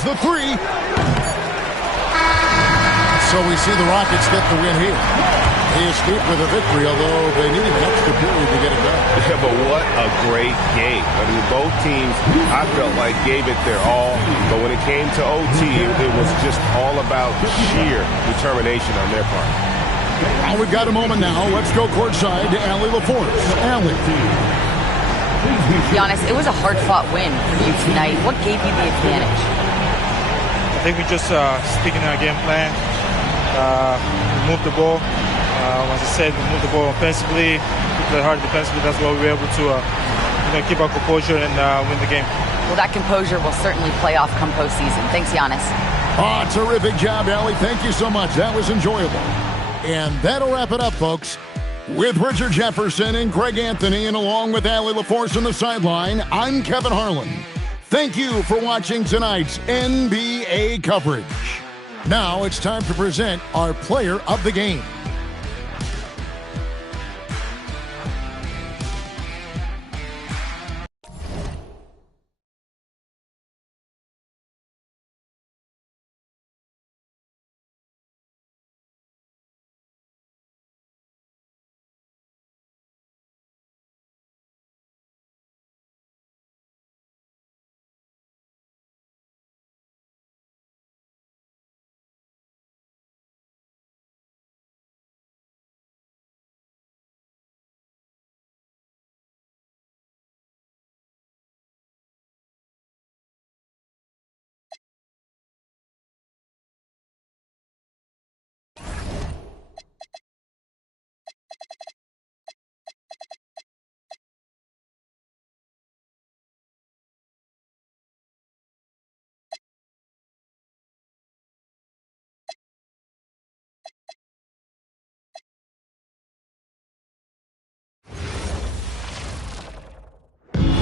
There's the three. So we see the Rockets get the win here. They escaped with a victory, although they needed an extra period to get it done. Yeah, but what a great game. I mean, both teams, I felt like, gave it their all. But when it came to OT, it was just all about sheer determination on their part. Well, we've got a moment now. Let's go courtside to Allie LaForce. Allie. Giannis, it was a hard-fought win for you tonight. What gave you the advantage? I think we just sticking to our game plan. We moved the ball. As I said, we moved the ball offensively, we played hard defensively. That's why we were able to keep our composure and win the game. Well, that composure will certainly play off come postseason. Thanks, Giannis. Oh, terrific job, Allie. Thank you so much. That was enjoyable. And that'll wrap it up, folks. With Richard Jefferson and Greg Anthony, and along with Allie LaForce on the sideline, I'm Kevin Harlan. Thank you for watching tonight's NBA coverage. Now it's time to present our player of the game.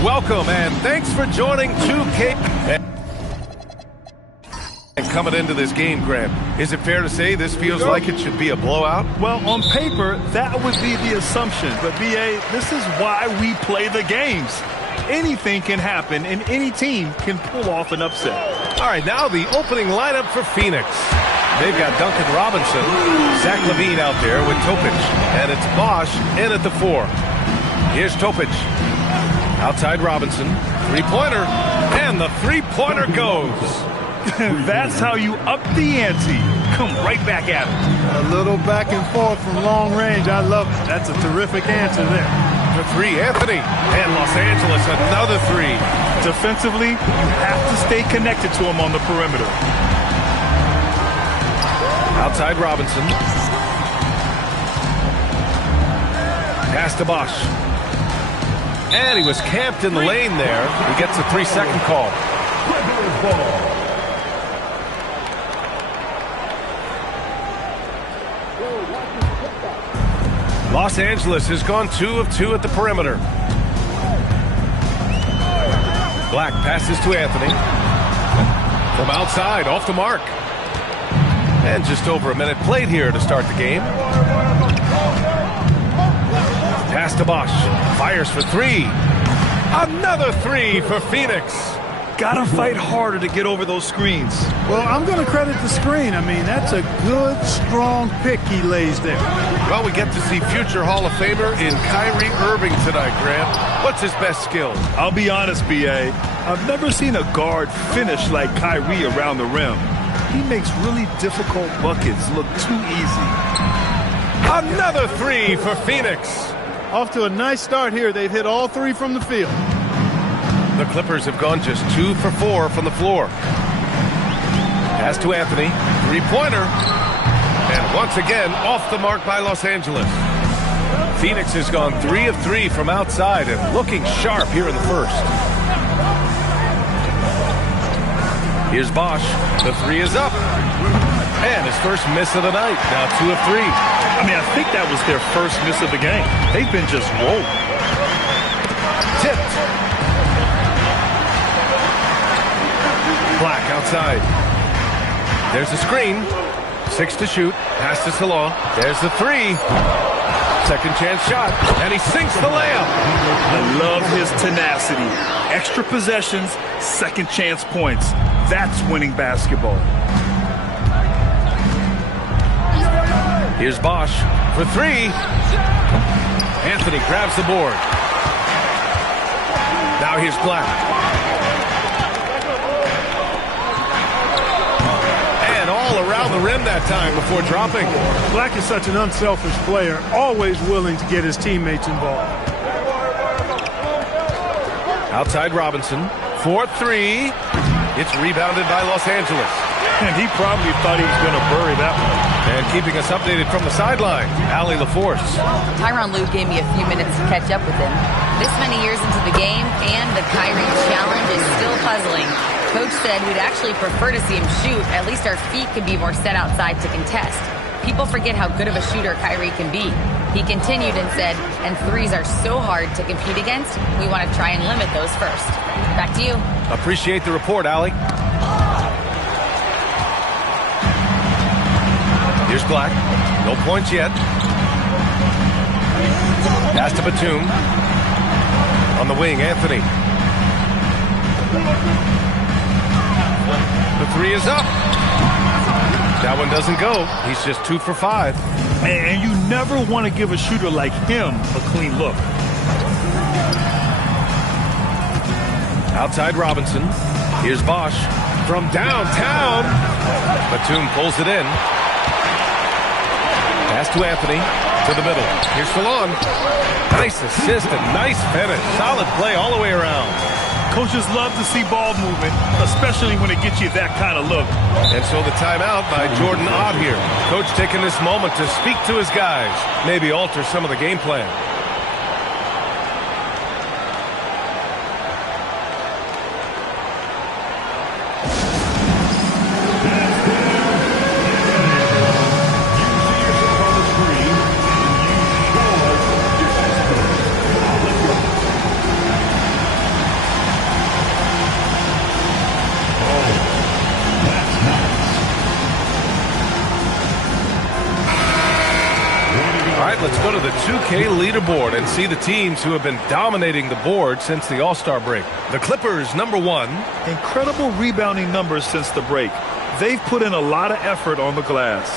Welcome and thanks for joining 2K. And coming into this game, Graham, is it fair to say this feels like it should be a blowout? Well, on paper, that would be the assumption. But, B.A., this is why we play the games. Anything can happen, and any team can pull off an upset. All right, now the opening lineup for Phoenix. They've got Duncan Robinson, Zach LaVine out there with Topic, and it's Bosch in at the 4. Here's Topic. Outside Robinson, three-pointer, and the three-pointer goes. That's how you up the ante. Come right back at it. A little back and forth from long range. I love it. That's a terrific answer there. The three, Anthony. And Los Angeles, another three. Defensively, you have to stay connected to him on the perimeter. Outside Robinson. Pass to Bosch. And he was camped in the lane there. He gets a 3-second call. Los Angeles has gone 2 of 2 at the perimeter. Black passes to Anthony. From outside, off the mark. And just over a minute played here to start the game. Pass to Bosch. Fires for 3. Another 3 for Phoenix. Gotta fight harder to get over those screens. Well, I'm going to credit the screen. I mean, that's a good, strong pick he lays there. Well, we get to see future Hall of Famer in Kyrie Irving tonight, Grant. What's his best skill? I'll be honest, B.A. I've never seen a guard finish like Kyrie around the rim. He makes really difficult buckets look too easy. Another 3 for Phoenix. Off to a nice start here. They've hit all 3 from the field. The Clippers have gone just 2 for 4 from the floor. Pass to Anthony. Three-pointer. And once again, off the mark by Los Angeles. Phoenix has gone 3 of 3 from outside and looking sharp here in the first. Here's Bosch. The 3 is up. And his first miss of the night. Now 2 of 3. I mean, I think that was their first miss of the game. They've been just rolling. Tipped. Black outside. There's the screen. 6 to shoot. Pass to Salah. There's the 3. Second chance shot, and he sinks the layup. I love his tenacity. Extra possessions, second chance points. That's winning basketball. Here's Bosch for three. Anthony grabs the board. Now here's Black. And all around the rim that time before dropping. Black is such an unselfish player, always willing to get his teammates involved. Outside Robinson for three. It's rebounded by Los Angeles. And he probably thought he was going to bury that one. And keeping us updated from the sideline, Allie LaForce. Tyronn Lue gave me a few minutes to catch up with him. This many years into the game, and the Kyrie challenge is still puzzling. Coach said we'd actually prefer to see him shoot. At least our feet could be more set outside to contest. People forget how good of a shooter Kyrie can be. He continued and said, and threes are so hard to compete against, we want to try and limit those first. Back to you. Appreciate the report, Allie. Here's Black. No points yet. Pass to Batum. On the wing, Anthony. The three is up. That one doesn't go. He's just 2 for 5. And you never want to give a shooter like him a clean look. Outside Robinson. Here's Bosch from downtown. Batum pulls it in. Pass to Anthony. To the middle. Here's Salon. Nice assist and nice finish. Solid play all the way around. Coaches love to see ball movement, especially when it gets you that kind of look. And so the timeout by Jordan Ott here. Coach taking this moment to speak to his guys. Maybe alter some of the game plan. Let's go to the 2K leaderboard and see the teams who have been dominating the board since the All-Star break. The Clippers, #1. Incredible rebounding numbers since the break. They've put in a lot of effort on the glass.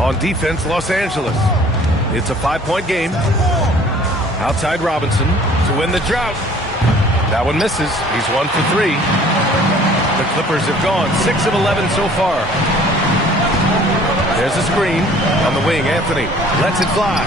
On defense, Los Angeles. It's a 5-point game. Outside Robinson to win the drought. That one misses. He's 1 for 3. The Clippers have gone 6 of 11 so far. There's a screen on the wing. Anthony lets it fly.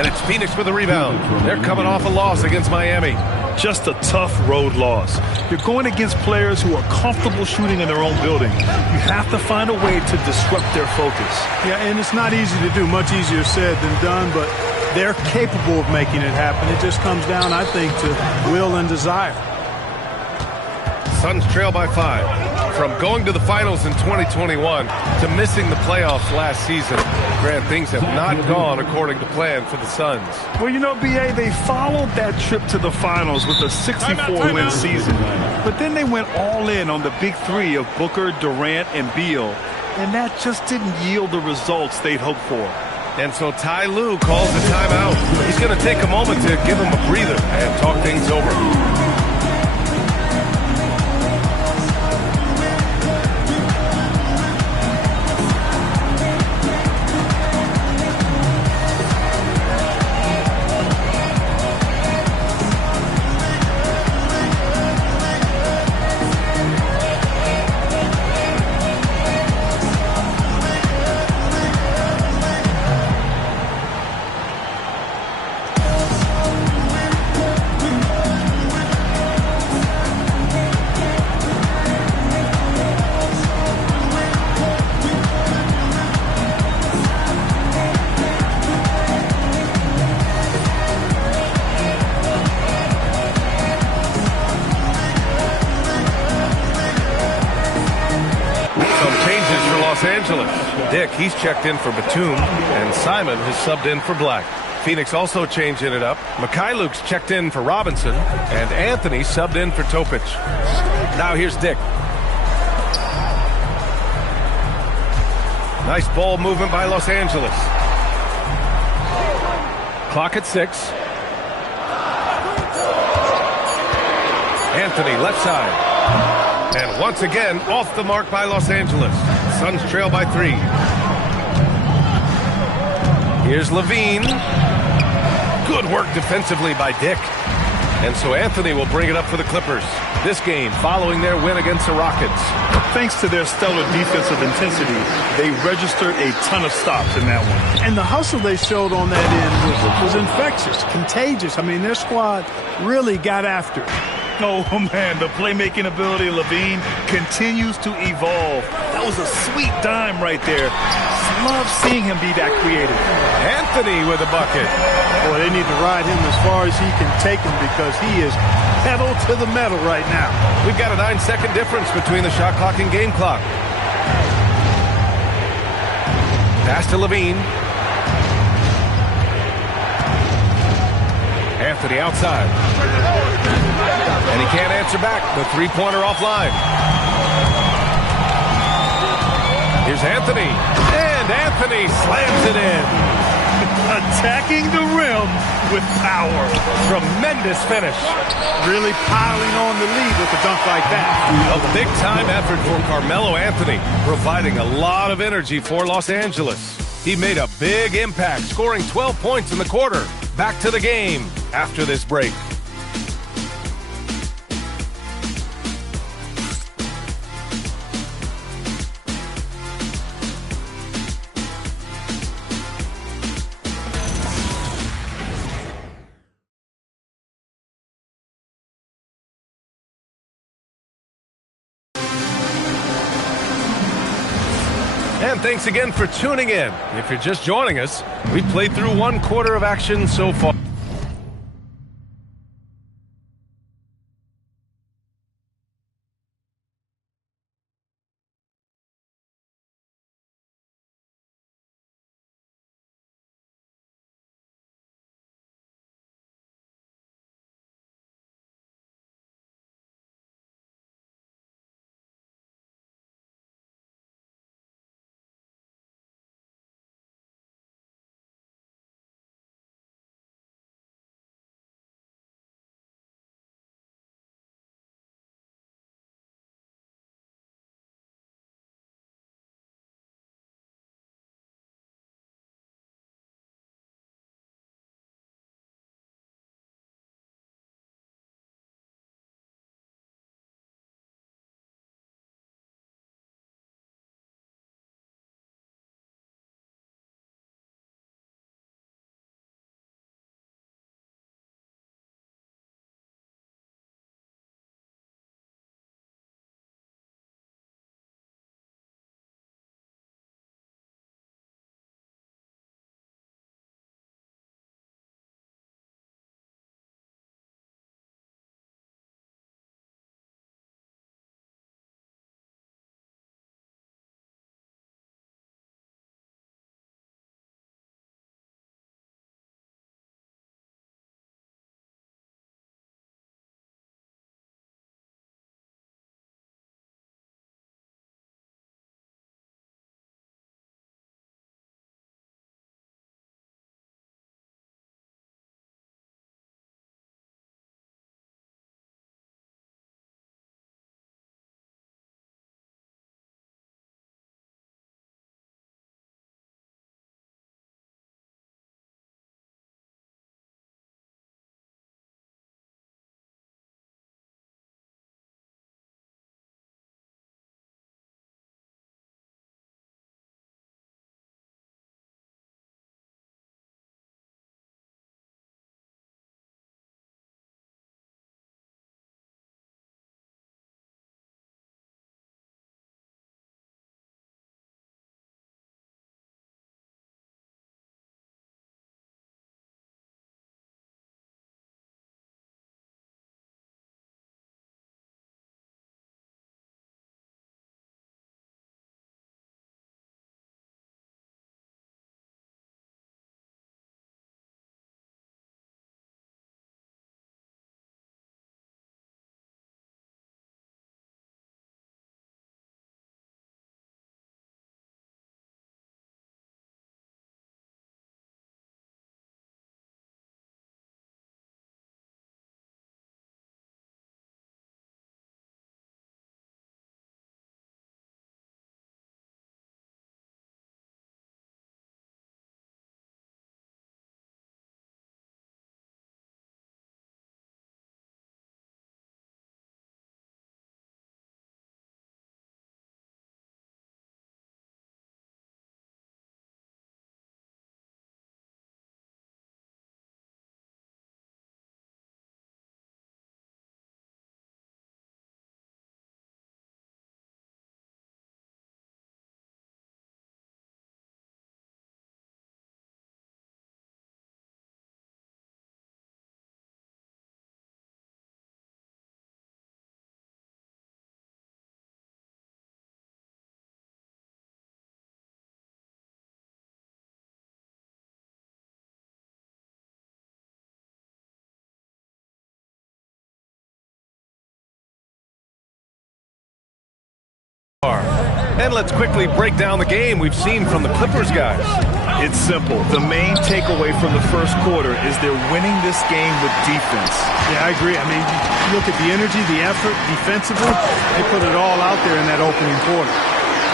And it's Phoenix with the rebound. They're coming off a loss against Miami. Just a tough road loss. You're going against players who are comfortable shooting in their own building. You have to find a way to disrupt their focus. Yeah, and it's not easy to do. Much easier said than done, but they're capable of making it happen. It just comes down, I think, to will and desire. Suns trail by 5. From going to the finals in 2021 to missing the playoffs last season, Grant, things have not gone according to plan for the Suns. Well, you know, B.A., they followed that trip to the finals with a 64-win season. But then they went all in on the big three of Booker, Durant, and Beal. And that just didn't yield the results they'd hoped for. And so Ty Lue calls a timeout. He's going to take a moment to give him a breather and talk things over. Los Angeles. Dick, he's checked in for Batum, and Simon has subbed in for Black. Phoenix also changing it up. Mikhailuk's checked in for Robinson, and Anthony subbed in for Topic. Now here's Dick. Nice ball movement by Los Angeles. Clock at 6. Anthony left side. And once again, off the mark by Los Angeles. Suns trail by 3. Here's Levine. Good work defensively by Dick. And so Anthony will bring it up for the Clippers. This game following their win against the Rockets. Thanks to their stellar defensive intensity, they registered a ton of stops in that one. And the hustle they showed on that end was infectious, contagious. I mean, their squad really got after it. Oh, man, the playmaking ability of Levine continues to evolve. That was a sweet dime right there. Love seeing him be that creative. Anthony with a bucket. Boy, they need to ride him as far as he can take him because he is pedal to the metal right now. We've got a 9-second difference between the shot clock and game clock. Pass to Levine. Anthony outside. And he can't answer back. The three-pointer offline. Here's Anthony. And Anthony slams it in. Attacking the rim with power. Tremendous finish. Really piling on the lead with a dunk like that. A big-time effort for Carmelo Anthony, providing a lot of energy for Los Angeles. He made a big impact, scoring 12 points in the quarter. Back to the game after this break. And thanks again for tuning in. If you're just joining us, we played through one quarter of action so far. And let's quickly break down the game we've seen from the Clippers guys. It's simple. The main takeaway from the first quarter is they're winning this game with defense. Yeah, I agree. I mean, you look at the energy, the effort, defensively, they put it all out there in that opening quarter.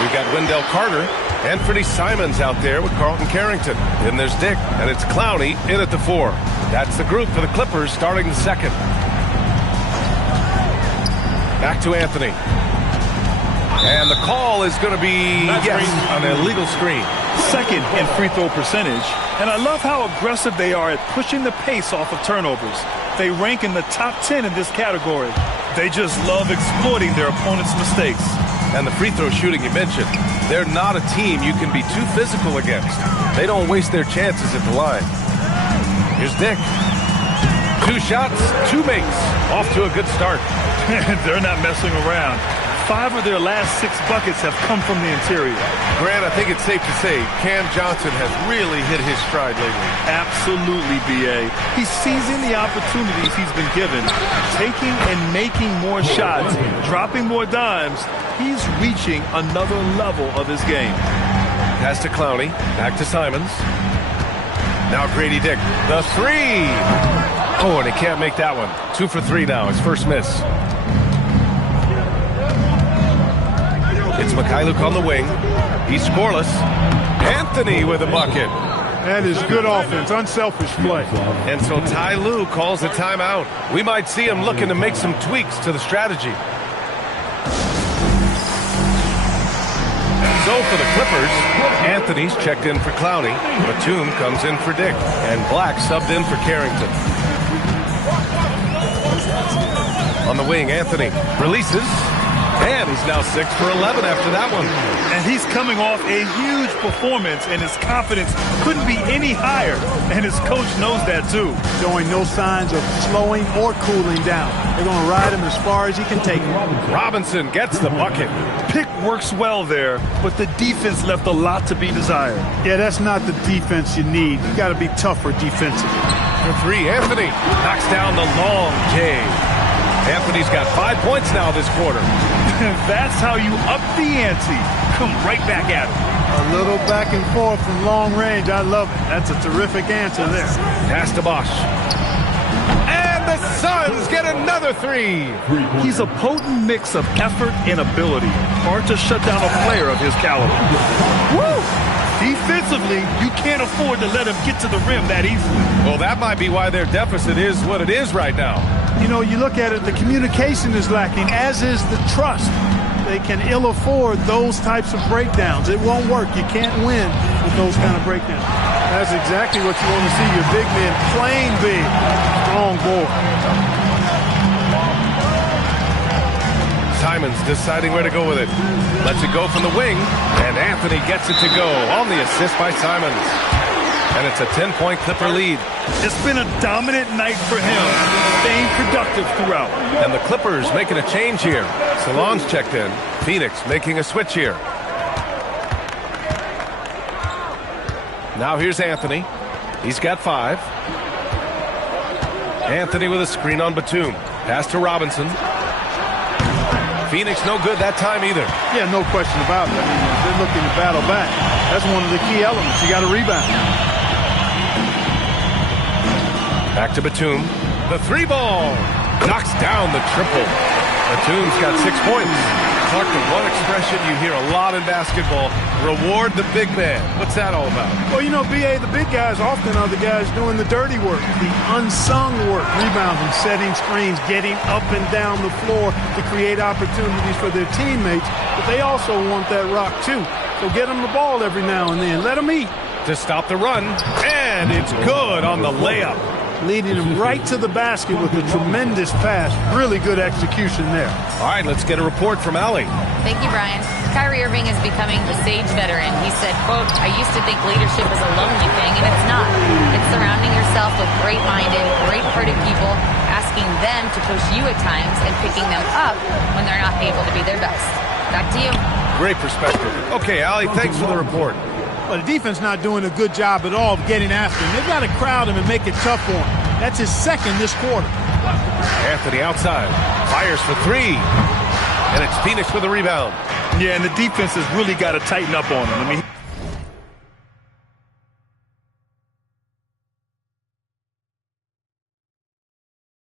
We've got Wendell Carter, Anthony Simons out there with Carlton Carrington. Then there's Dick, and it's Clowney in at the 4. That's the group for the Clippers starting the second. Back to Anthony. And the call is going to be, an illegal screen. Second in free throw percentage. And I love how aggressive they are at pushing the pace off of turnovers. They rank in the top 10 in this category. They just love exploiting their opponent's mistakes. And the free throw shooting you mentioned, they're not a team you can be too physical against. They don't waste their chances at the line. Here's Dick. 2 shots, 2 makes. Off to a good start. They're not messing around. 5 of their last 6 buckets have come from the interior. Grant, I think it's safe to say Cam Johnson has really hit his stride lately. Absolutely, B.A. He's seizing the opportunities he's been given, taking and making more shots, dropping more dimes. He's reaching another level of his game. Pass to Clowney, back to Simons. Now Grady Dick, the 3. Oh, and he can't make that one. 2 for 3 now, his first miss. It's Mikhailuk on the wing. He's scoreless. Anthony with a bucket. That is good offense, unselfish play. And so Ty Lue calls a timeout. We might see him looking to make some tweaks to the strategy. So for the Clippers, Anthony's checked in for Clowney. Batum comes in for Dick. And Black subbed in for Carrington. On the wing, Anthony releases. And he's now 6 for 11 after that one. And he's coming off a huge performance, and his confidence couldn't be any higher. And his coach knows that, too. Showing no signs of slowing or cooling down. They're going to ride him as far as he can take him. Robinson gets the bucket. Pick works well there, but the defense left a lot to be desired. Yeah, that's not the defense you need. You got to be tougher defensively. For 3, Anthony knocks down the long J. Anthony's got 5 points now this quarter. That's how you up the ante. Come right back at him. A little back and forth from long range. I love it. That's a terrific answer there. Pass to Bosch. And the Suns get another 3. He's a potent mix of effort and ability. Hard to shut down a player of his caliber. Woo! Defensively, you can't afford to let him get to the rim that easily. Well, that might be why their deficit is what it is right now. You know, you look at it, the communication is lacking, as is the trust. They can ill afford those types of breakdowns. It won't work. You can't win with those kind of breakdowns. That's exactly what you want to see, your big men playing big. Strong board. Simons deciding where to go with it. Lets it go from the wing, and Anthony gets it to go on the assist by Simons. And it's a 10-point Clipper lead. It's been a dominant night for him, staying productive throughout. And the Clippers making a change here. Salon's checked in. Phoenix making a switch here. Now here's Anthony. He's got 5. Anthony with a screen on Batum. Pass to Robinson. Phoenix no good that time either. Yeah, no question about it. I mean, they're looking to battle back. That's one of the key elements. You got to rebound. Back to Batum. The 3 ball. Knocks down the triple. Batum's got 6 points. Clark, the one expression you hear a lot in basketball, reward the big man. What's that all about? Well, you know, B.A., the big guys often are the guys doing the dirty work, the unsung work, rebounding, setting screens, getting up and down the floor to create opportunities for their teammates. But they also want that rock, too. So get them the ball every now and then. Let them eat. To stop the run, and it's good on the layup. Leading him right to the basket with a tremendous pass. Really good execution there. All right, let's get a report from Allie. Thank you, Brian. Kyrie Irving is becoming the sage veteran. He said, quote, "I used to think leadership was a lonely thing, and it's not. It's surrounding yourself with great-minded, great-hearted people, asking them to push you at times and picking them up when they're not able to be their best." Back to you. Great perspective. Okay, Allie, thanks for the report. Well, the defense not doing a good job at all of getting after him. They've got to crowd him and make it tough for him. That's his second this quarter. Anthony outside. Fires for 3. And it's Phoenix with a rebound. Yeah, and the defense has really got to tighten up on him. I mean,